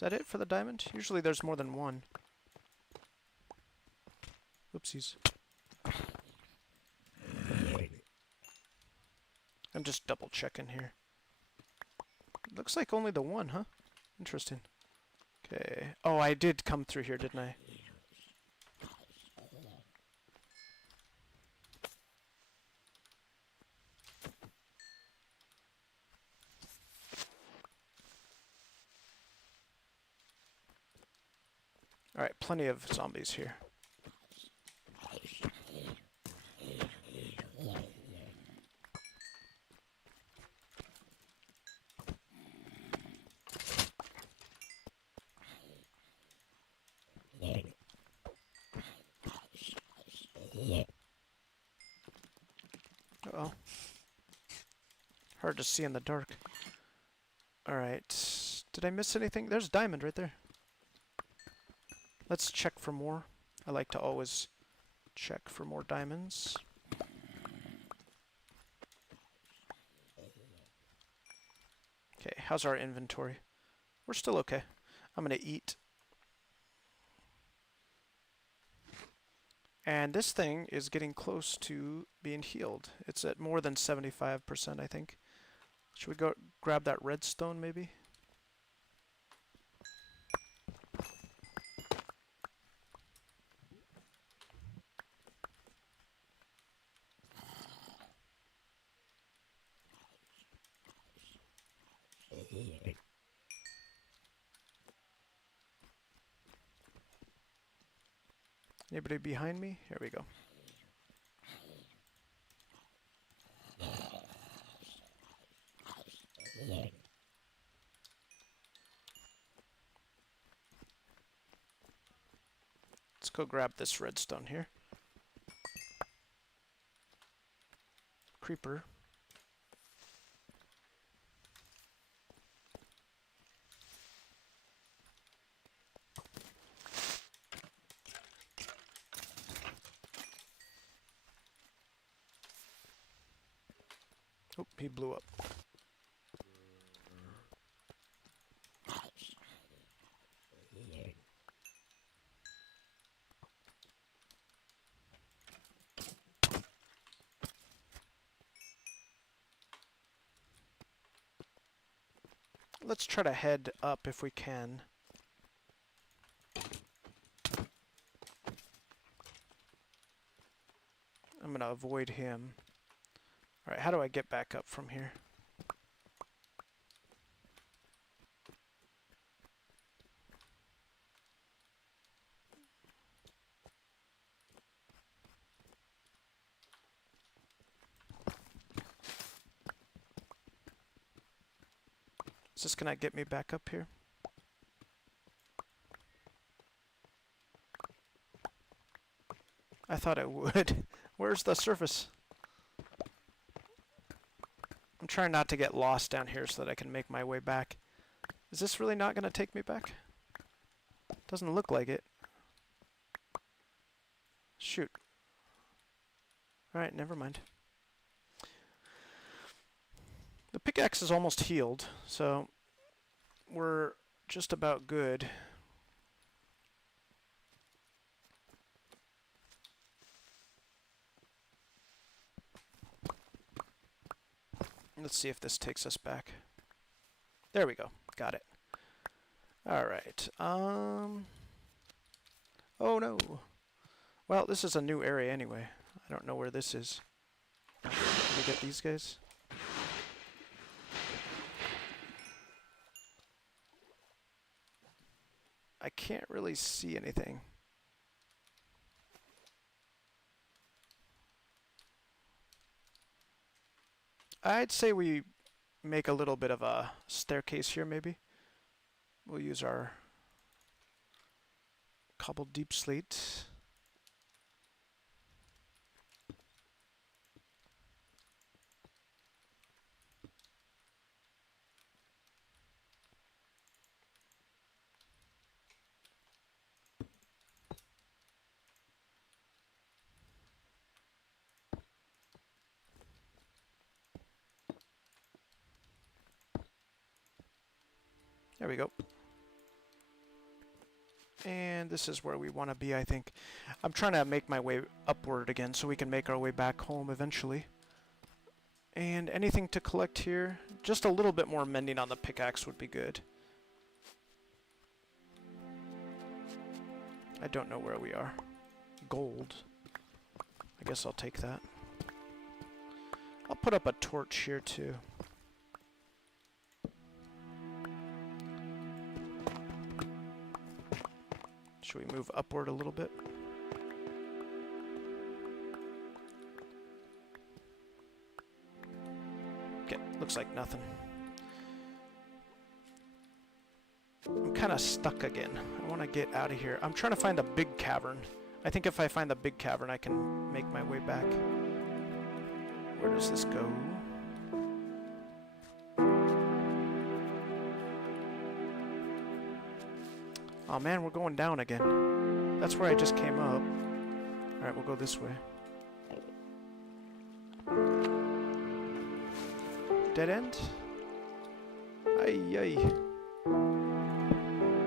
that it for the diamond? Usually there's more than one. Oopsies. I'm just double checking here. Looks like only the one, huh? Interesting. Okay. Oh, I did come through here, didn't I? Alright, plenty of zombies here. Uh-oh. Hard to see in the dark. Alright. Did I miss anything? There's diamond right there. Let's check for more. I like to always check for more diamonds. Okay, how's our inventory? We're still okay. I'm gonna eat. And this thing is getting close to being healed. It's at more than 75%, I think. Should we go grab that redstone, maybe? Anybody behind me? Here we go. Let's go grab this redstone here. Creeper. Oh, he blew up. Let's try to head up if we can. I'm going to avoid him. Alright, how do I get back up from here? Is this gonna get me back up here? I thought it would. Where's the surface? I'm trying not to get lost down here so that I can make my way back. Is this really not gonna take me back? Doesn't look like it. Shoot. Alright, never mind. The pickaxe is almost healed, so we're just about good. Let's see if this takes us back. There we go. Got it. Alright. Oh no. Well, this is a new area anyway. I don't know where this is. Can we get these guys? I can't really see anything. I'd say we make a little bit of a staircase here, maybe. We'll use our cobbled deep slate. There we go. And this is where we want to be, I think. I'm trying to make my way upward again so we can make our way back home eventually. And anything to collect here? Just a little bit more mending on the pickaxe would be good. I don't know where we are. Gold. I guess I'll take that. I'll put up a torch here too. Should we move upward a little bit? Okay, looks like nothing. I'm kind of stuck again. I want to get out of here. I'm trying to find the big cavern. I think if I find the big cavern, I can make my way back. Where does this go? Oh man, we're going down again. That's where I just came up. Alright, we'll go this way. Dead end? Ay, ay.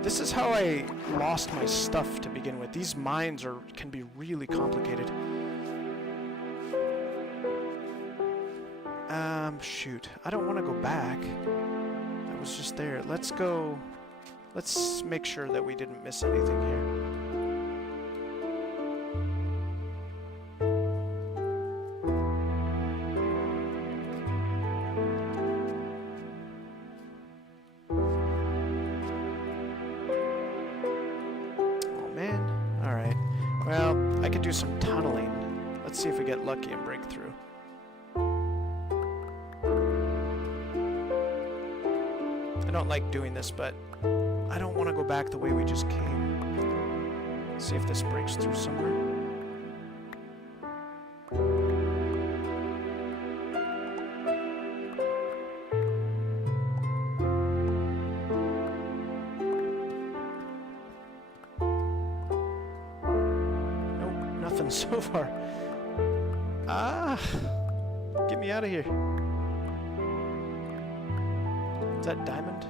This is how I lost my stuff to begin with. These mines can be really complicated. Shoot. I don't want to go back. I was just there. Let's go. Let's make sure that we didn't miss anything here. Oh man. Alright. Well, I could do some tunneling. Let's see if we get lucky and break through. I don't like doing this, but I don't want to go back the way we just came. Let's see if this breaks through somewhere. Nope, nothing so far. Ah! Get me out of here. Is that diamond?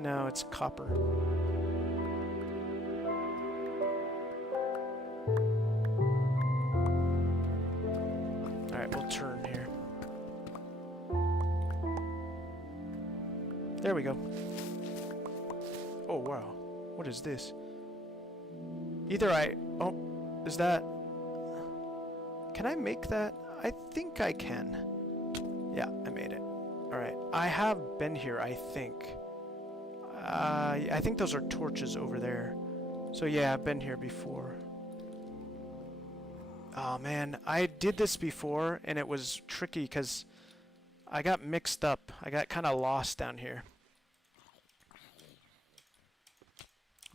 No, it's copper. Alright, we'll turn here. There we go. Oh, wow. What is this? Oh, is that... Can I make that? I think I can. Yeah, I made it. Alright, I have been here, I think. I think those are torches over there. So yeah, I've been here before. Oh man, I did this before and it was tricky because I got mixed up. I got kind of lost down here.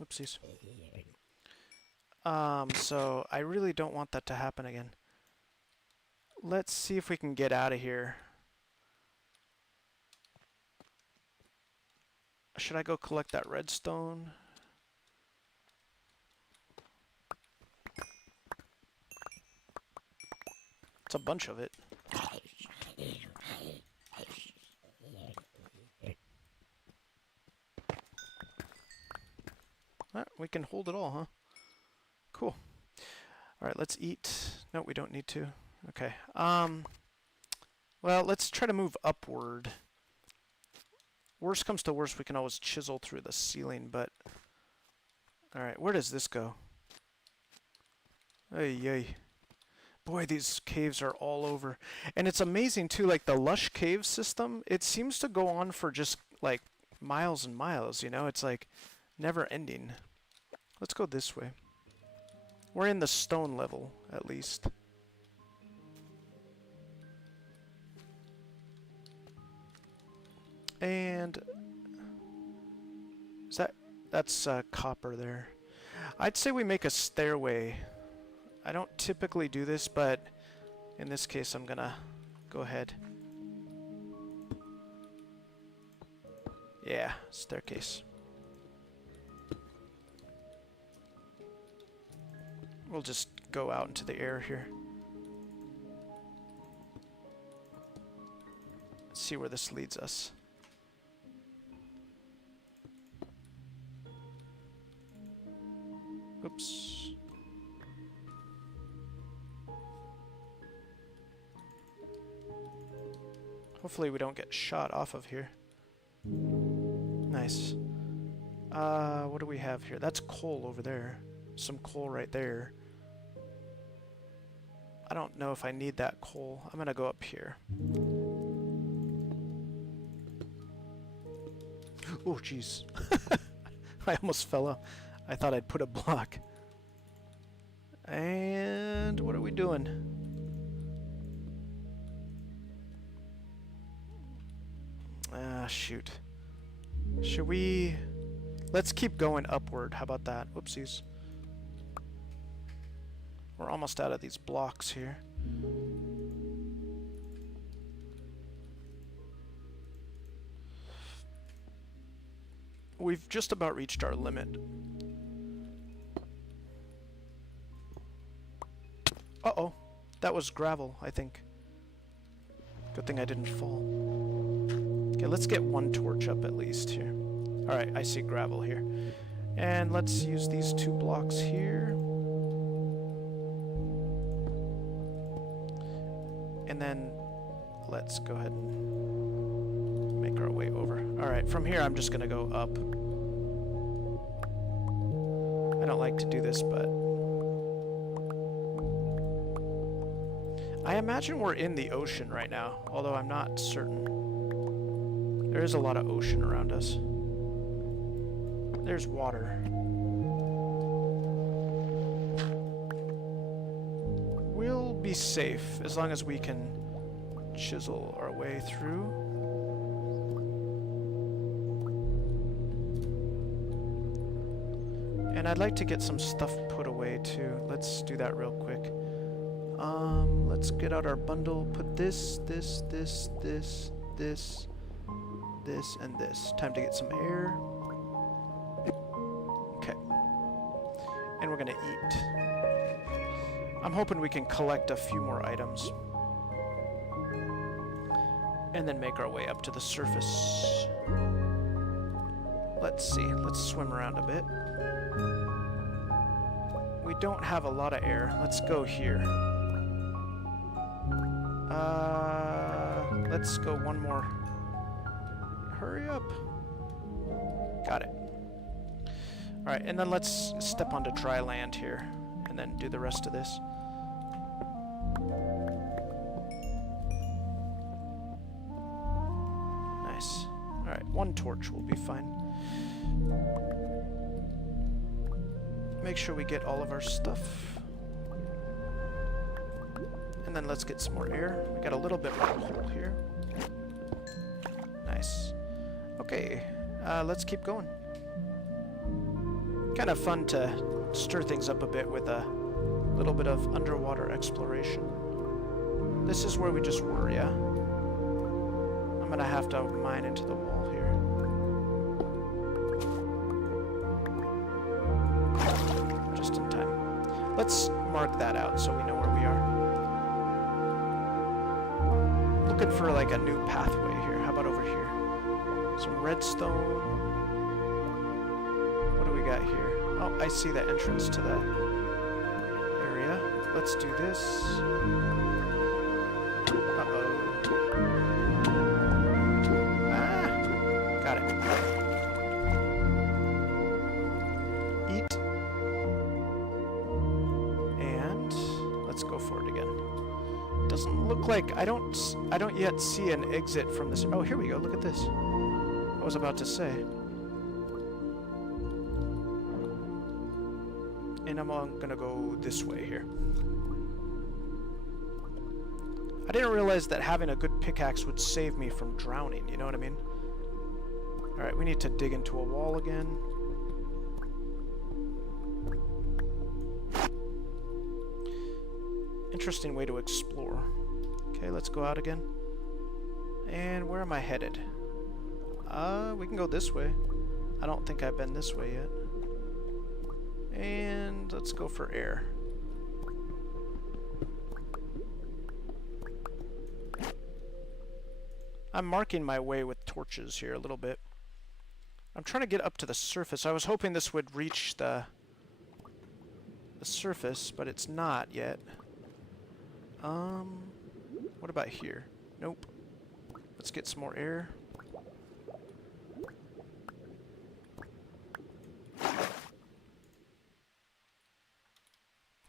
Whoopsies. So I really don't want that to happen again. Let's see if we can get out of here. Should I go collect that redstone? It's a bunch of it. We can hold it all, huh? Cool. Alright, let's eat. No, we don't need to. Okay. Well, let's try to move upward. Worst comes to worst, we can always chisel through the ceiling, but... Alright, where does this go? Ay, ay. Boy, these caves are all over. And it's amazing, too, like the lush cave system, it seems to go on for just, like, miles and miles, you know? It's, like, never ending. Let's go this way. We're in the stone level, at least. And that's copper there. I'd say we make a stairway. I don't typically do this, but in this case I'm gonna go ahead. Yeah, staircase. We'll just go out into the air here. Let's see where this leads us. Oops. Hopefully we don't get shot off of here. Nice. What do we have here? That's coal over there. Some coal right there. I don't know if I need that coal. I'm gonna go up here. Oh, jeez. I almost fell off. I thought I'd put a block. And what are we doing? Ah, shoot. Should we... Let's keep going upward. How about that? Whoopsies. We're almost out of these blocks here. we've just about reached our limit. Uh-oh. That was gravel, I think. Good thing I didn't fall. Okay, let's get one torch up at least here. Alright, I see gravel here. And let's use these 2 blocks here. And then let's go ahead and make our way over. Alright, from here I'm just gonna go up. I don't like to do this, but I imagine we're in the ocean right now, although I'm not certain. There is a lot of ocean around us. There's water. We'll be safe as long as we can chisel our way through. And I'd like to get some stuff put away too. Let's do that real quick. Let's get out our bundle, put this, and this. Time to get some air. Okay. And we're gonna eat. I'm hoping we can collect a few more items. And then make our way up to the surface. Let's see, let's swim around a bit. We don't have a lot of air. Let's go here. Let's go one more. Hurry up. Got it. Alright, and then let's step onto dry land here, and then do the rest of this. Nice. Alright, 1 torch will be fine. Make sure we get all of our stuff. And then let's get some more air. We got a little bit more hole here. Nice. Okay, let's keep going. Kind of fun to stir things up a bit with a little bit of underwater exploration. This is where we just were, yeah? I'm gonna have to mine into the wall here. Just in time. Let's mark that out so we know where we are. Looking for like a new pathway here. How about over here? Some redstone. What do we got here? Oh, I see the entrance to that area. Let's do this. Uh-oh. Ah! Got it. Eat. And let's go for it again. Doesn't look like I don't yet see an exit from this. Oh, here we go. Look at this. I was about to say. And I'm gonna go this way here. I didn't realize that having a good pickaxe would save me from drowning, you know what I mean? Alright, we need to dig into a wall again. Interesting way to explore. Okay, let's go out again. And where am I headed? We can go this way. I don't think I've been this way yet. And let's go for air. I'm marking my way with torches here a little bit. I'm trying to get up to the surface. I was hoping this would reach the surface, but it's not yet. What about here? Nope. Let's get some more air.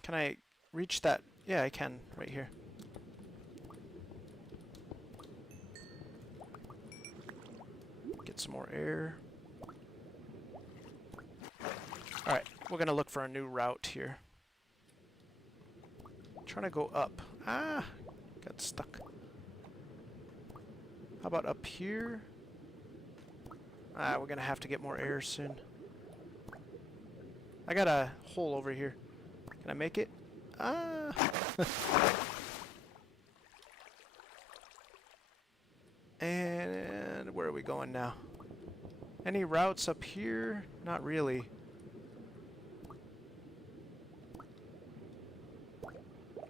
Can I reach that? Yeah, I can, right here. Get some more air. Alright, we're gonna look for a new route here. Trying to go up. Ah! Got stuck. How about up here? Ah, we're gonna have to get more air soon. I got a hole over here. Can I make it? Ah! And where are we going now? Any routes up here? Not really.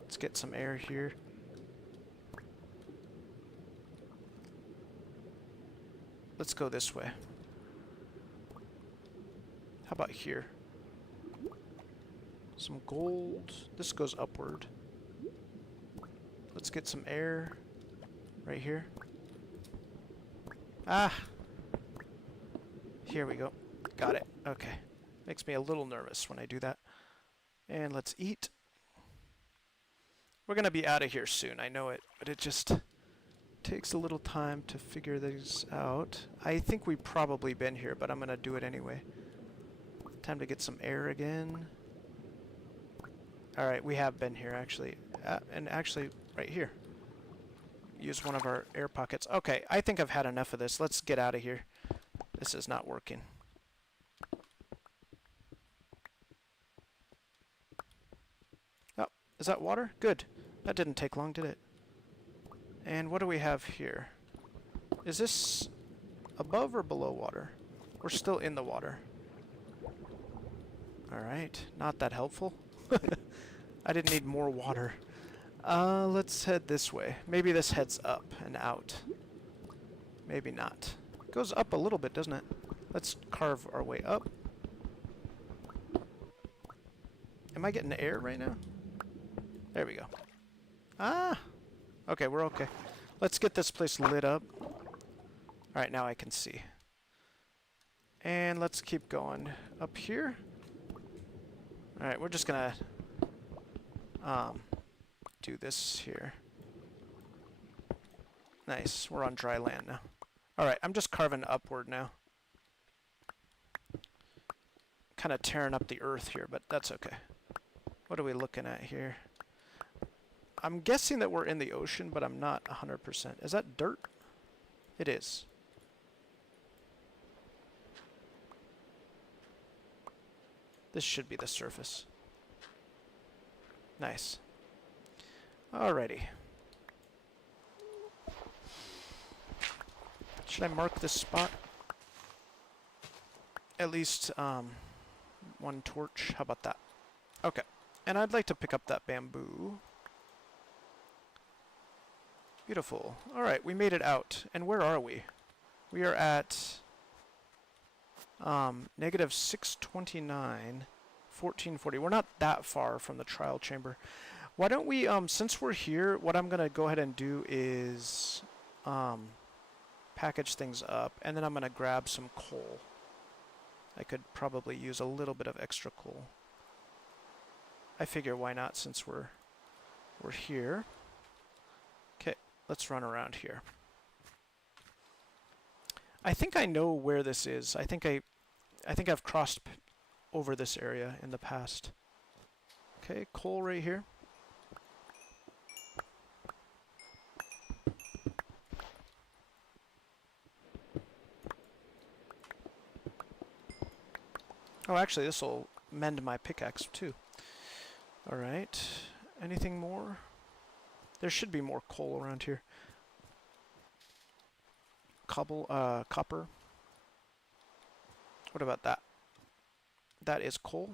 Let's get some air here. Let's go this way. How about here? Some gold. This goes upward. Let's get some air right here. Ah! Here we go. Got it. Okay. Makes me a little nervous when I do that. And let's eat. We're going to be out of here soon, I know it, but it just takes a little time to figure these out. I think we've probably been here, but I'm going to do it anyway. Time to get some air again. Alright, we have been here actually. And actually, right here. Use one of our air pockets. Okay, I think I've had enough of this. Let's get out of here. This is not working. Oh, is that water? Good. That didn't take long, did it? And what do we have here? Is this above or below water? We're still in the water. Alright, not that helpful. I didn't need more water. Let's head this way. Maybe this heads up and out. Maybe not. It goes up a little bit, doesn't it? Let's carve our way up. Am I getting air right now? There we go. Ah! Okay, we're okay. Let's get this place lit up. Alright, now I can see. And let's keep going. Up here? Alright, we're just gonna do this here. Nice, we're on dry land now. Alright, I'm just carving upward now. Kind of tearing up the earth here, but that's okay. What are we looking at here? I'm guessing that we're in the ocean, but I'm not 100%. Is that dirt? It is. This should be the surface. Nice. Alrighty. Should I mark this spot? At least one torch. How about that? Okay. And I'd like to pick up that bamboo. Beautiful. Alright, we made it out. And where are we? We are at negative 629, 1440. We're not that far from the trial chamber. Why don't we, since we're here, what I'm going to go ahead and do is package things up, and then I'm going to grab some coal. I could probably use a little bit of extra coal. I figure why not, since we're here. Okay, let's run around here. I think I know where this is. I think I've crossed over this area in the past. Okay, coal right here. Oh, actually, this will mend my pickaxe too. Alright. Anything more? There should be more coal around here. Copper. What about that? That is coal.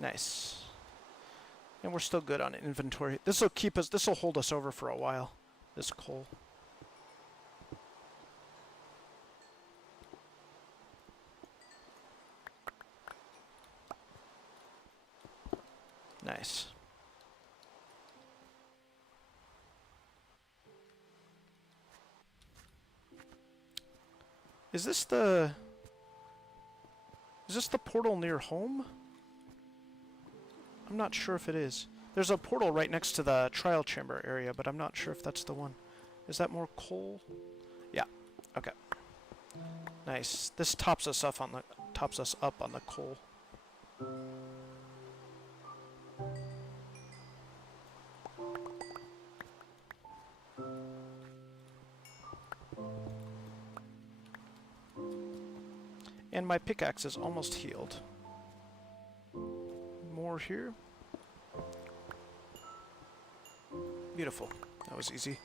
Nice. And we're still good on inventory. This will hold us over for a while, this coal. Nice. Is this the portal near home? I'm not sure if it is. There's a portal right next to the trial chamber area, but I'm not sure if that's the one. Is that more coal? Yeah. Okay. Nice. This tops us up on the coal. And my pickaxe is almost healed. More more here. Beautiful. That was easy.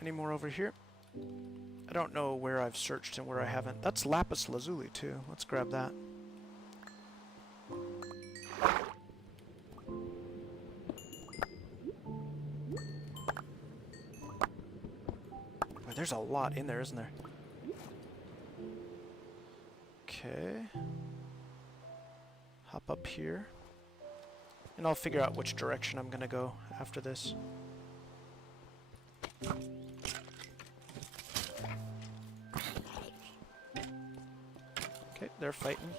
Any more over here? I don't know where I've searched and where I haven't. That's lapis lazuli too. Let's grab that. Boy, there's a lot in there, isn't there? Okay. Hop up here. And I'll figure out which direction I'm gonna go after this. Okay, they're fighting.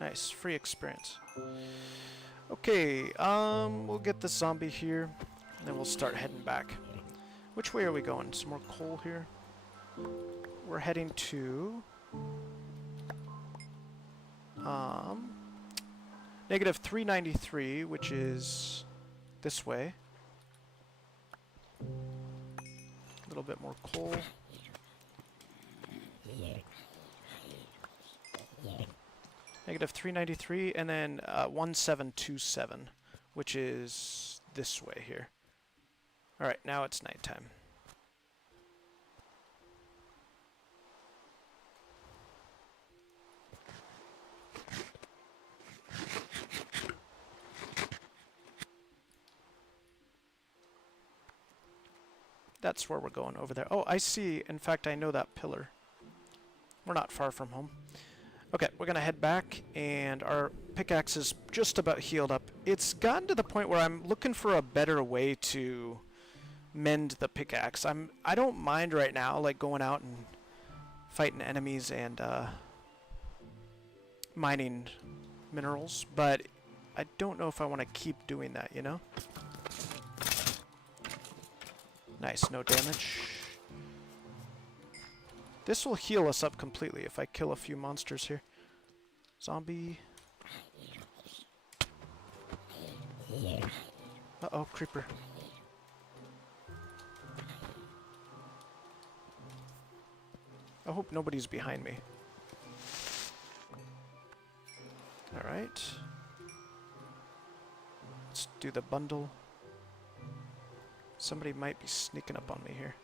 Nice, free experience. Okay, we'll get the zombie here, and then we'll start heading back. Which way are we going? Some more coal here? We're heading to... negative 393, which is this way. A little bit more coal. Negative 393, and then 1727, which is this way here. Alright, now it's nighttime. That's where we're going, over there. Oh, I see. In fact, I know that pillar. We're not far from home. Okay, we're going to head back, and our pickaxe is just about healed up. It's gotten to the point where I'm looking for a better way to mend the pickaxe. I don't mind right now, like, going out and fighting enemies and mining minerals, but I don't know if I want to keep doing that, you know? Nice, no damage. This will heal us up completely if I kill a few monsters here. Zombie. Uh-oh, creeper. I hope nobody's behind me. Alright. Let's do the bundle. Somebody might be sneaking up on me here.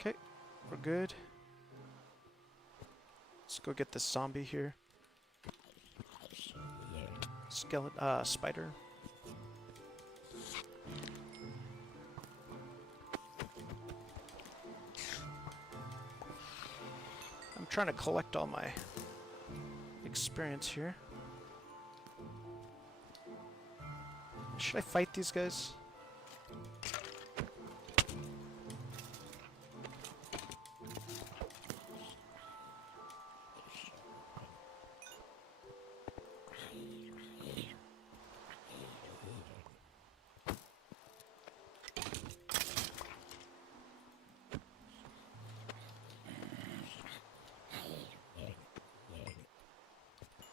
Okay, we're good. Let's go get this zombie here. Skeleton, spider. I'm trying to collect all my experience here. Should I fight these guys?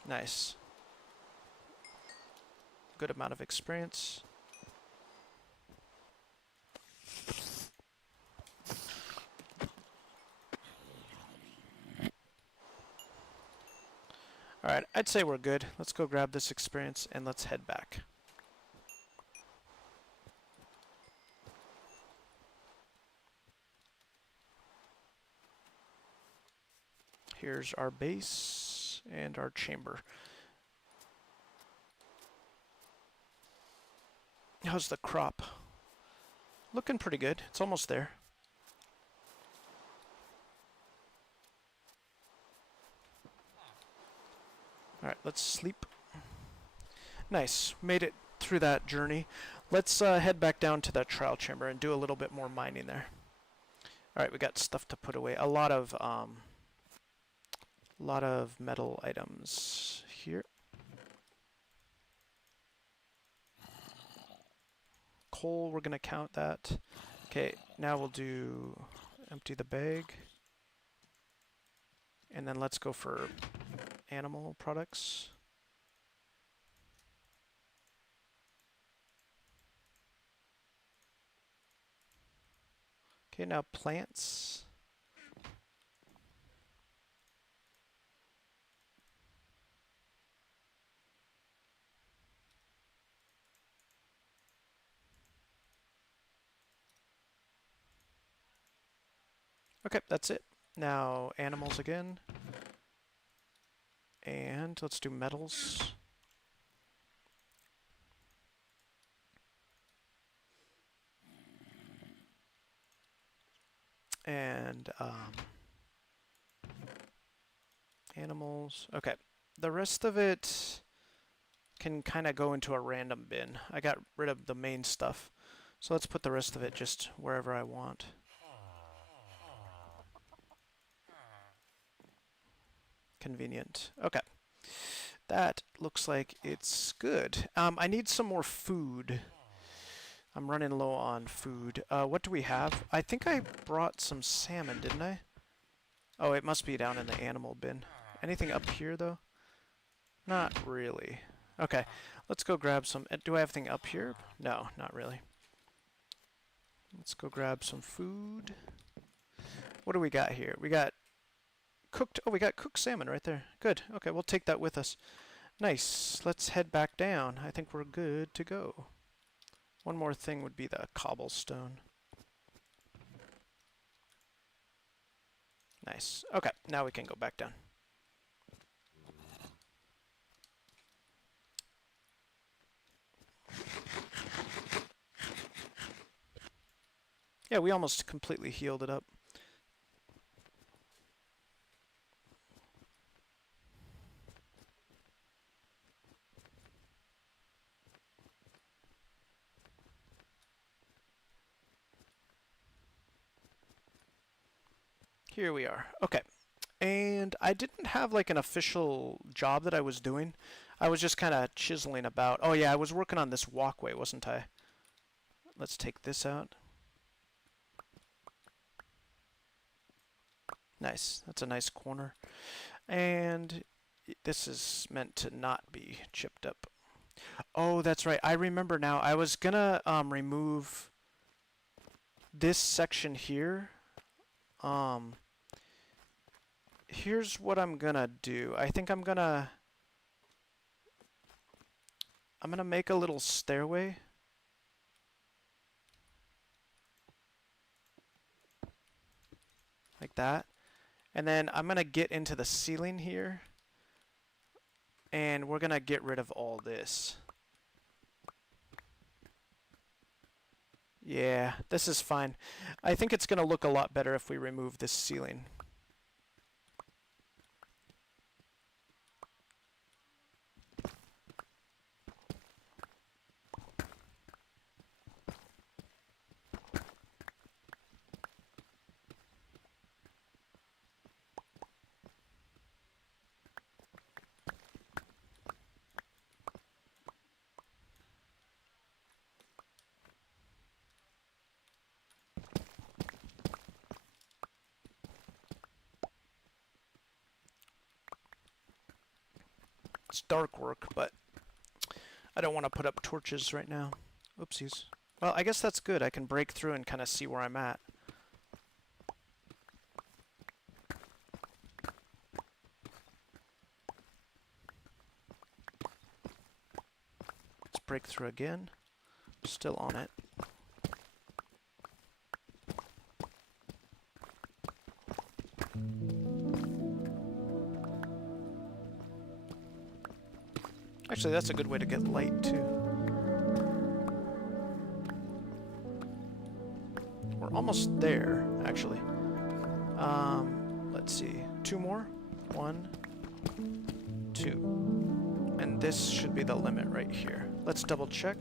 Nice. Good amount of experience. Alright, I'd say we're good. Let's go grab this experience and let's head back. Here's our base and our chamber. How's the crop? Looking pretty good. It's almost there. Alright, let's sleep. Nice. Made it through that journey. Let's head back down to that trial chamber and do a little bit more mining there. Alright, we got stuff to put away. A lot of metal items here. Coal, we're going to count that. Okay, now we'll do empty the bag. And then let's go for animal products. Okay, now plants. Okay, that's it. Now animals again. And let's do metals. And animals. Okay, the rest of it can kind of go into a random bin. I got rid of the main stuff. So let's put the rest of it just wherever I want. Convenient. Okay. That looks like it's good. I need some more food. I'm running low on food. What do we have? I think I brought some salmon, didn't I? Oh, it must be down in the animal bin. Anything up here, though? Not really. Okay, let's go grab some. Do I have anything up here? No, not really. Let's go grab some food. What do we got here? We got cooked. Oh, we got cooked salmon right there. Good. Okay, we'll take that with us. Nice. Let's head back down. I think we're good to go. One more thing would be the cobblestone. Nice. Okay, now we can go back down. Yeah, we almost completely healed it up. Here we are. Okay. And I didn't have like an official job that I was doing. I was just kind of chiseling about. Oh yeah, I was working on this walkway, wasn't I? Let's take this out. Nice. That's a nice corner. And this is meant to not be chipped up. Oh, that's right. I remember now. I was gonna remove this section here. Here's what I'm gonna do. I think I'm gonna make a little stairway. Like that. And then I'm gonna get into the ceiling here. And we're gonna get rid of all this. Yeah, this is fine. I think it's gonna look a lot better if we remove this ceiling. It's dark work, but I don't want to put up torches right now. Oopsies. Well, I guess that's good. I can break through and kind of see where I'm at. Let's break through again. Still on it. Actually, that's a good way to get light, too. We're almost there, actually. Let's see. 2 more. 1, 2. And this should be the limit right here. Let's double check.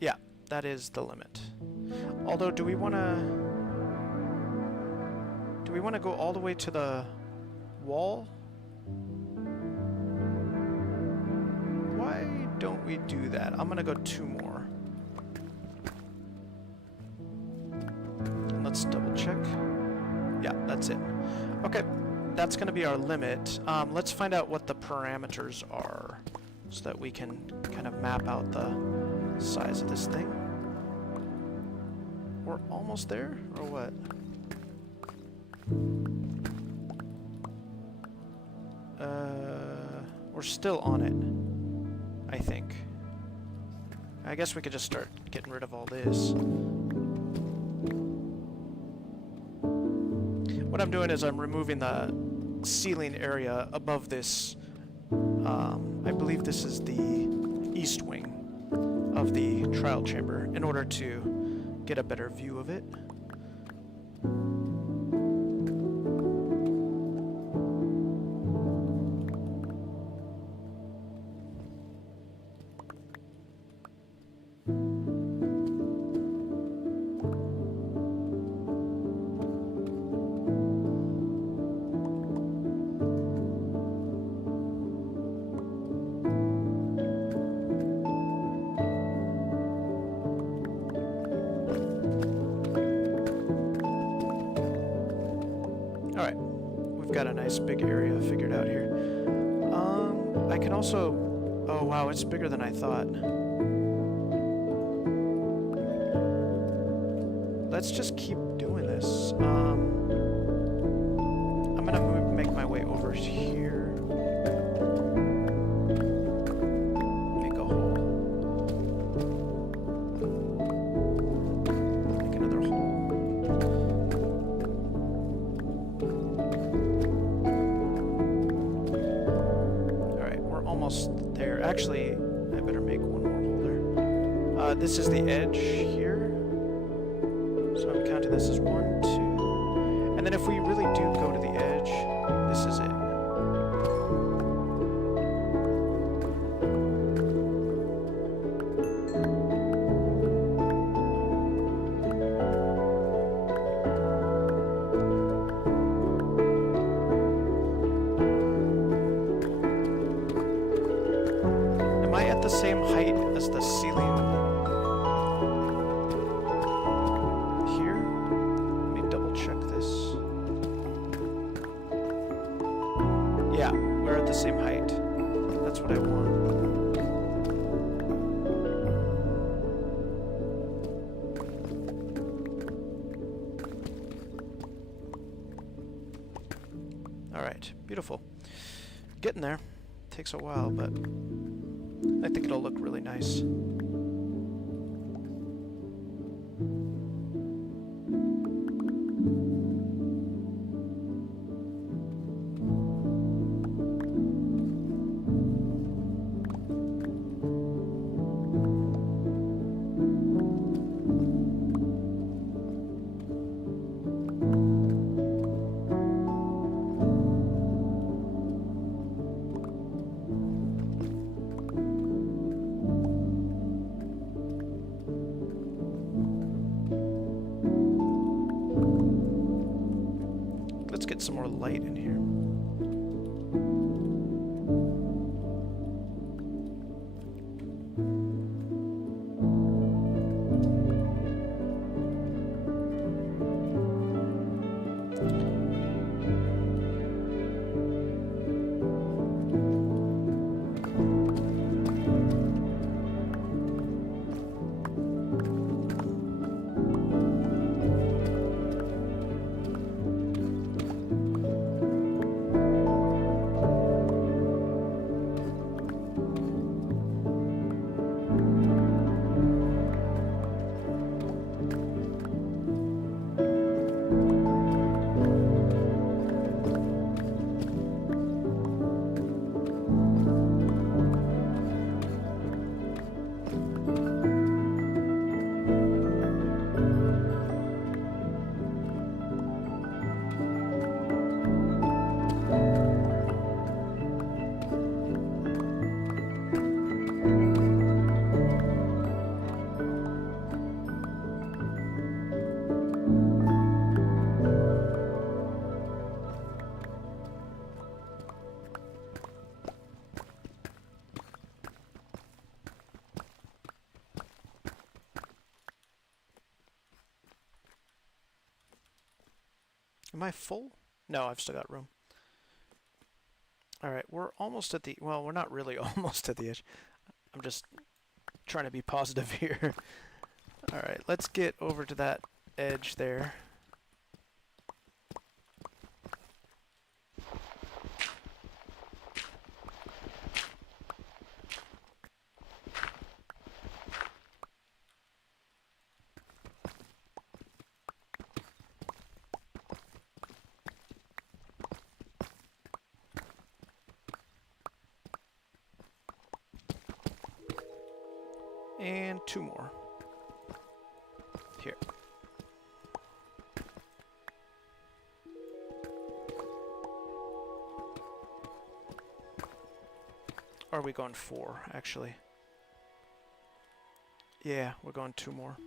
Yeah, that is the limit. Although, do we want to go all the way to the wall? Why don't we do that? I'm gonna go 2 more. And let's double check. Yeah, that's it. Okay, that's gonna be our limit. Let's find out what the parameters are so that we can kind of map out the size of this thing. we're almost there, or what? We're still on it, I think. I guess we could just start getting rid of all this. What I'm doing is I'm removing the ceiling area above this. I believe this is the east wing of the trial chamber in order to get a better view of it. Alright, we've got a nice big area figured out here. I can also... Oh wow, it's bigger than I thought. Let's just keep doing this. I'm gonna make my way over here. Make a hole. Make another hole. Alright, we're almost there. Actually, I better make one more hole there. This is the edge here. So I'm counting this as 1, 2, and then if we really do go to the edge, this is it. Am I at the same height as the ceiling? Yeah, we're at the same height. That's what I want. Alright, beautiful. Getting there. Takes a while, but I think it'll look really nice. Let's get some more light in here. Am I full? No, I've still got room. Alright, we're almost at the... Well, we're not really almost at the edge. I'm just trying to be positive here. Alright, let's get over to that edge there. And 2 more. Here. Or are we going 4, actually? Yeah, we're going 2 more.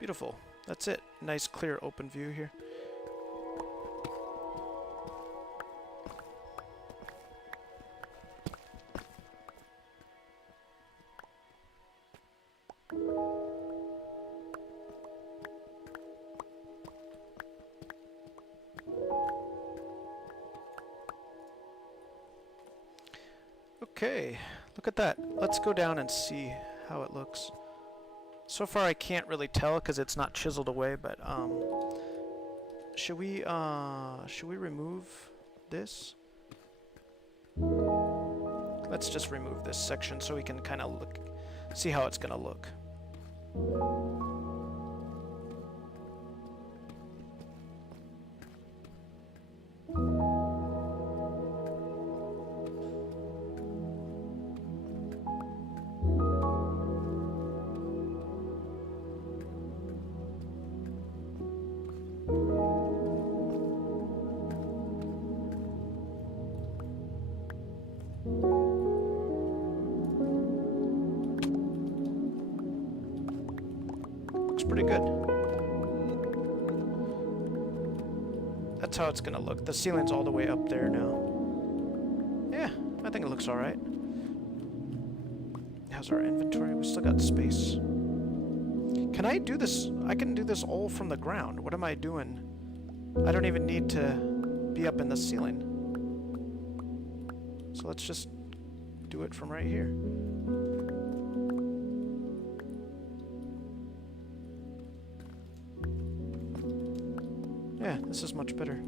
Beautiful. That's it. Nice, clear, open view here. Okay, look at that. Let's go down and see how it looks. So far I can't really tell because it's not chiseled away, but should we remove this? Let's just remove this section so we can kind of see how it's gonna look. Looks pretty good. That's how it's gonna look. The ceiling's all the way up there now. Yeah, I think it looks alright. How's our inventory? We still got space. Can I do this? I can do this all from the ground. What am I doing? I don't even need to be up in the ceiling. So let's just do it from right here. Yeah, this is much better.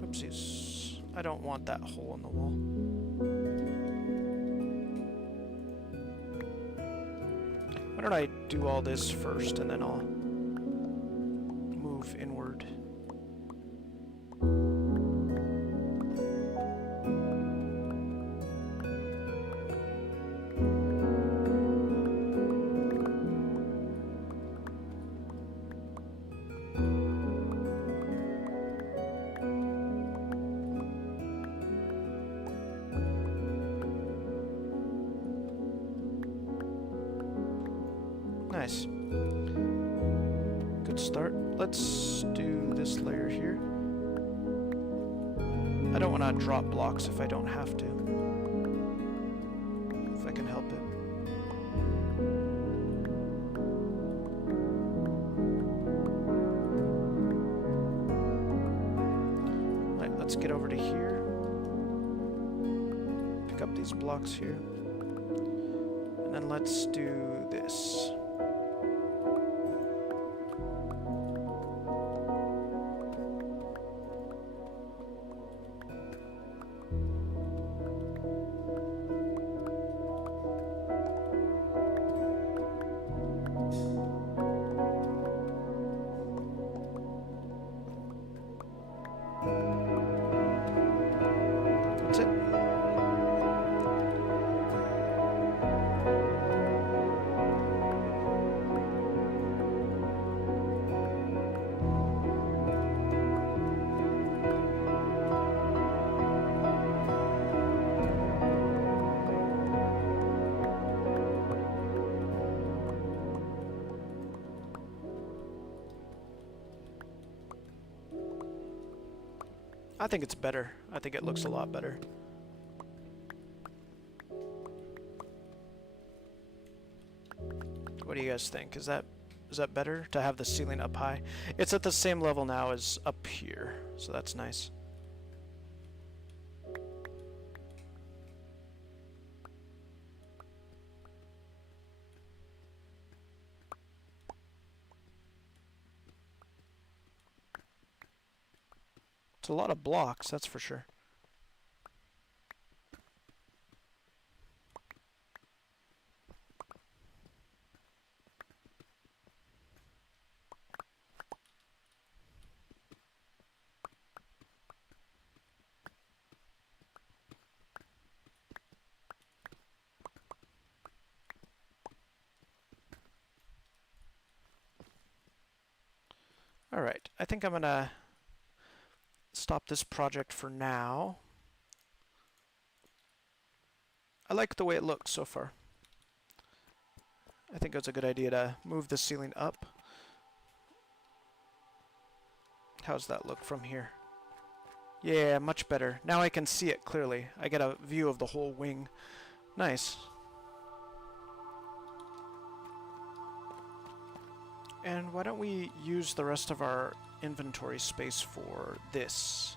Oopsies. I don't want that hole in the wall. Why don't I do all this first and then I'll move inward. Nice. Good start. Let's do this layer here. I don't want to drop blocks if I don't have to. If I can help it. Alright, let's get over to here. Pick up these blocks here. And then let's do this. That's it. I think it's better. I think it looks a lot better. What do you guys think? Is that Is that better to have the ceiling up high? It's at the same level now as up here, so that's nice. It's a lot of blocks, that's for sure. Alright, I think I'm gonna stop this project for now. I like the way it looks so far. I think it's a good idea to move the ceiling up. How's that look from here? Yeah, much better. Now I can see it clearly. I get a view of the whole wing. Nice. And why don't we use the rest of our inventory space for this?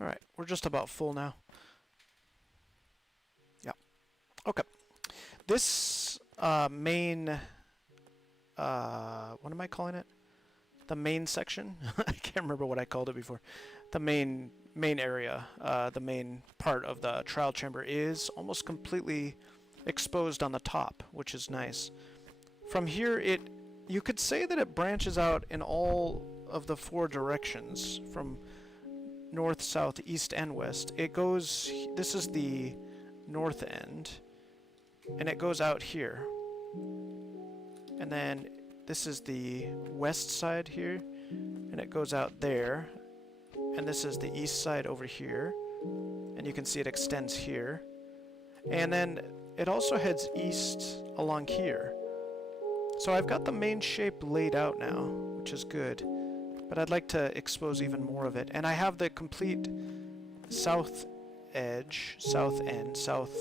Alright, we're just about full now. Yeah. Okay. This main... what am I calling it? The main section? I can't remember what I called it before. The main area, the main part of the trial chamber is almost completely exposed on the top, which is nice. From here, you could say that it branches out in all of the 4 directions, from north, south, east, and west. It goes, this is the north end, and it goes out here. And then this is the west side here, and it goes out there. And this is the east side over here, and you can see it extends here. And then it also heads east along here. So I've got the main shape laid out now, which is good. But I'd like to expose even more of it. And I have the complete south edge, south end, south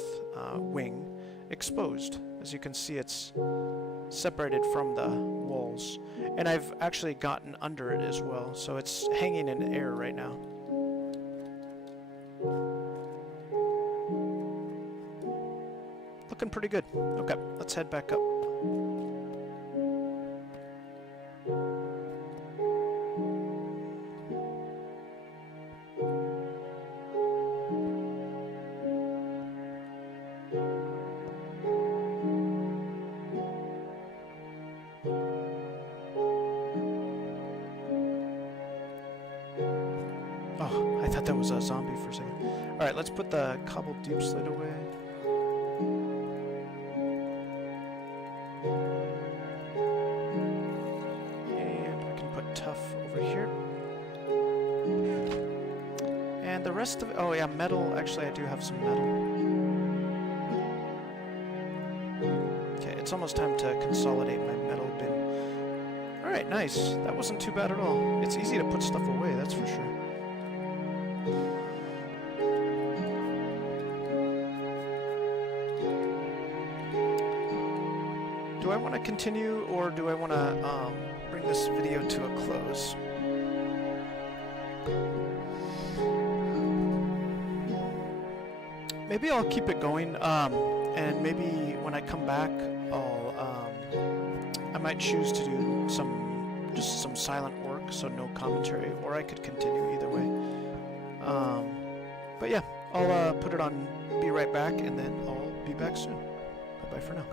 wing exposed. As you can see, it's separated from the walls. And I've actually gotten under it as well, so it's hanging in air right now. Looking pretty good. Okay, let's head back up. Oh, I thought that was a zombie for a second. Alright, let's put the cobbled deep slate away. And we can put tough over here. And the rest of it, oh yeah, metal, actually I do have some metal. Okay, it's almost time to consolidate my metal bin. Alright, nice. That wasn't too bad at all. It's easy to put stuff away, that's for sure. Do I want to continue, or do I want to bring this video to a close? maybe I'll keep it going, and maybe when I come back, I might choose to do just some silent work, so no commentary, or I could continue either way. But yeah, I'll put it on be right back, and then I'll be back soon. Bye-bye for now.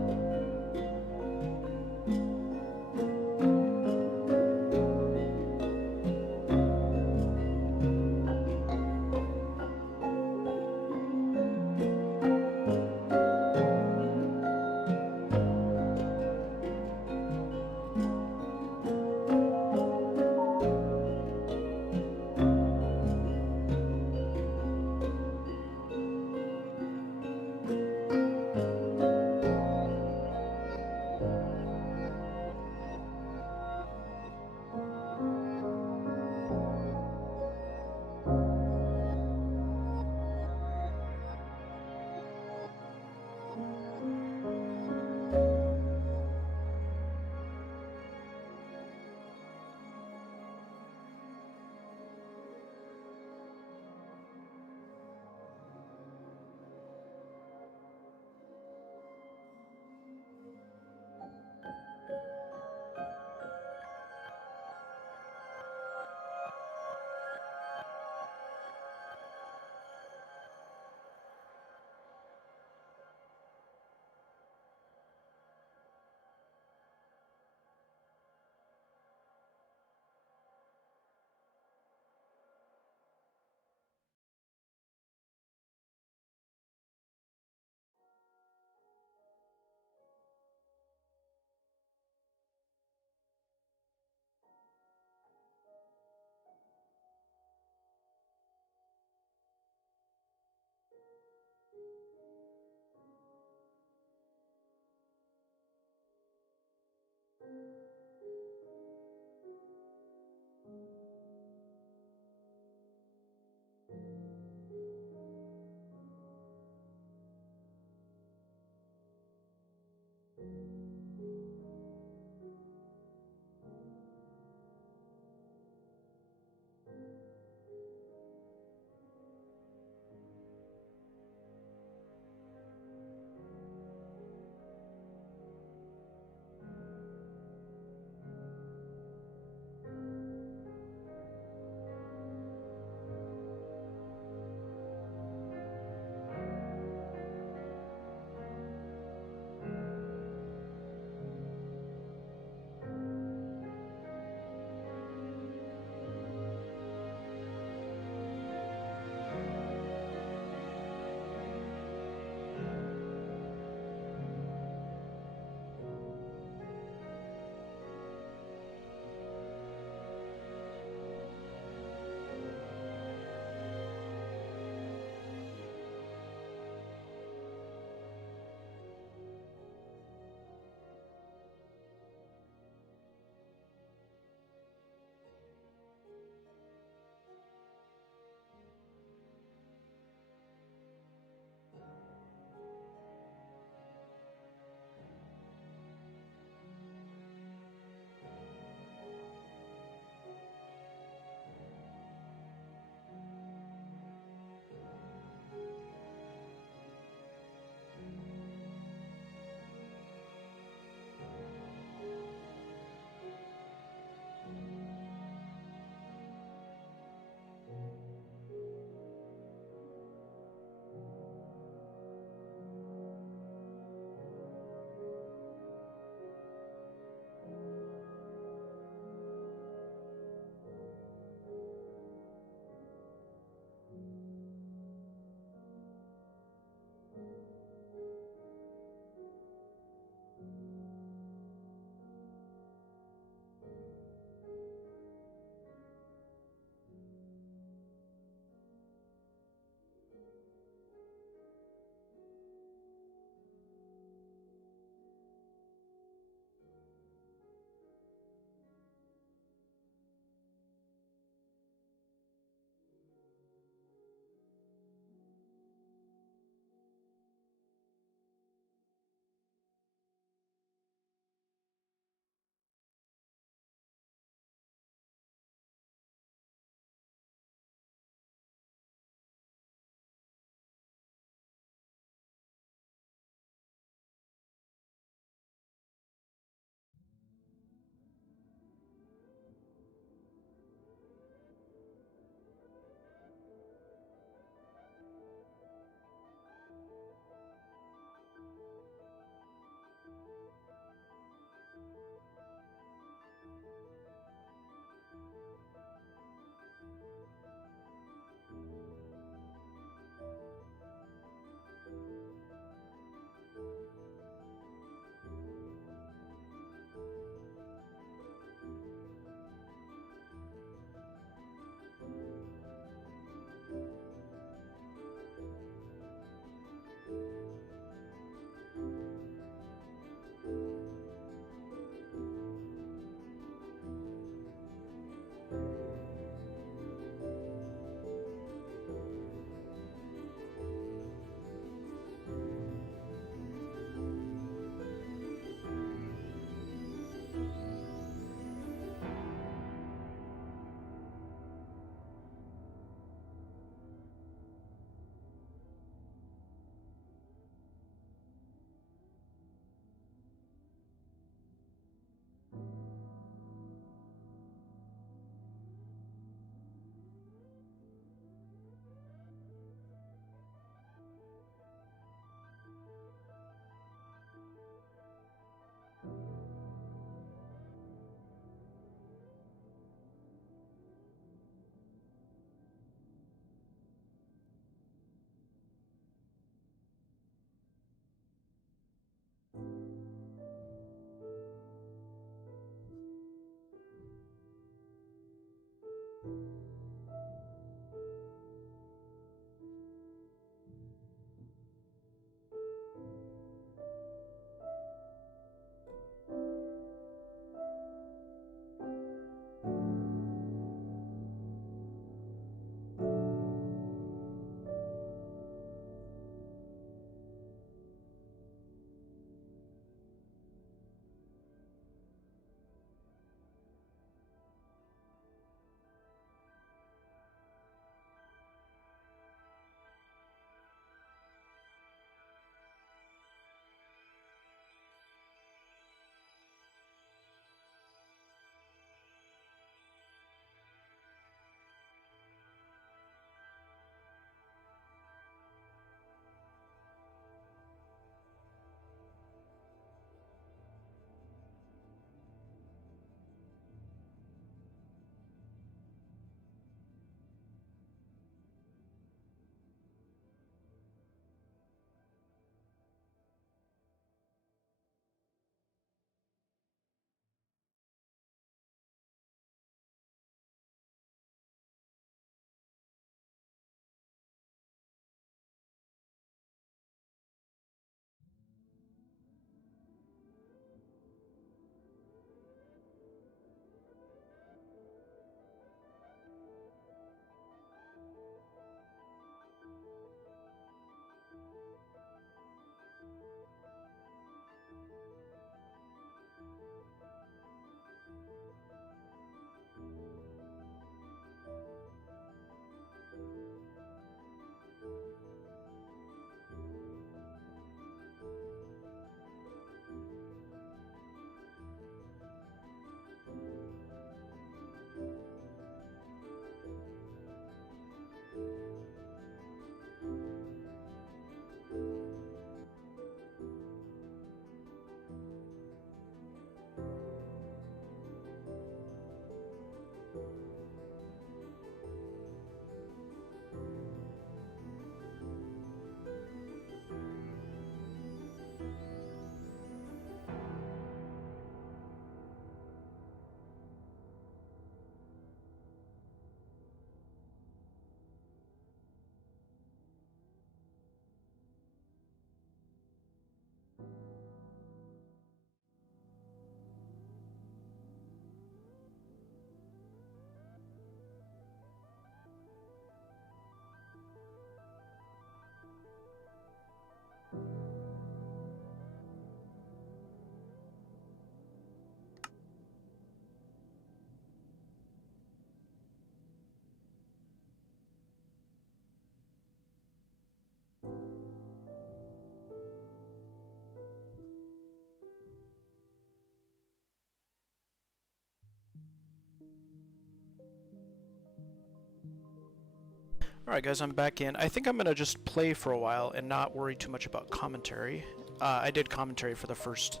Alright guys, I'm back in. I think I'm going to just play for a while and not worry too much about commentary. I did commentary for the first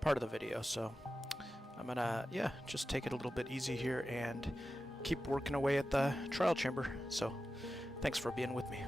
part of the video, so I'm going to, yeah, just take it a little bit easy here and keep working away at the trial chamber. So, thanks for being with me.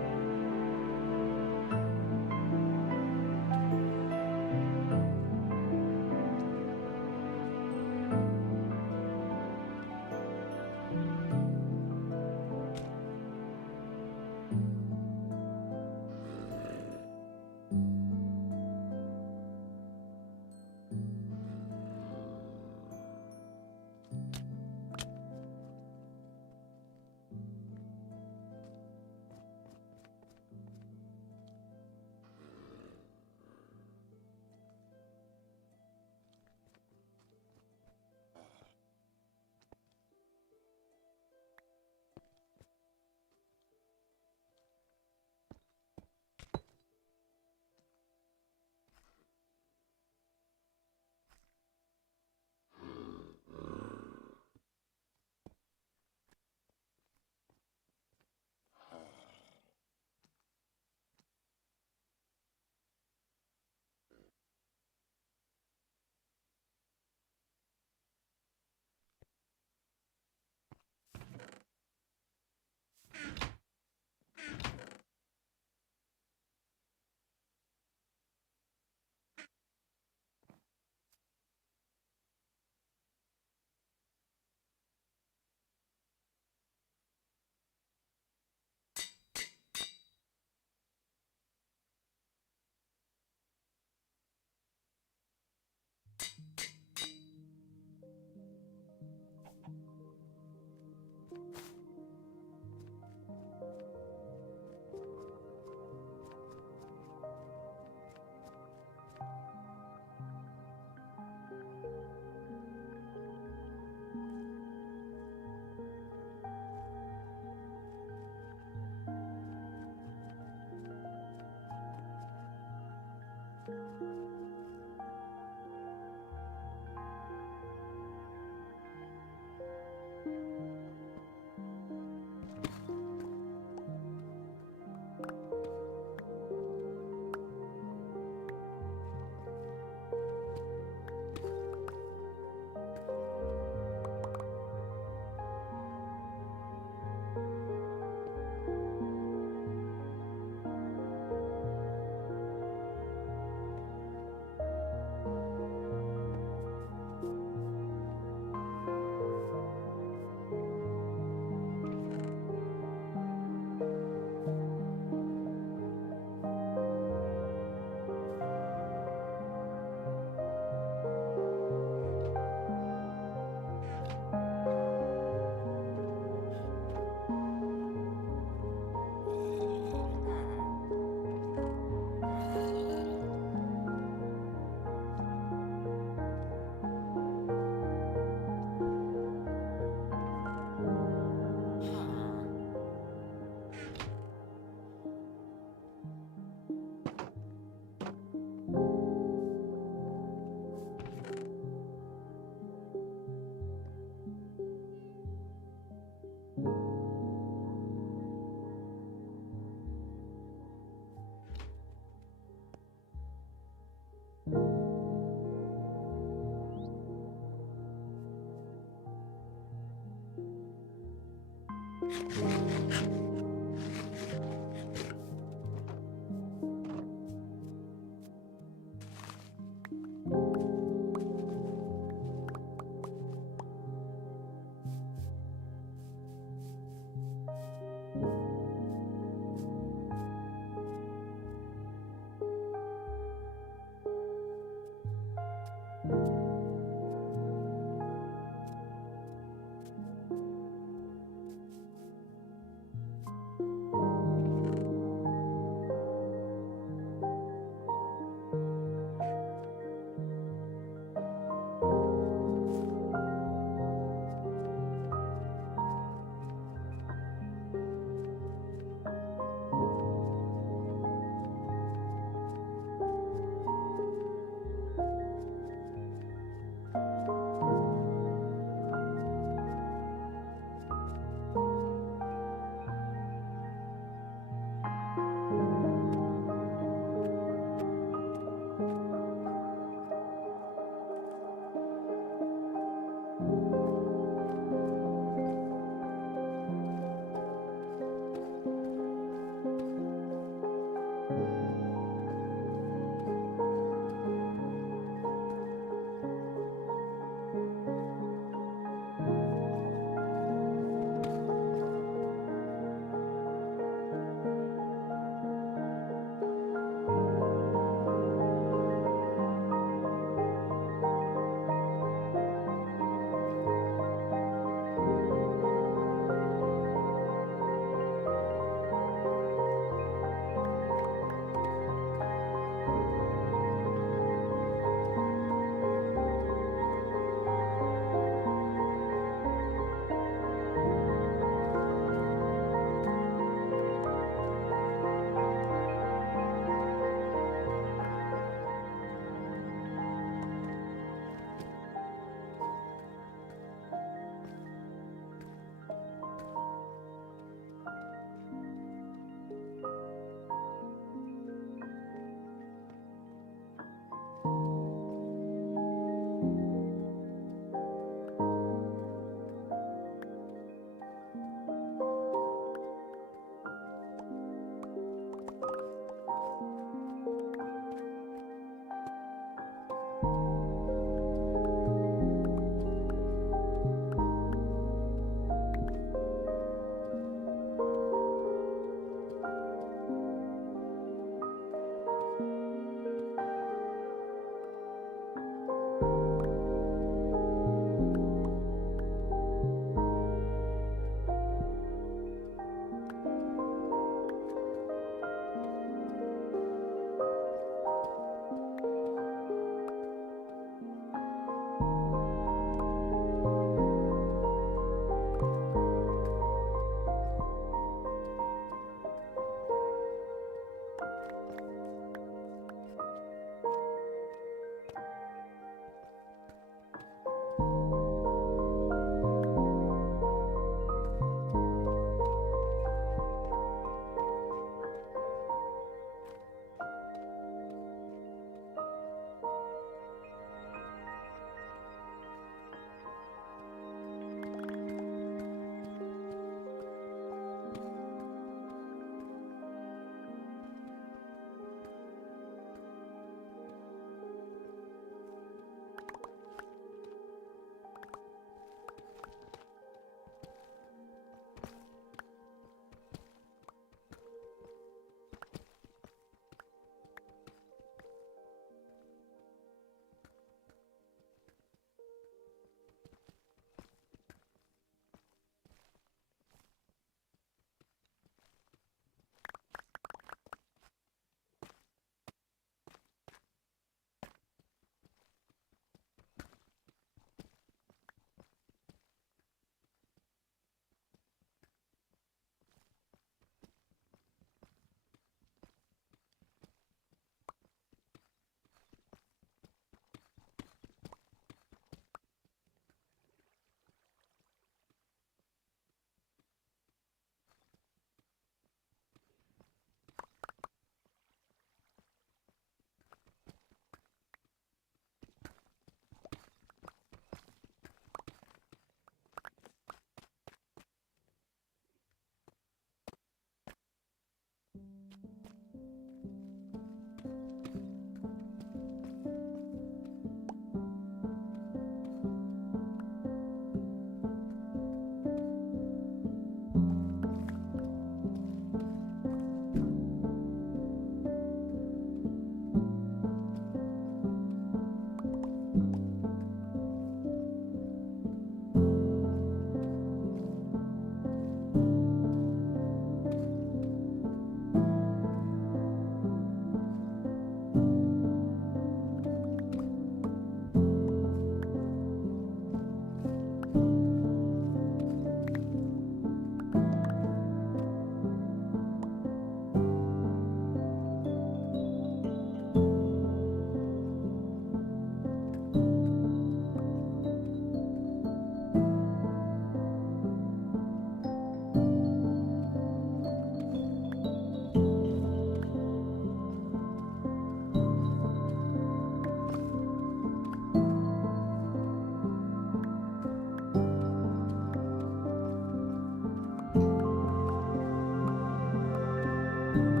you